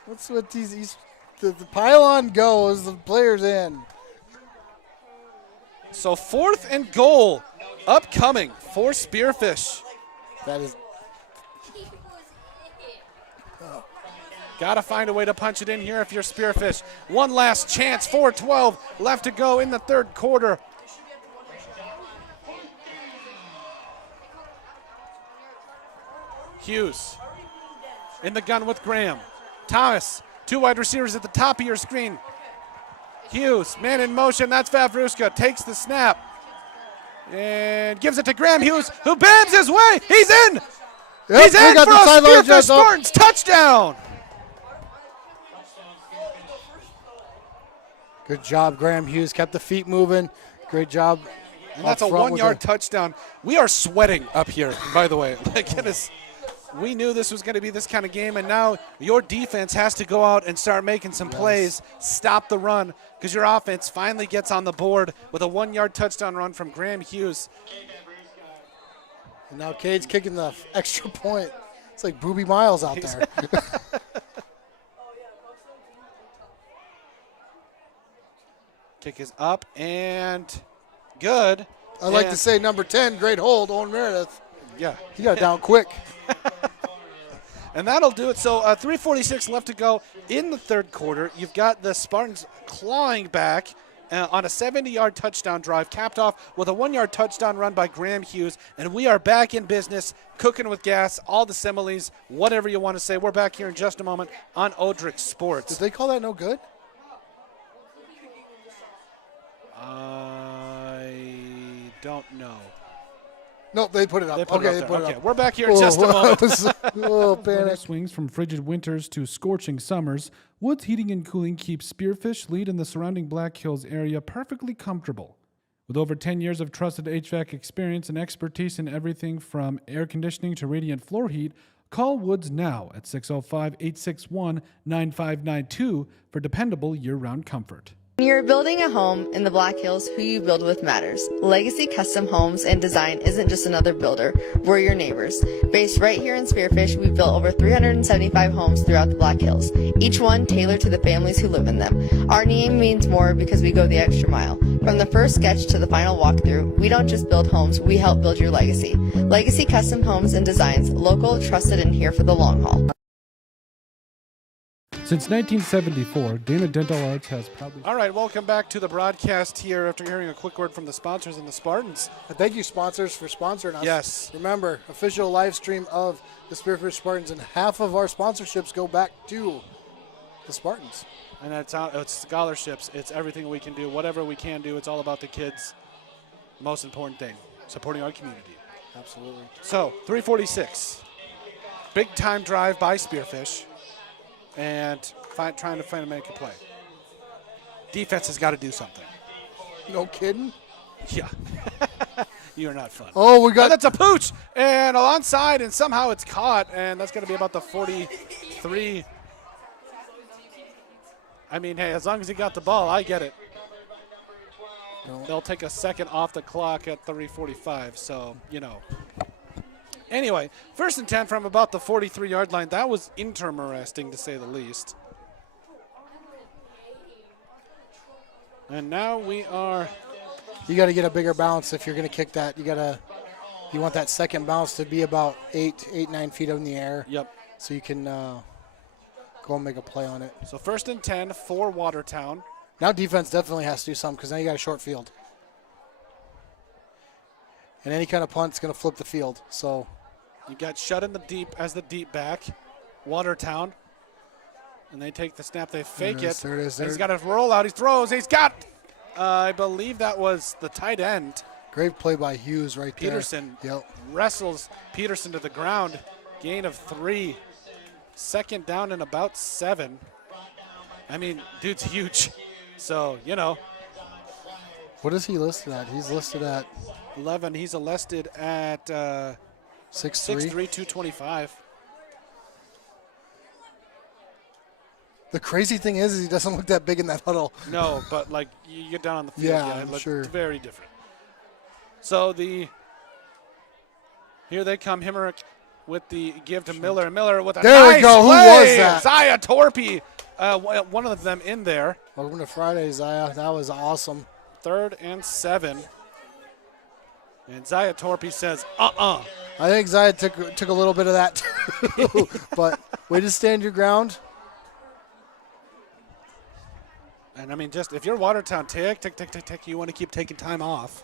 What's with these? The pylon goes, the player's in. So 4th and goal upcoming for Spearfish. That is. Got to find a way to punch it in here if you're Spearfish. One last chance. 4:12 left to go in the third quarter. Hughes in the gun with Graham. Thomas, 2 wide receivers at the top of your screen. Hughes, man in motion, that's Vavruska, takes the snap and gives it to Graham Hughes, who bams his way. He's in. Yep, He's in got for the a sideline Spearfish Spartans touchdown. Good job, Graham Hughes. Kept the feet moving. Great job. And that's a 1-yard touchdown. We are sweating up here, by the way. Like, it is we knew this was going to be this kind of game, and now your defense has to go out and start making some plays, stop the run, because your offense finally gets on the board with a 1-yard touchdown run from Graham Hughes. And now Cade's kicking the extra point. It's like Booby Miles out there. Kick is up and good. I'd like to say number 10, great hold, Owen Meredith. Yeah. He got it down quick. And that'll do it. So 3:46 left to go in the third quarter. You've got the Spartans clawing back on a 70-yard touchdown drive, capped off with a 1-yard touchdown run by Graham Hughes. And we are back in business, cooking with gas, all the similes, whatever you want to say. We're back here in just a moment on Odrick Sports. Did they call that no good? I don't know. Nope, they put it up. They put it up. Put it Okay, up. we're back here in just a moment. Weather swings from frigid winters to scorching summers. Woods Heating and Cooling keeps Spearfish, Lead, and the surrounding Black Hills area perfectly comfortable. With over 10 years of trusted HVAC experience and expertise in everything from air conditioning to radiant floor heat, call Woods now at 605-861-9592 for dependable year-round comfort. When you're building a home in the Black Hills, who you build with matters. Legacy Custom Homes and Design isn't just another builder, we're your neighbors. Based right here in Spearfish, we've built over 375 homes throughout the Black Hills, each one tailored to the families who live in them. Our name means more because we go the extra mile. From the first sketch to the final walkthrough, we don't just build homes, we help build your legacy. Legacy Custom Homes and Designs, local, trusted, and here for the long haul. Since 1974, Dana Dental Arts has proudly... All right, welcome back to the broadcast here after hearing a quick word from the sponsors and the Spartans. And thank you, sponsors, for sponsoring us. Yes. Remember, official live stream of the Spearfish Spartans, and half of our sponsorships go back to the Spartans. And it's scholarships. It's everything we can do, whatever we can do. It's all about the kids. Most important thing, supporting our community. Absolutely. So, 3:46. Big time drive by Spearfish. And trying to find a make a play. Defense has got to do something. No kidding? Yeah. You're not fun. Oh, we got... that's a pooch! And onside, and somehow it's caught, and that's going to be about the 43. I mean, hey, as long as he got the ball, I get it. No. They'll take a second off the clock at 3:45, so, you know. Anyway, 1st and 10 from about the 43-yard line. That was interesting, to say the least. And now we are... You got to get a bigger bounce if you're going to kick that. You want that second bounce to be about 9 feet in the air. Yep. So you can go and make a play on it. So 1st and 10 for Watertown. Now defense definitely has to do something because now you got a short field. And any kind of punt's going to flip the field. So... You got shut in the deep as the deep back, Watertown. And they take the snap, they fake it. There it is. He's got to roll out, he throws, he's got, I believe that was the tight end. Great play by Hughes right Peterson there. Yep. Wrestles Peterson to the ground, gain of 3. 2nd down and about 7. I mean, dude's huge. So, you know. What is he listed at? He's listed at 11. He's listed at 6'3", 225. The crazy thing is he doesn't look that big in that huddle. No, but like you get down on the field, yeah, it looks sure. very different. So here they come, Hemmerich with the give to Miller. Miller with a there nice we go. play. Who was that? Zaya Torpy, one of them in there. Welcome to Friday, Zaya. That was awesome. 3rd and 7. And Zaya Torpy says, I think Zaya took a little bit of that too. But way to stand your ground. And I mean, just if you're Watertown, tick, you want to keep taking time off.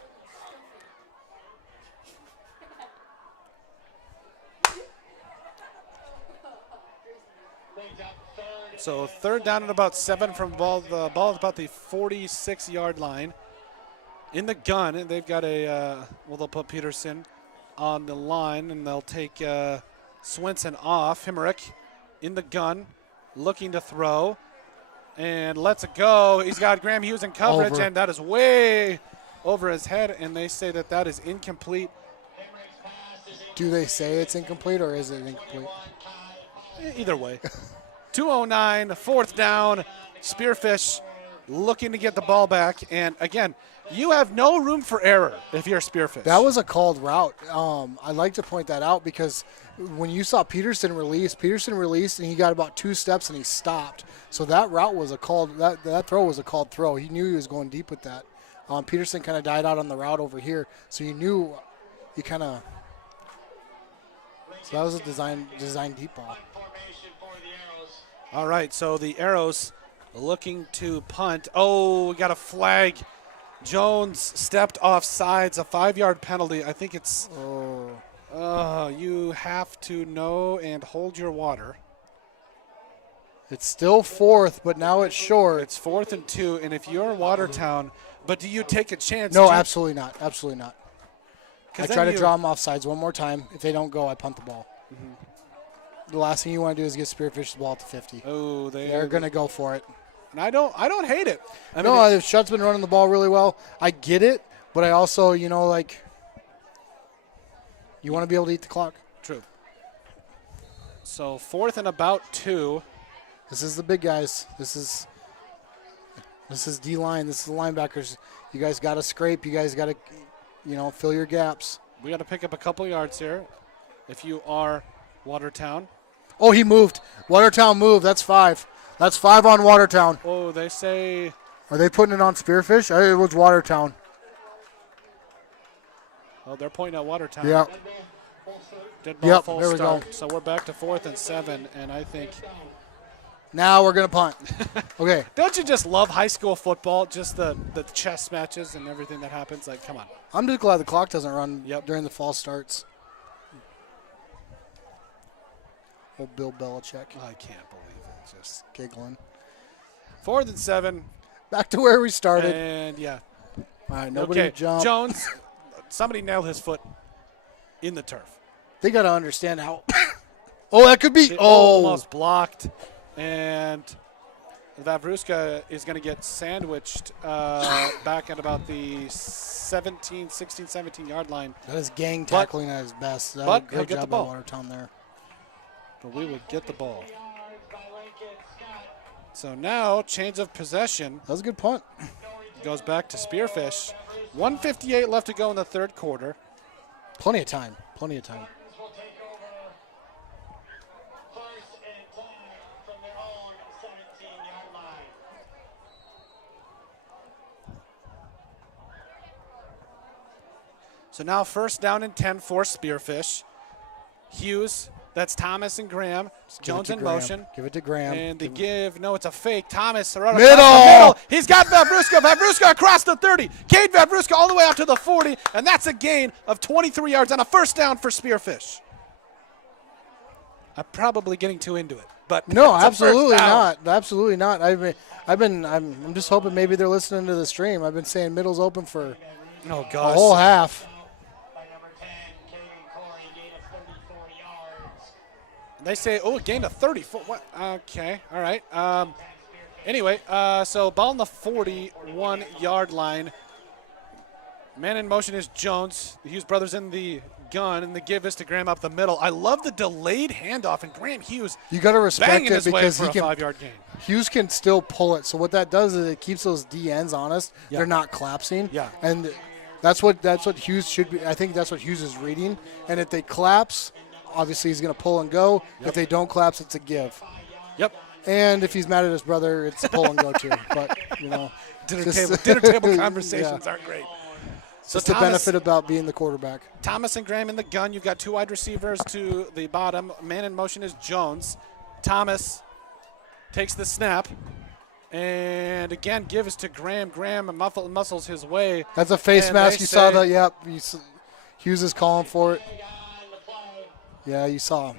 So 3rd down and about 7 from the ball. The ball is about the 46-yard line. In the gun, and they've got they'll put Peterson on the line, and they'll take Swenson off. Hemmerich in the gun, looking to throw, and lets it go. He's got Graham Hughes in coverage, and that is way over his head, and they say that is incomplete. Do they say it's incomplete or is it incomplete? Either way. 2:09, 4th down. Spearfish looking to get the ball back. And, again, you have no room for error if you're Spearfish. That was a called route. I'd like to point that out because when you saw Peterson released and he got about 2 steps and he stopped. So that route was a called that throw was a called throw. He knew he was going deep with that. Peterson kind of died out on the route over here, so you knew you kind of. So that was a design deep ball. All right, so the Arrows looking to punt. Oh, we got a flag. Jones stepped off sides, a 5-yard penalty. I think it's. You have to know and hold your water. It's still 4th, but now it's short. It's 4th and 2, and if you're Watertown, but do you take a chance? No, absolutely not. Absolutely not. I try to you draw them off sides one more time. If they don't go, I punt the ball. The last thing you want to do is get Spearfish the ball at the 50. Oh, they're going to go for it. And I don't hate it. Shutt's been running the ball really well. I get it, but I also, you want to be able to eat the clock. True. So 4th and about 2. This is the big guys. This is D-line. This is the linebackers. You guys got to scrape. You guys got to, fill your gaps. We got to pick up a couple yards here if you are Watertown. Oh, he moved. Watertown moved. That's 5. That's 5 on Watertown. Oh, they say. Are they putting it on Spearfish? It was Watertown. Oh, they're pointing at Watertown. Yeah. Dead ball, yep, full there we start. go. So we're back to 4th and 7, and I think. Now we're going to punt. Okay. Don't you just love high school football? Just the chess matches and everything that happens? Like, come on. I'm just glad the clock doesn't run during the fall starts. Old Bill Belichick. I can't believe it. Just giggling. 4th and 7. Back to where we started. And, yeah. All right, nobody jump. Jones, somebody nailed his foot in the turf. They got to understand how. Oh, that could be. Almost blocked. And Vavruska is going to get sandwiched back at about the 16, 17-yard line. That is gang tackling at his best. But great he'll get job the ball. by Watertown there. But we would get the ball. So now, change of possession. That was a good punt. Goes back to Spearfish. 1:58 left to go in the 3rd quarter. Plenty of time. Plenty of time. So now 1st down and 10 for Spearfish. Hughes, that's Thomas and Graham. Jones in motion. Give it to Graham. And they it's a fake. Thomas right middle. Across the middle. He's got Vavruska. Vavruska across the 30. Cade Vavruska all the way out to the 40. And that's a gain of 23 yards on a 1st down for Spearfish. I'm probably getting too into it. But no, absolutely not. Absolutely not. I'm just hoping maybe they're listening to the stream. I've been saying middle's open for a whole half. They say, gain of 34. What? Okay, all right. Anyway, so ball on the 41-yard line. Man in motion is Jones. The Hughes brothers in the gun, and the give is to Graham up the middle. I love the delayed handoff, and Graham Hughes. You got to respect it because he can. 5-yard gain. Hughes can still pull it. So what that does is it keeps those D ends honest. Yeah. They're not collapsing. Yeah. And that's what Hughes should be. I think that's what Hughes is reading. And if they collapse, obviously he's going to pull and go. Yep. If they don't collapse, it's a give. Yep. And if he's mad at his brother, it's a pull and go too. But dinner table conversations aren't great. So it's the benefit about being the quarterback. Thomas and Graham in the gun. You've got 2 wide receivers to the bottom. Man in motion is Jones. Thomas takes the snap. And again, give is to Graham. Graham muscles his way. That's a face mask. You saw that. Yep. Hughes is calling for it. Yeah, you saw him.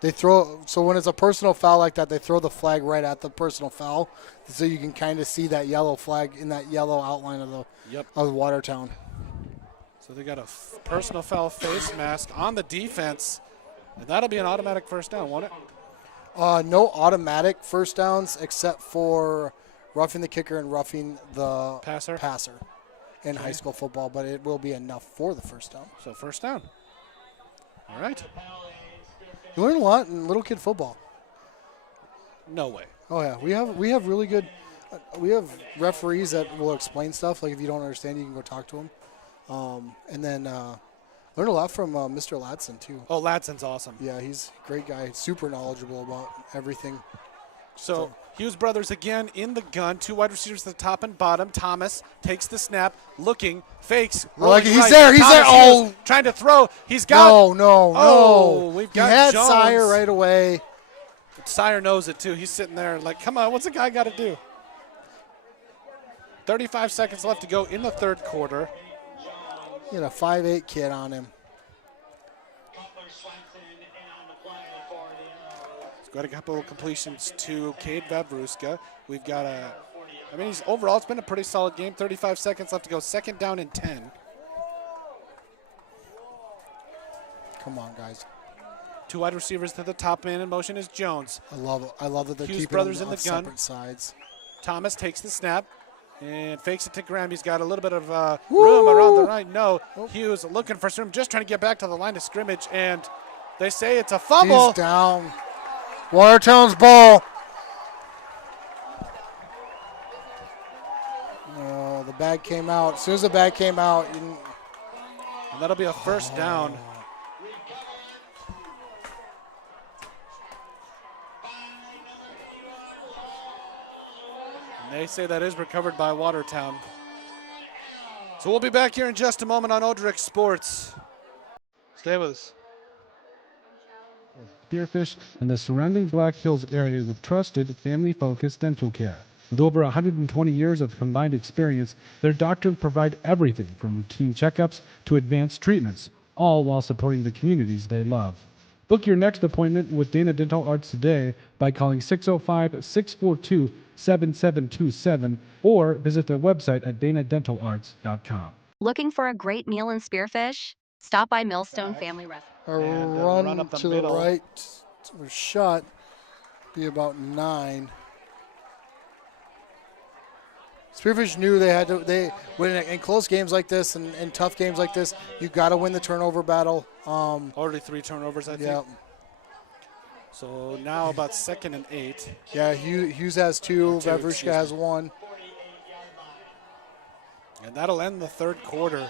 They throw, so when it's a personal foul like that, they throw the flag right at the personal foul, so you can kind of see that yellow flag in that yellow outline of of Watertown. So they got a personal foul face mask on the defense, and that'll be an automatic 1st down, won't it? No automatic 1st downs except for roughing the kicker and roughing the passer. in high school football, but it will be enough for the first down. So first down. All right. You learn a lot in little kid football. No way. Oh yeah, we have really good. We have referees that will explain stuff. Like if you don't understand, you can go talk to them. And then learn a lot from Mr. Latson too. Oh, Latson's awesome. Yeah, he's a great guy. Super knowledgeable about everything. So Hughes brothers again in the gun. 2 wide receivers at the top and bottom. Thomas takes the snap, looking, fakes. Like he's right. there. He's Thomas there. Oh, trying to throw. He's got. No. We've He got had Jones. Sire right away. Sire knows it too. He's sitting there like, come on, what's the guy got to do? 35 seconds left to go in the third quarter. He had a 5'8" kid on him. He's got a couple of completions to Cade Vavruska. We've got overall it's been a pretty solid game. 35 seconds left to go. Second down and 10. Come on, guys. 2 wide receivers to the top. Man in motion is Jones. I love that they're Hughes keeping brothers them in on the gun. separate sides. Thomas takes the snap and fakes it to Graham. He's got a little bit of room around the right. No, Hughes looking for some, just trying to get back to the line of scrimmage, and they say it's a fumble. He's down. Watertown's ball. The bag came out. As soon as the bag came out, And that'll be a first down. And they say that is recovered by Watertown. So we'll be back here in just a moment on Odrick Sports. Stay with us. Spearfish and the surrounding Black Hills area with trusted, family-focused dental care. With over 120 years of combined experience, their doctors provide everything from routine checkups to advanced treatments, all while supporting the communities they love. Book your next appointment with Dana Dental Arts today by calling 605-642-7727 or visit their website at danadentalarts.com. Looking for a great meal in Spearfish? Stop by Millstone Family Restaurant. run up the to middle. the right. A shot. Be about 9. Spearfish knew they had to. When in close games like this and in tough games like this, you got to win the turnover battle. Already 3 turnovers, I think. Yeah. So now about 2nd and 8. Yeah, Hughes has 2. Vavruska has 1. And that'll end the third quarter.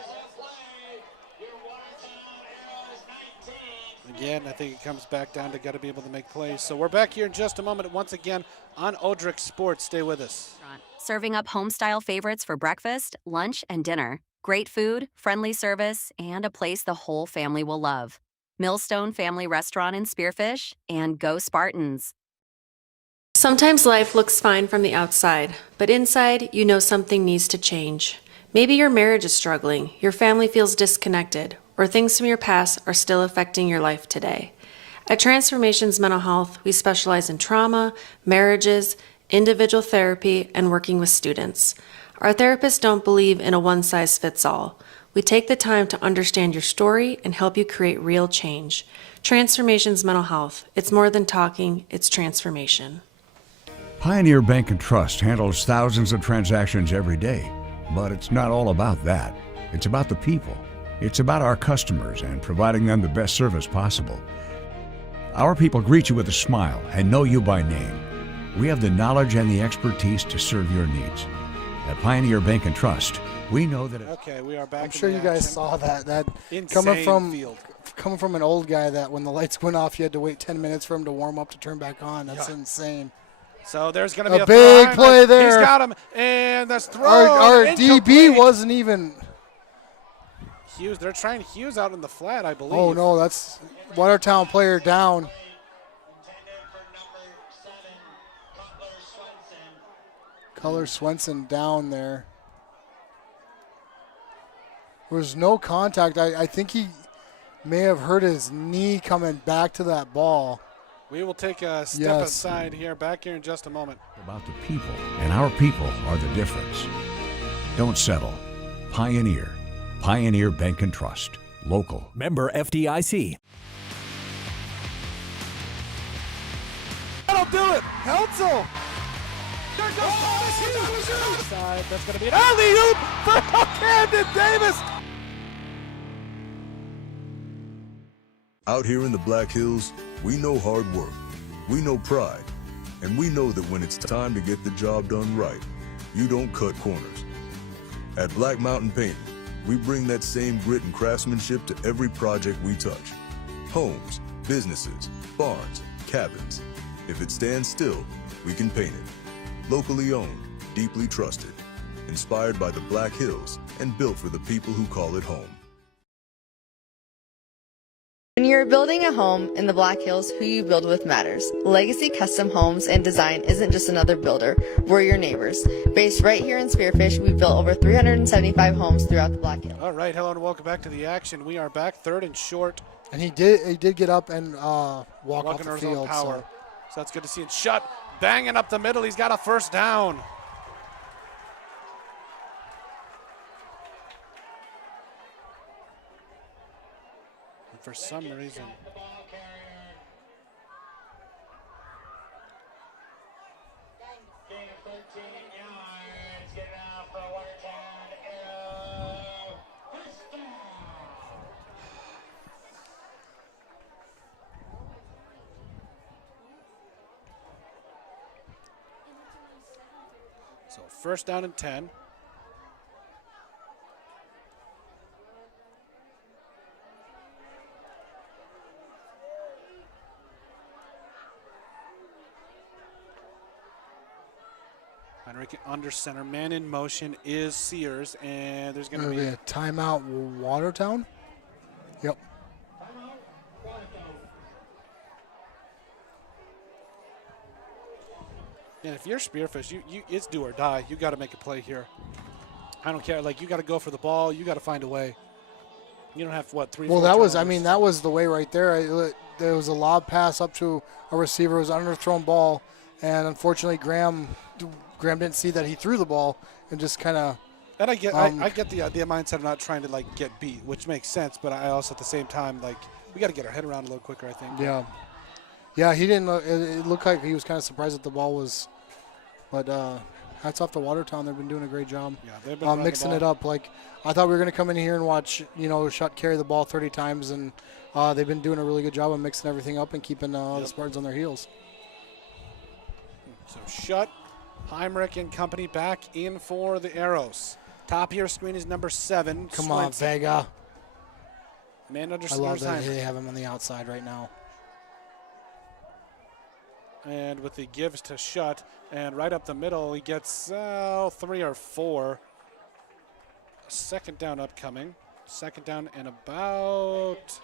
Again, I think it comes back down to got to be able to make plays. So we're back here in just a moment once again on Odrick Sports. Stay with us. Serving up home-style favorites for breakfast, lunch, and dinner. Great food, friendly service, and a place the whole family will love. Millstone Family Restaurant in Spearfish, and go Spartans. Sometimes life looks fine from the outside, but inside, you know something needs to change. Maybe your marriage is struggling, your family feels disconnected, or things from your past are still affecting your life today. At Transformations Mental Health, we specialize in trauma, marriages, individual therapy, and working with students. Our therapists don't believe in a one-size-fits-all. We take the time to understand your story and help you create real change. Transformations Mental Health. It's more than talking, it's transformation. Pioneer Bank and Trust handles thousands of transactions every day, but it's not all about that. It's about the people. It's about our customers and providing them the best service possible. Our people greet you with a smile and know you by name. We have the knowledge and the expertise to serve your needs. At Pioneer Bank and Trust, we know that Okay, we are back. I'm sure you guys saw that. Insane coming from an old guy that when the lights went off, you had to wait 10 minutes for him to warm up to turn back on. That's insane. So there's going to be a big play there. He's got him, and that's thrown. Our incomplete. DB wasn't even. Hughes. They're trying Hughes out in the flat, I believe. Oh no, that's Watertown player down. Cutler Swenson down there. There was no contact. I think he may have hurt his knee coming back to that ball. We will take a step aside here, back here in just a moment. about the people, and our people are the difference. Don't settle. Pioneer. Pioneer Bank and Trust. Local. Member FDIC. That'll do it. Heltzel. There goes Thomas. Side, that's going to be an alley-oop for Camden Davis. Out here in the Black Hills, we know hard work, we know pride, and we know that when it's time to get the job done right, you don't cut corners. At Black Mountain Painting, we bring that same grit and craftsmanship to every project we touch. Homes, businesses, barns, cabins. If it stands still, we can paint it. Locally owned, deeply trusted, inspired by the Black Hills, and built for the people who call it home. When you're building a home in the Black Hills, who you build with matters. Legacy Custom Homes and Design isn't just another builder, we're your neighbors. Based right here in Spearfish, we've built over 375 homes throughout the Black Hills. All right, hello and welcome back to the action. We are back, 3rd and short. And he did get up and walk off the his field. own power. So that's good to see. And Shutt banging up the middle. He's got a first down. And for some reason, Gain of 13 yards. Get it out for Watertown Arrows. First down. so first down and 10. Heinrich under center, man in motion is Sears, and there's going to be a timeout Watertown. Yep. And if you're Spearfish, you it's do or die. You got to make a play here. I don't care. Like, you got to go for the ball. You got to find a way. You don't have what 3. Well, 4 that was. I turnovers. mean, that was the way right there. There was a lob pass up to a receiver. It was an underthrown ball, and unfortunately, Graham didn't see that he threw the ball and just kind of. And I get the mindset of not trying to like get beat, which makes sense. But I also at the same time like we got to get our head around a little quicker. I think. Yeah. Yeah, he didn't. It looked like he was kind of surprised that the ball was, but hats off to Watertown. They've been doing a great job. Yeah, they've been mixing it up. Like I thought we were going to come in here and watch, Shutt carry the ball 30 times, and they've been doing a really good job of mixing everything up and keeping the Spartans on their heels. So Shutt, Heinrich and company back in for the Arrows. Top of your screen is number 7. Come on, Vega. Man under I center love is that Heinrich. they have him on the outside right now. And with the gives to Shutt, and right up the middle, he gets 3 or 4. Second down upcoming. Second down and about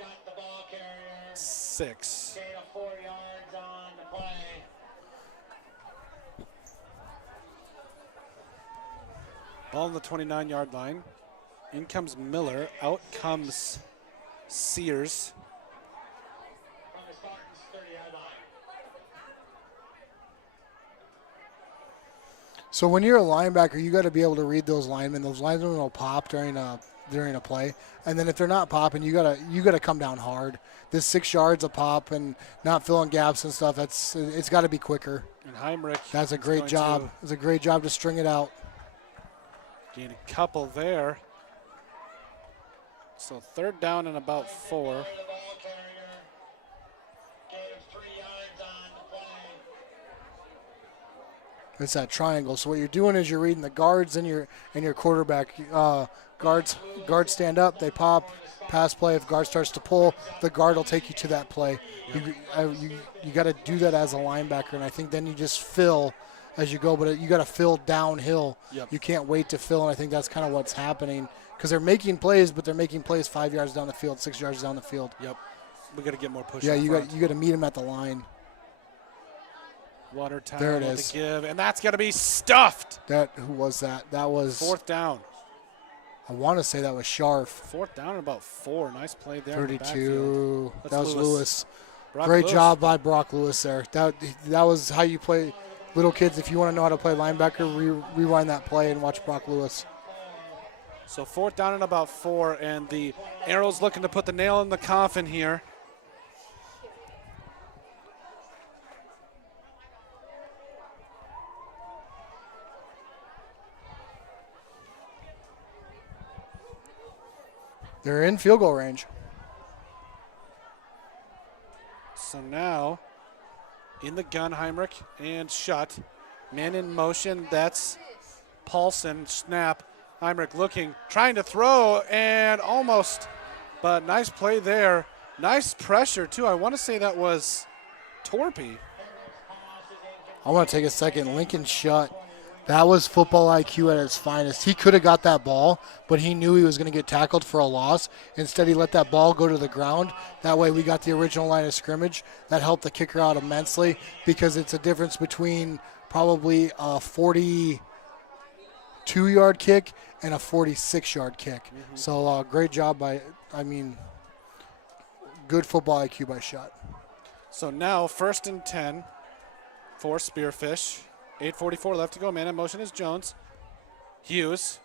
6. Gain of 4 yards on the play. Ball on the 29-yard line. In comes Miller. Out comes Sears. From the Spartans 30-yard line. So when you're a linebacker, you got to be able to read those linemen. Those linemen will pop during a play, and then if they're not popping, you gotta come down hard. This 6 yards a pop and not filling gaps and stuff. It's got to be quicker. And Heinrich. That's a great job. It's a great job to string it out. Gain a couple there. So third down and about 4. The ball carrier. Gain of 3 yards on the play. It's that triangle. So what you're doing is you're reading the guards and your quarterback. Guards stand up, they pop, pass play. If guard starts to pull, the guard will take you to that play. You got to do that as a linebacker, and I think then you just fill as you go. But you got to fill downhill. Yep. You can't wait to fill, and I think that's kind of what's happening because they're making plays, but they're making plays 5 yards down the field, 6 yards down the field. Yep. We got to get more push. Yeah, up you front. got to meet them at the line. Watertown There it with is. the give, and that's going to be stuffed. Who was that? That was 4th down. I want to say that was Scharf. 4th down and about 4. Nice play there. in the 32. backfield. That was Lewis. Brock Great Lewis. job by Brock Lewis there. That was how you play. Little kids, if you want to know how to play linebacker, rewind that play and watch Brock Lewis. So 4th down and about 4, and the Arrows looking to put the nail in the coffin here. They're in field goal range. So now, in the gun, Heinrich and shut. Man in motion, that's Paulson. Snap. Heinrich looking, trying to throw, and almost, but nice play there. Nice pressure, too. I want to say that was Torpy. I want to take a second. Lincoln Shutt. That was football IQ at its finest. He could have got that ball, but he knew he was going to get tackled for a loss. Instead, he let that ball go to the ground. That way we got the original line of scrimmage. That helped the kicker out immensely because it's a difference between probably a 42-yard kick and a 46-yard kick. Mm-hmm. So great job good football IQ by Shutt. So now 1st and 10 for Spearfish. 8:44 left to go. Man in motion is Jones. Hughes.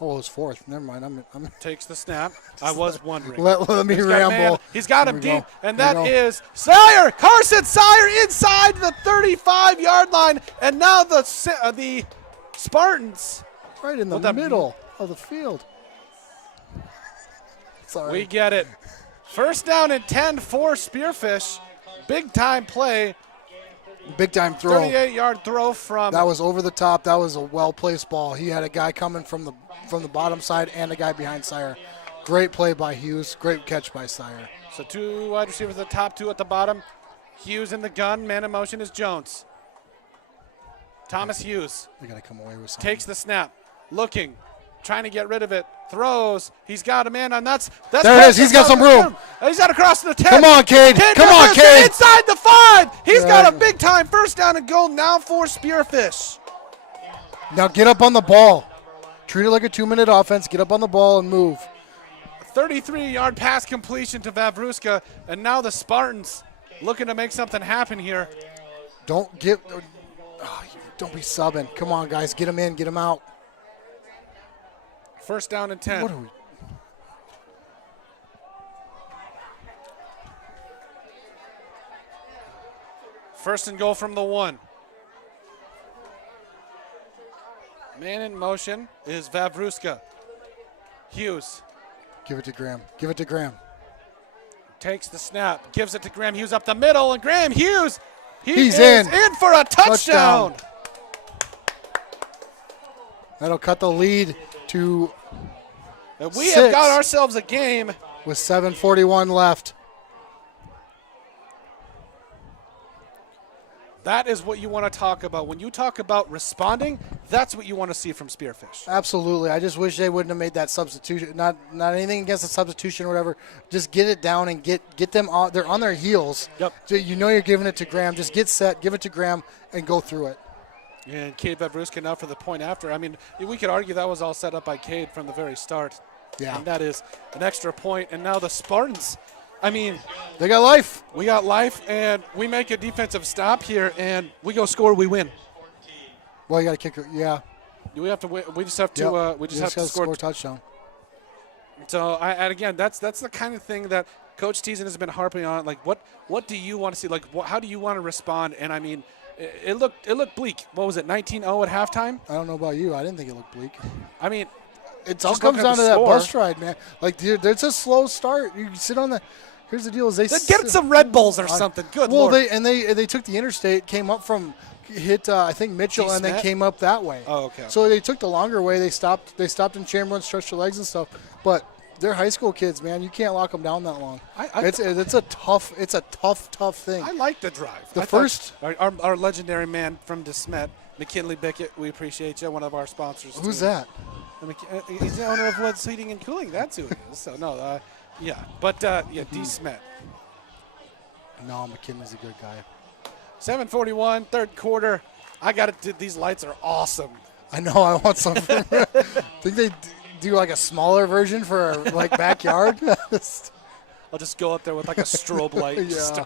Oh, it was 4th. Never mind. I'm takes the snap. I was wondering. Let me ramble. He's got him deep, and that is Sire. Carson Sire inside the 35-yard line, and now the Spartans. Right in the middle of the field. Sorry. We get it. 1st down and 10 for Spearfish. Big time play. Big time throw. 38-yard throw from. That was over the top. That was a well-placed ball. He had a guy coming from the bottom side and a guy behind Sire. Great play by Hughes. Great catch by Sire. So 2 wide receivers at the top, 2 at the bottom. Hughes in the gun. Man in motion is Jones. Thomas Hughes. We got to come away with something. Takes the snap. Looking. Trying to get rid of it. Throws. He's got a man on. That's there it is. He's got some room. He's got across the 10. Come on, Cade. Come on, Cade. Inside the 5. He's got a big time 1st down and goal now for Spearfish. Now get up on the ball. Treat it like a 2-minute offense. Get up on the ball and move. 33-yard pass completion to Vavruska, and now the Spartans looking to make something happen here. Don't be subbing. Come on, guys. Get him in. Get him out. 1st down and 10. What are we? First and goal from the 1. Man in motion is Vavruska. Hughes. Give it to Graham. Give it to Graham. Takes the snap. Gives it to Graham Hughes up the middle. And Graham Hughes, he's in for a touchdown. That'll cut the lead to and we 6 have got ourselves a game. With 7:41 left. That is what you want to talk about. When you talk about responding, that's what you want to see from Spearfish. Absolutely. I just wish they wouldn't have made that substitution. Not anything against the substitution or whatever. Just get it down and get them on. They're on their heels. Yep. So you know you're giving it to Graham. Just get set, give it to Graham, and go through it. And Cade Vavruska now for the point after. I mean, we could argue that was all set up by Cade from the very start. Yeah. And that is an extra point. And now the Spartans, I mean, they got life. We got life, and we make a defensive stop here, and we go score, we win. Well, you got to kick it. Yeah. We have to win. We just have to. Yep. We just have to score a touchdown. So, and again, that's the kind of thing that Coach Teason has been harping on. Like, what do you want to see? Like, how do you want to respond? And I mean, it looked bleak. What was it? 19-0 at halftime. I don't know about you. I didn't think it looked bleak. I mean, it all comes down to that bus ride, man. Like, dude, it's a slow start. You sit on the. Here's the deal: is they get some Red Bulls or something. Good Lord. Well, they took the interstate, came up from I think Mitchell, and then came up that way. Oh, okay. So they took the longer way. They stopped in Chamberlain, stretched their legs and stuff. But they're high school kids, man. You can't lock them down that long. It's a tough thing. I like the drive. The first our legendary man from DeSmet, McKinley Bickett. We appreciate you. One of our sponsors. Who's that? He's the owner of Woods Heating and Cooling. That's who he is. So no, yeah, but DeSmet. No, McKinley's a good guy. 7:41, third quarter. I got it. These lights are awesome. I know. I want some. Think they do like a smaller version for like backyard. I'll just go up there with like a strobe light. Yeah.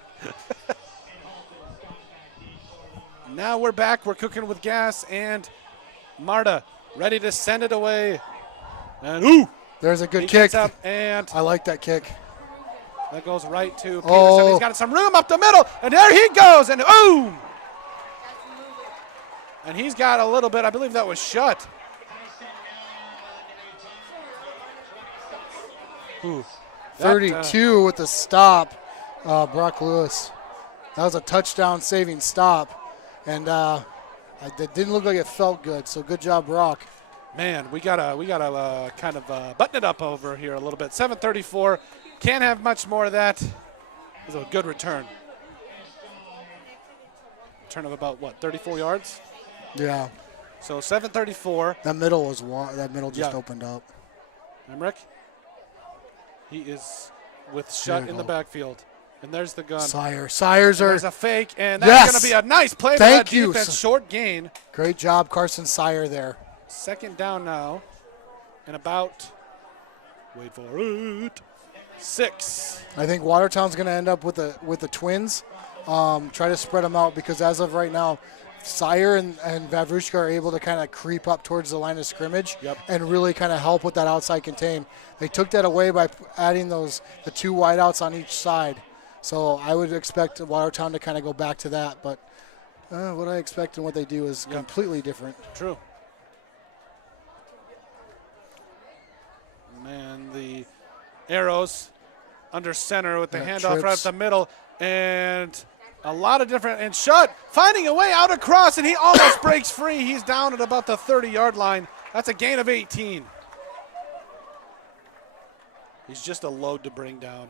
Now we're back. We're cooking with gas, and Marta ready to send it away. And there's a good kick. Up and I like that kick. That goes right to Peterson. He's got some room up the middle, and there he goes, and boom! And he's got a little bit. I believe that was shut. Ooh, 32 with the stop, Brock Lewis. That was a touchdown-saving stop, and it didn't look like it felt good. So good job, Brock. Man, we gotta kind of button it up over here a little bit. 7:34, can't have much more of that. It was a good return. Return of about what, 34 yards? Yeah. So 7:34. That middle just opened up. Emmerich. He is with Shutt in the backfield. And there's the gun. Sayers are. There's a fake, and that's going to be a nice play for that defense. Short gain. Great job, Carson Sire there. Second down now, and about, wait for it, 6. I think Watertown's going to end up with the Twins. Try to spread them out because as of right now, Sire and Vavrushka are able to kind of creep up towards the line of scrimmage and really kind of help with that outside contain. They took that away by adding the 2 wideouts on each side. So I would expect Watertown to kind of go back to that, but what I expect and what they do is completely different. True. And the Arrows under center with the handoff right up the middle, and a lot of different, and Shutt finding a way out across, and he almost breaks free. He's down at about the 30-yard line. That's a gain of 18. He's just a load to bring down.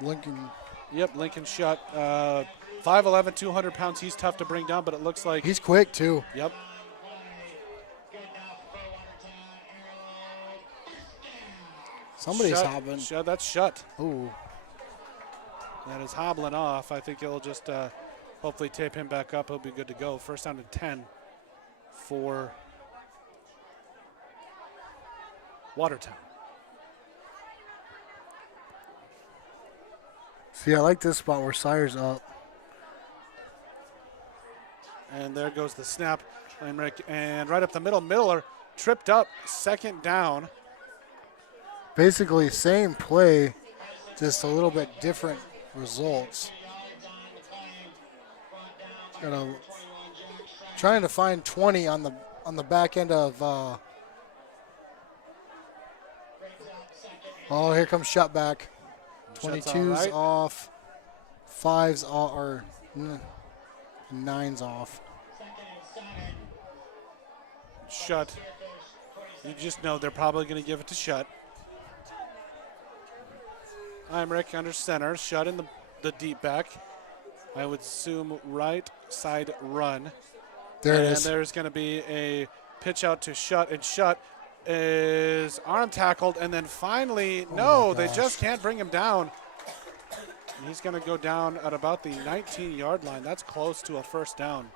Lincoln. Yep, Lincoln Shutt. 5'11", 200 pounds. He's tough to bring down, but it looks like he's quick too. Yep. Somebody's hobbling. That's Shutt. Ooh. That is hobbling off. I think it'll just hopefully tape him back up. He'll be good to go. First down and 10 for Watertown. See, I like this spot where Sire's up. And there goes the snap. And right up the middle, Miller tripped up. Second down. Basically, same play, just a little bit different results. Trying to find 20 on the back end of. Oh, here comes Shutt back. 22's off, 5's off, or 9's off. Shutt. You just know they're probably going to give it to Shutt. Emmerich under center. Shutt in the deep back. I would assume right side run. There it is. And there's going to be a pitch out to Shutt, and Shutt is arm tackled, and then finally, they just can't bring him down. He's going to go down at about the 19-yard line. That's close to a first down.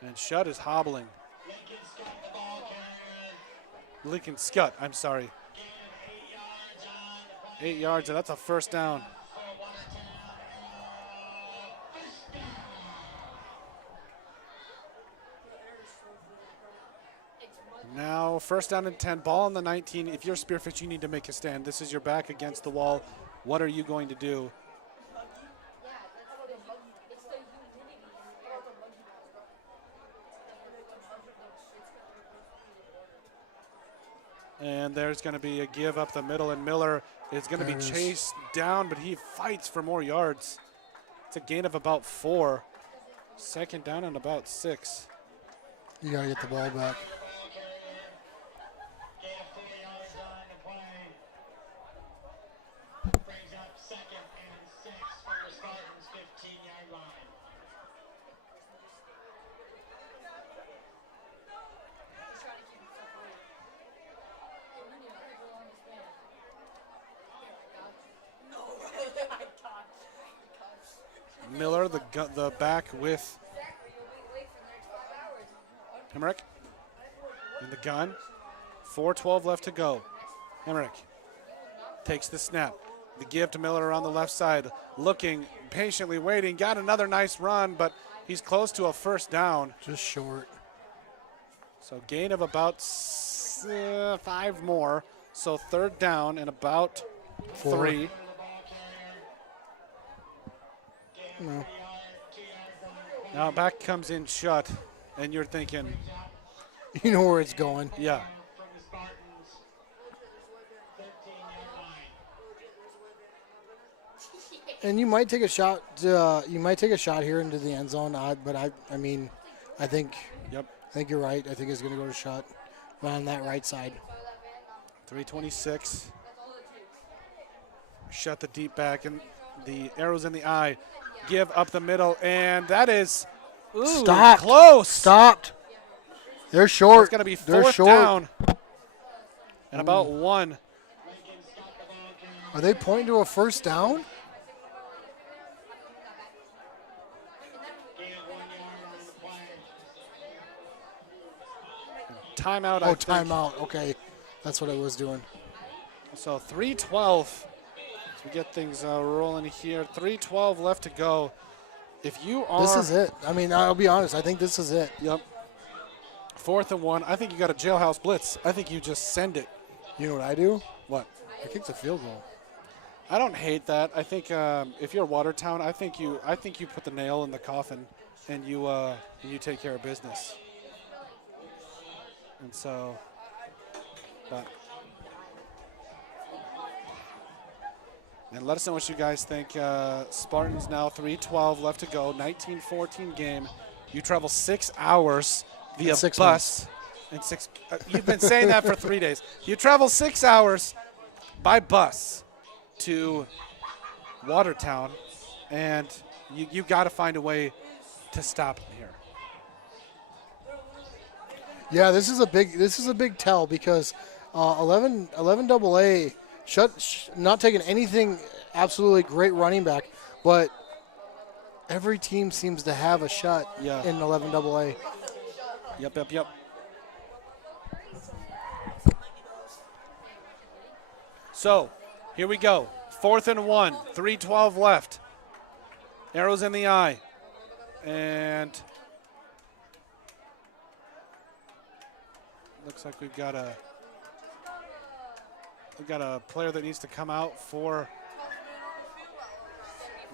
And Shutt is hobbling. Lincoln Scutt, I'm sorry. 8 yards, and that's a first down. Now, first down and 10, ball on the 19. If you're Spearfish, you need to make a stand. This is your back against the wall. What are you going to do? And there's going to be a give up the middle, and Miller is going to be chased down, but he fights for more yards. It's a gain of about 4. Second down and about 6. You got to get the ball back. Miller, the back with Emmerich in the gun. 4:12 left to go. Emmerich takes the snap. The give to Miller on the left side, looking, patiently waiting. Got another nice run, but he's close to a first down. Just short. So gain of about 5 more. So third down and about 3. No. Now back comes in Shutt, and you're thinking, You know where it's going. Yeah. From the Spartans, 13-yard line. And you might take a shot. You might take a shot here into the end zone. But I mean, I think. Yep. I think you're right. I think it's going to go to shot on that right side. 3:26. Shut the deep back and the Arrows in the eye. Give up the middle, and that is Stopped. close. Stopped. They're short. It's going to be They're fourth short. down and about 1. Are they pointing to a first down? Timeout. I Oh, think. timeout. Okay, that's what I was doing. So 3:12. So we get things rolling here. 3:12 left to go. If you are, This is it. I mean, I'll be honest. I think this is it. Yep. 4th and 1. I think you got a jailhouse blitz. I think you just send it. You know what I do? What? I kick the field goal. I don't hate that. I think if you're Watertown, I think you put the nail in the coffin, and you take care of business. And so, but. And let us know what you guys think. Spartans now 3:12 left to go. 19-14 game. You travel 6 hours via 6 bus. And 6. You've been saying that for 3 days. You travel 6 hours by bus to Watertown, and you got to find a way to stop him here. Yeah, this is a big tell because 11 AA not taking anything absolutely great running back, but every team seems to have a shut in 11 AA. Yep. So, here we go. 4th and 1, 3:12 left. Arrows in the eye. And looks like we've got a player that needs to come out for.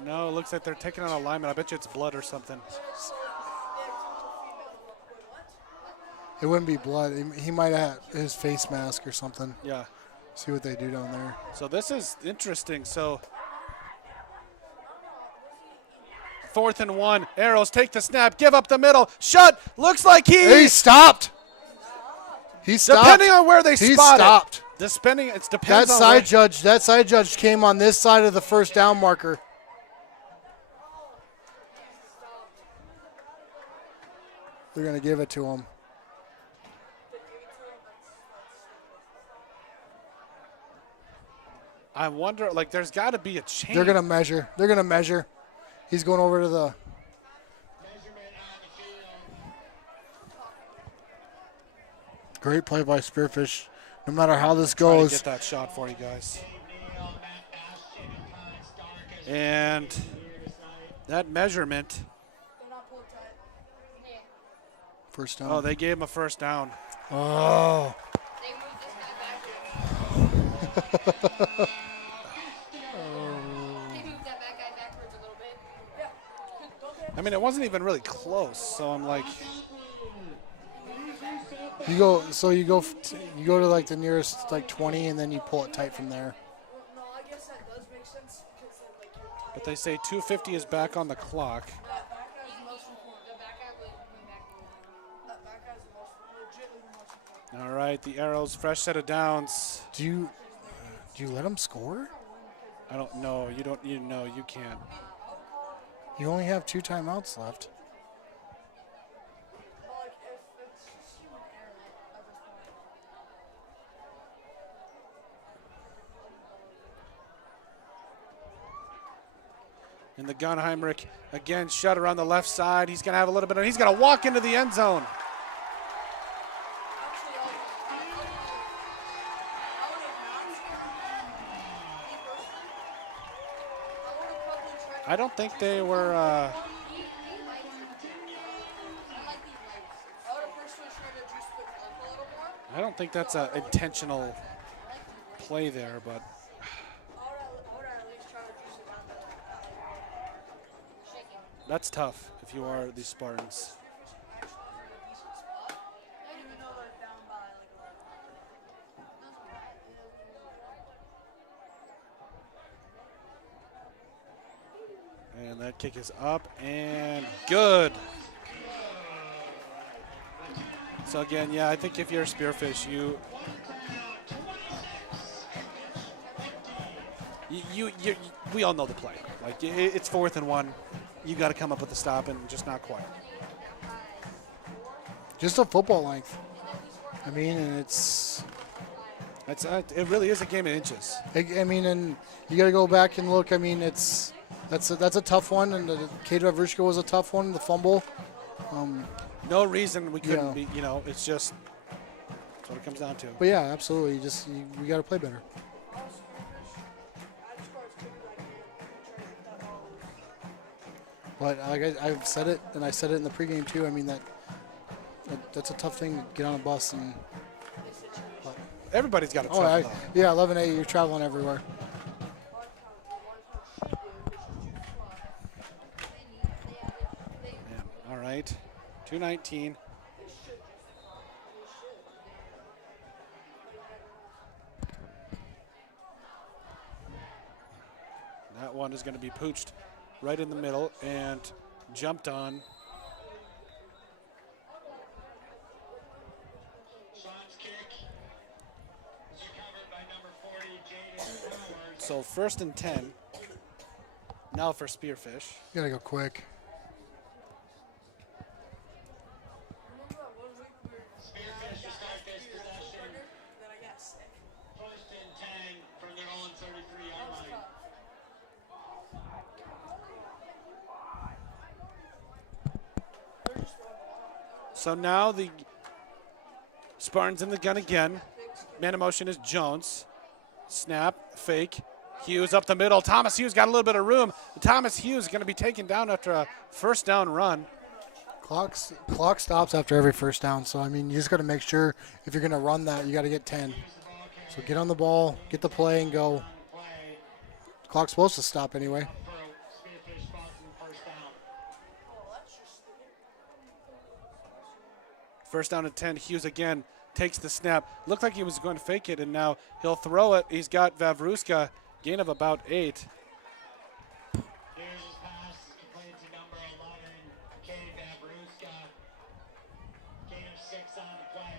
No, it looks like they're taking out a lineman. I bet you it's blood or something. It wouldn't be blood. He might have his face mask or something. Yeah. See what they do down there. So this is interesting. So 4th and 1. Arrows take the snap. Give up the middle. Shut. Looks like he stopped. He stopped. Depending on where they he spot stopped. it. It depends That on side judge came on this side of the first down marker. They're going to give it to him. I wonder, like, there's got to be a change. They're going to measure. He's going over to the. Great play by Spearfish. No matter how this Try to goes. get that shot for you guys. And that measurement. First down. Oh, they gave him a first down. Oh. I mean, it wasn't even really close, so I'm like. You go to like the nearest like 20, and then you pull it tight from there. But they say 2:50 is back on the clock. All right, the Arrows, fresh set of downs. Do you let them score? I don't know. You can't. You only have 2 timeouts left. And the Gunheimrich, again, shut around the left side. He's going to have a little bit of, he's going to walk into the end zone. I don't think they were. I don't think that's an intentional play there, but. That's tough if you are the Spartans. Kick is up and good. So again, yeah, I think if you're a Spearfish, we all know the play. Like it's 4th and 1. You got to come up with a stop, and just not quite. Just a football length. I mean, and it really is a game of inches. I mean, and you got to go back and look. I mean, that's a tough one, and the Kate Vavrushka was a tough one. The fumble. No reason we couldn't be. You know, it's just that's what it comes down to. But yeah, absolutely. We got to play better. But like I've said it, and I said it in the pregame too. I mean that's a tough thing to get on a bus and. Everybody's got to travel. Yeah, 11A, you're traveling everywhere. All right, 2:19. That one is going to be pooched right in the middle and jumped on. So 1st and 10. Now for Spearfish. You gotta go quick. Spearfish to start this possession. 1st and 10 from their own 33-yard line. So now the Spartans in the gun again. Man in motion is Jones. Snap, fake. Hughes up the middle. Thomas Hughes got a little bit of room. Thomas Hughes going to be taken down after a 1st down run. Clock stops after every 1st down. So, I mean, you just got to make sure if you're going to run that, you got to get 10. So get on the ball, get the play, and go. The clock's supposed to stop anyway. First down and 10. Hughes again takes the snap. Looked like he was going to fake it, and now he'll throw it. He's got Vavruska, gain of about 8. Here's his pass, played to number 11, Kate Vavruska. Gain of 6 on the play.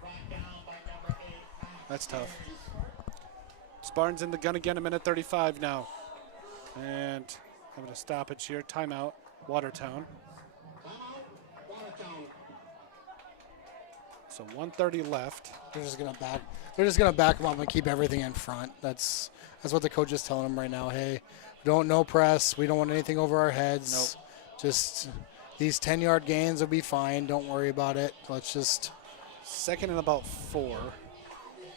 Brought down by number 8. That's tough. Spartans in the gun again, a minute 35 now. And having a stoppage here. Timeout, Watertown. So 1:30 left. They're just gonna back them up and keep everything in front. That's what the coach is telling them right now. Hey, no press. We don't want anything over our heads. Nope. Just these 10-yard gains will be fine. Don't worry about it. Let's just. 2nd and about 4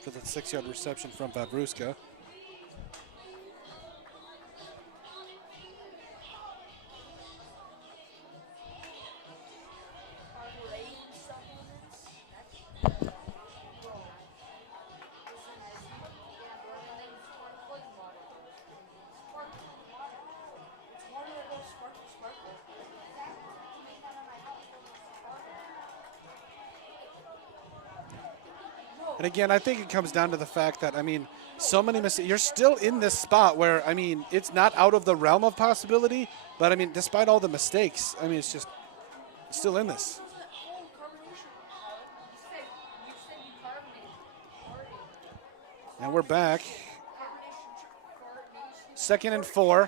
for the 6-yard reception from Vavruska. And again, I think it comes down to the fact that, I mean, so many mistakes. You're still in this spot where, I mean, it's not out of the realm of possibility, but I mean, despite all the mistakes, I mean, it's just still in this. And we're back. 2nd and 4.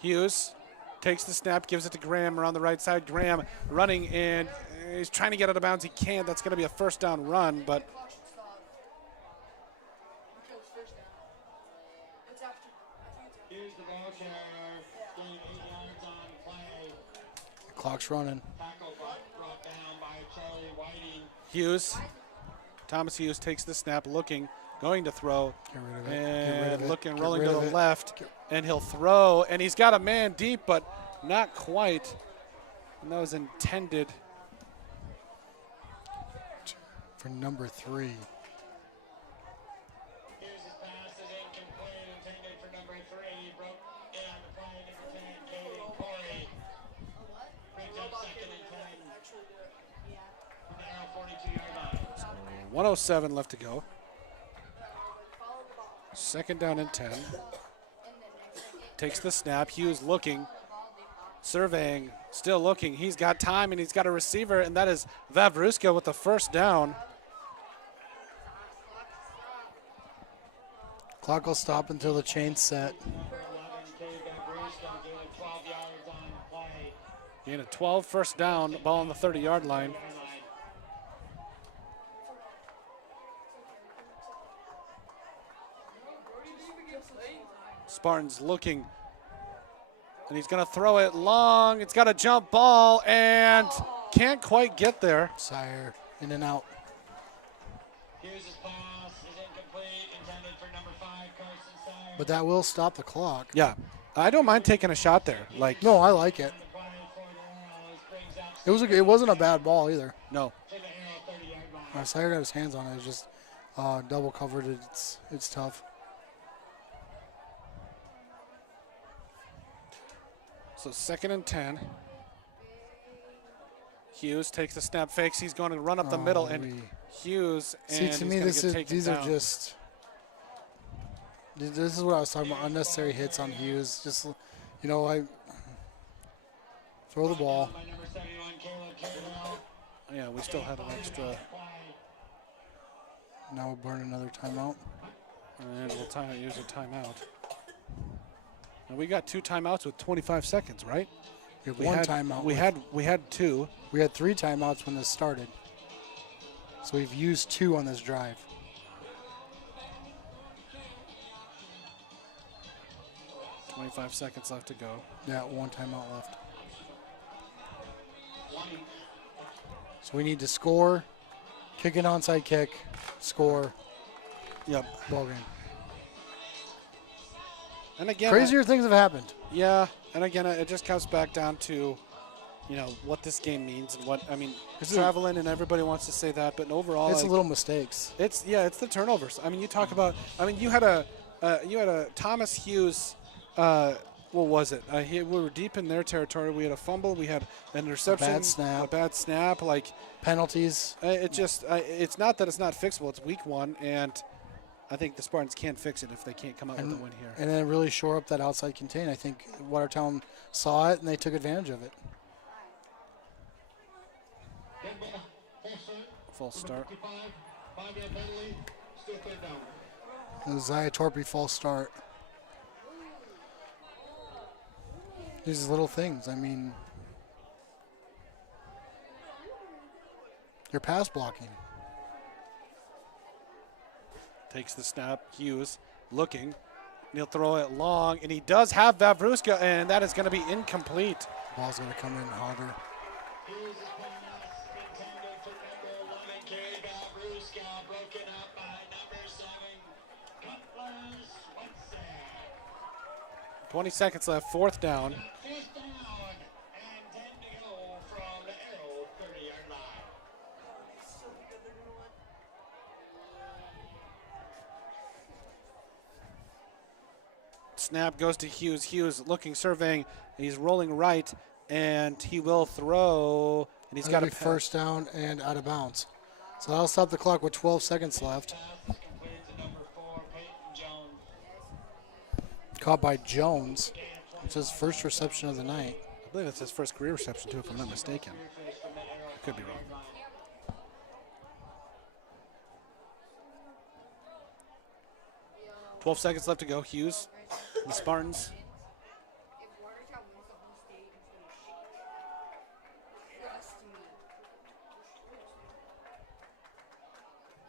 Hughes takes the snap, gives it to Graham around the right side. Graham running, and he's trying to get out of bounds. He can't. That's going to be a 1st down run, but Here's the ball carrier, gain 8 yards on play. Clock's running. Tackle brought down by Charlie Whiting. Hughes, Thomas Hughes takes the snap, looking, going to throw, Get rid of it. and looking, Get rolling rid to of the it. left, and he'll throw, and he's got a man deep, but not quite. And that was intended for number 3. Here's his pass, is incomplete, intended for number 3. Broke in on the play, number 10, Katie Corey. Brings up 2nd and 10. From the Arrow 42-yard line. 107 left to go. 2nd down and 10. Takes the snap. Hughes looking, surveying, still looking. He's got time and he's got a receiver, and that is Vavruska with the first down. Clock will stop until the chain's set. Gain a 12, first down, ball on the 30-yard line. Spartans looking, and he's going to throw it long. It's got a jump ball and can't quite get there. Sire in and out. Here's his pass. Is incomplete. Intended for number 5, Carson Sire. But that will stop the clock. Yeah, I don't mind taking a shot there. Like, no, I like it. It wasn't a bad ball either. No. Sire got his hands on it. It's just double covered. It's tough. So 2nd and 10. Hughes takes the snap, fakes. He's going to run up the middle, and Hughes. See, and to me, these are just. This is what I was talking about. Unnecessary hits on Hughes. Just, I throw the ball. Yeah, we still had an extra. Now we'll burn another timeout. And we'll use a timeout. And we got 2 timeouts with 25 seconds, right? We had timeout. We had 2. We had 3 timeouts when this started. So we've used 2 on this drive. $25 seconds left to go. Yeah, 1 timeout left. So we need to score, kick an onside kick, score. Yep. Ball game. And again, crazier things have happened. Yeah, and again, it just comes back down to, what this game means and what It's traveling, and everybody wants to say that, but overall, it's little mistakes. It's the turnovers. You talk about. You had a Thomas Hughes. What was it? We were deep in their territory. We had a fumble. We had an interception. A bad snap. Like penalties. It's not that it's not fixable. It's week 1, and I think the Spartans can't fix it if they can't come out with a win here. And then really shore up that outside contain. I think Watertown saw it and they took advantage of it. False start. Zaya Torpy false start. These little things. You're pass blocking. Takes the snap. Hughes looking. And he'll throw it long, and he does have Vavruska, and that is going to be incomplete. Ball's going to come in harder. Here's his pass intended for number 11, carried by Vavruska, broken up by number 7, Cutlass Watson. 20 seconds left, 4th down. 4th down, and 10 to go from the Arrow 30-yard line. Snap goes to Hughes. Hughes looking, surveying. He's rolling right, and he will throw. And he's got a first down and out of bounds. So that'll stop the clock with 12 seconds left. Caught by Jones. It's his first reception of the night. I believe it's his first career reception, too, if I'm not mistaken. I could be wrong. .12 seconds left to go. Hughes, the Spartans.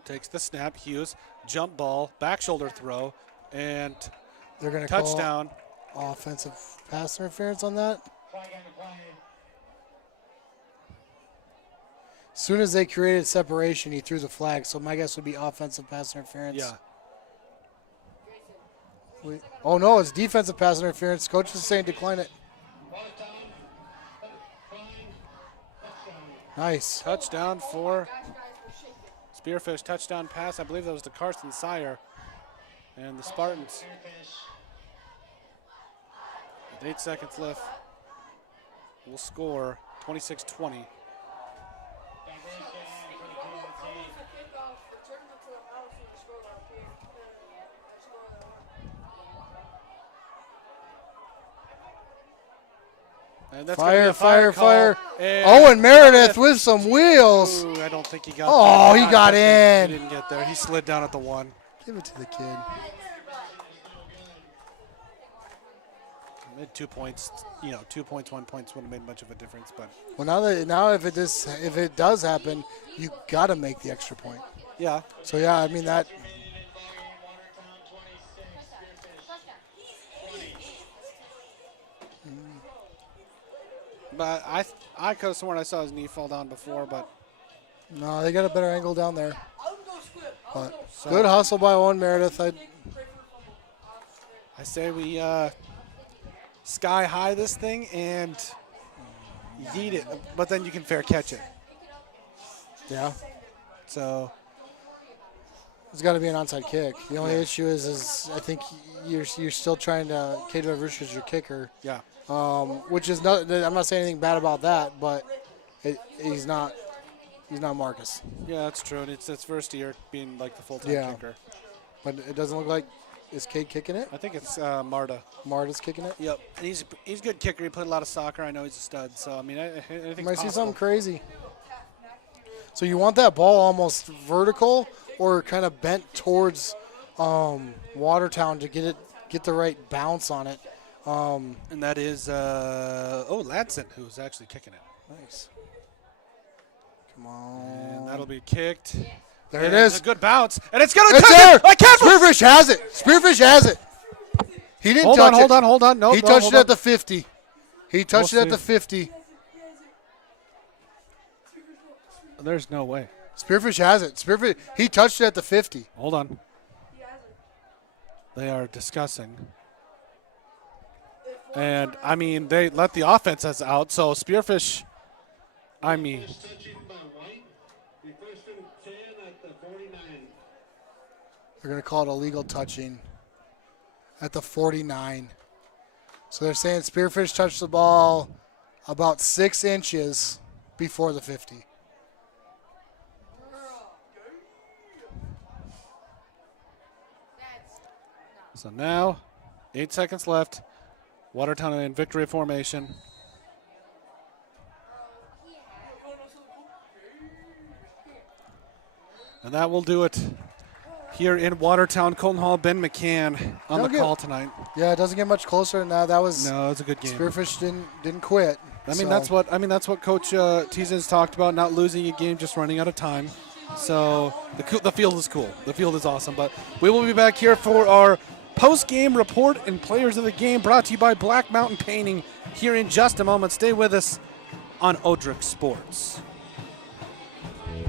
Takes the snap. Hughes, jump ball, back shoulder throw, and they're going to touchdown. Call offensive pass interference on that. As soon as they created separation, he threw the flag. So my guess would be offensive pass interference. Yeah. Oh, no, it's defensive pass interference. Coach is saying decline it. Nice. Touchdown for Spearfish. Touchdown pass. I believe that was to Carson Sire. And the Spartans, with 8 seconds left, will score 26-20. And that's gonna be a Fire. call. And Owen Meredith with some wheels. Ooh, I don't think he got Oh, there. he got in. He didn't get there. He slid down at the 1. Give it to the kid. Made 2 points. 2 points, 1 point wouldn't have made much of a difference. But Well, now if it does happen, you got to make the extra point. yeah. So yeah, I mean that. But I could have sworn I saw his knee fall down before, but No, they got a better angle down there. But So- good hustle by Owen Meredith. I say we sky high this thing and yeet it, but then you can fair catch it. Yeah, So it's got to be an onside kick. The only issue is I think you're still trying to Cato Versus your kicker. yeah. Which is not. I'm not saying anything bad about that, but he's not Marcus. Yeah, that's true. And it's Varsity being like the full-time Yeah. kicker. But it doesn't look like is Cade kicking it. I think it's Marta. Marta's kicking it. Yep. And he's a good kicker. He played a lot of soccer. I know he's a stud. So I mean, anything's You might see possible. something crazy. So you want that ball almost vertical or kind of bent towards Watertown to get the right bounce on it. And that is Ladson, who's actually kicking it. Nice. Come on. And that'll be kicked. There it And is. it's a good bounce, and it's gonna It's touch there. it. I can't. Spearfish has it. Spearfish has it. He didn't Hold touch on, it. hold on. No, he touched it at the 50. He touched it at the 50. There's no way. Spearfish has it. Spearfish. He touched it at the 50. Hold on. They are discussing. And, I mean, they let the offenses out, so Spearfish, I mean. They're going to call it illegal touching at the 49. So they're saying Spearfish touched the ball about 6 inches before the 50. So now, 8 seconds left. Watertown in victory formation. And that will do it here in Watertown. Colton Hall, Ben McCann on the call tonight. Yeah, it doesn't get much closer than that. That was No, it's a good game. Spearfish didn't quit. I mean, that's what Coach Teasen's talked about, not losing a game, just running out of time. So the field is cool. The field is awesome. But we will be back here for our post-game report and players of the game, brought to you by Black Mountain Painting here in just a moment. Stay with us on Odrick Sports.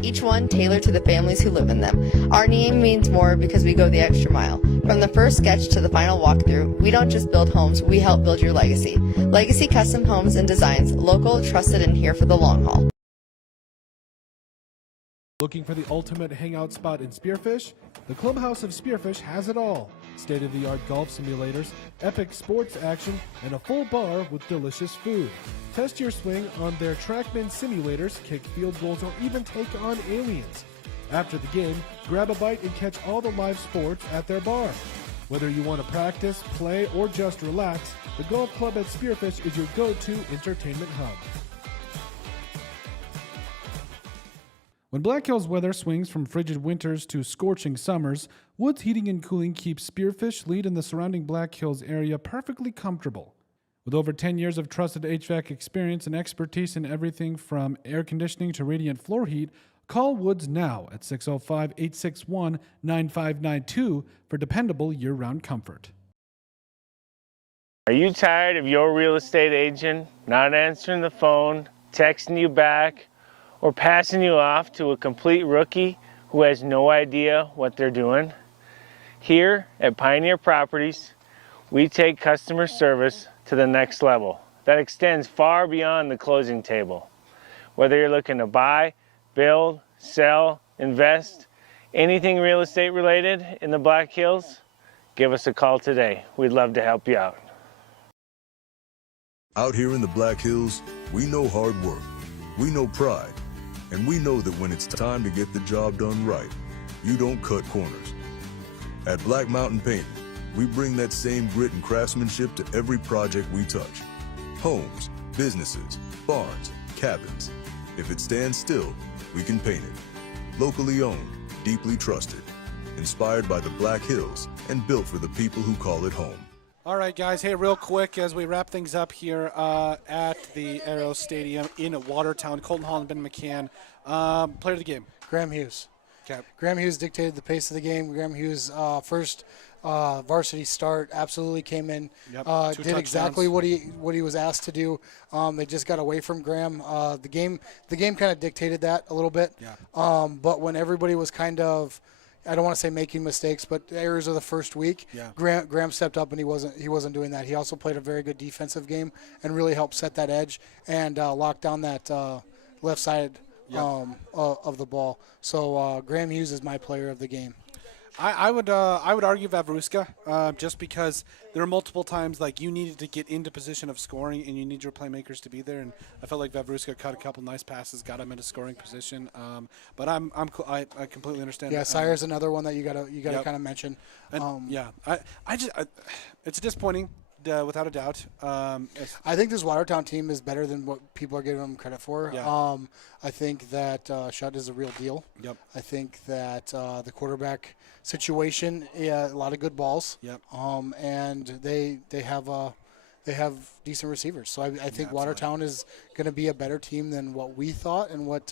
Each one tailored to the families who live in them. Our name means more because we go the extra mile. From the first sketch to the final walkthrough, we don't just build homes, we help build your legacy. Legacy Custom Homes and Designs, local, trusted, and here for the long haul. Looking for the ultimate hangout spot in Spearfish? The Clubhouse of Spearfish has it all. State-of-the-art golf simulators, epic sports action, and a full bar with delicious food. Test your swing on their TrackMan simulators, kick field goals, or even take on aliens. After the game, grab a bite and catch all the live sports at their bar. Whether you want to practice, play, or just relax, the golf club at Spearfish is your go-to entertainment hub. When Black Hills weather swings from frigid winters to scorching summers, Woods Heating and Cooling keeps Spearfish, Lead, and the surrounding Black Hills area perfectly comfortable. With over 10 years of trusted HVAC experience and expertise in everything from air conditioning to radiant floor heat, call Woods now at 605-861-9592 for dependable year-round comfort. Are you tired of your real estate agent not answering the phone, texting you back, or passing you off to a complete rookie who has no idea what they're doing? Here at Pioneer Properties, we take customer service to the next level that extends far beyond the closing table. Whether you're looking to buy, build, sell, invest, anything real estate related in the Black Hills, give us a call today. We'd love to help you out. Out here in the Black Hills, we know hard work, we know pride, and we know that when it's time to get the job done right, you don't cut corners. At Black Mountain Painting, we bring that same grit and craftsmanship to every project we touch. Homes, Businesses, barns, cabins. If it stands still, we can paint it. Locally owned, deeply trusted. Inspired by the Black Hills and built for the people who call it home. All right, guys. Hey, real quick as we wrap things up here at the Arrows Stadium in Watertown, Colton Hall and Ben McCann. Player of the game. Graham Hughes. Okay. Graham Hughes dictated the pace of the game. Graham Hughes, first varsity start, absolutely came in, did exactly what he was asked to do. They just got away from Graham. The game kind of dictated that a little bit. Yeah. But when everybody was kind of, I don't want to say making mistakes, but errors of the first week, yeah. Graham stepped up and he wasn't doing that. He also played a very good defensive game and really helped set that edge and lock down that left side of the ball. So Graham Hughes is my player of the game. I would argue Vavruska, just because there are multiple times like you needed to get into position of scoring and you need your playmakers to be there, and I felt like Vavruska caught a couple nice passes, got him into scoring position. But I completely understand. Yeah, Sire's another one that you gotta kind of mention. And, it's disappointing. Without a doubt. I think this Watertown team is better than what people are giving them credit for. Yeah. I think that Shutt is a real deal. Yep. I think that the quarterback situation, a lot of good balls. Yep. And they have decent receivers. So I think Watertown is going to be a better team than what we thought and what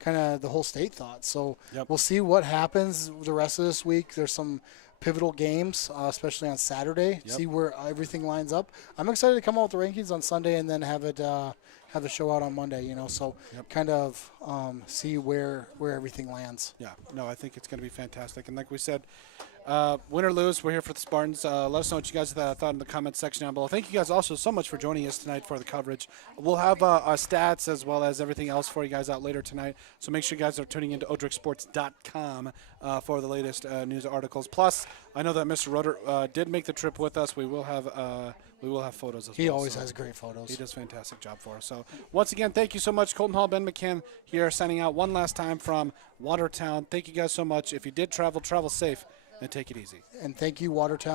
kind of the whole state thought. So we'll see what happens the rest of this week. There's some pivotal games, especially on Saturday. See where everything lines up. I'm excited to come out with the rankings on Sunday and then have the show out on Monday. So kind of see where everything lands. Yeah, no, I think it's going to be fantastic. And like we said, win or lose, we're here for the Spartans. Let us know what you guys thought in the comments section down below. Thank you guys also so much for joining us tonight for the coverage. We'll have our stats as well as everything else for you guys out later tonight. So make sure you guys are tuning into odricksports.com for the latest news articles. Plus, I know that Mr. Roder did make the trip with us. We will have photos as well. He always has great photos. He does a fantastic job for us. So once again, thank you so much. Colton Hall, Ben McCann here signing out one last time from Watertown. Thank you guys so much. If you did travel safe and take it easy. And thank you, Watertown.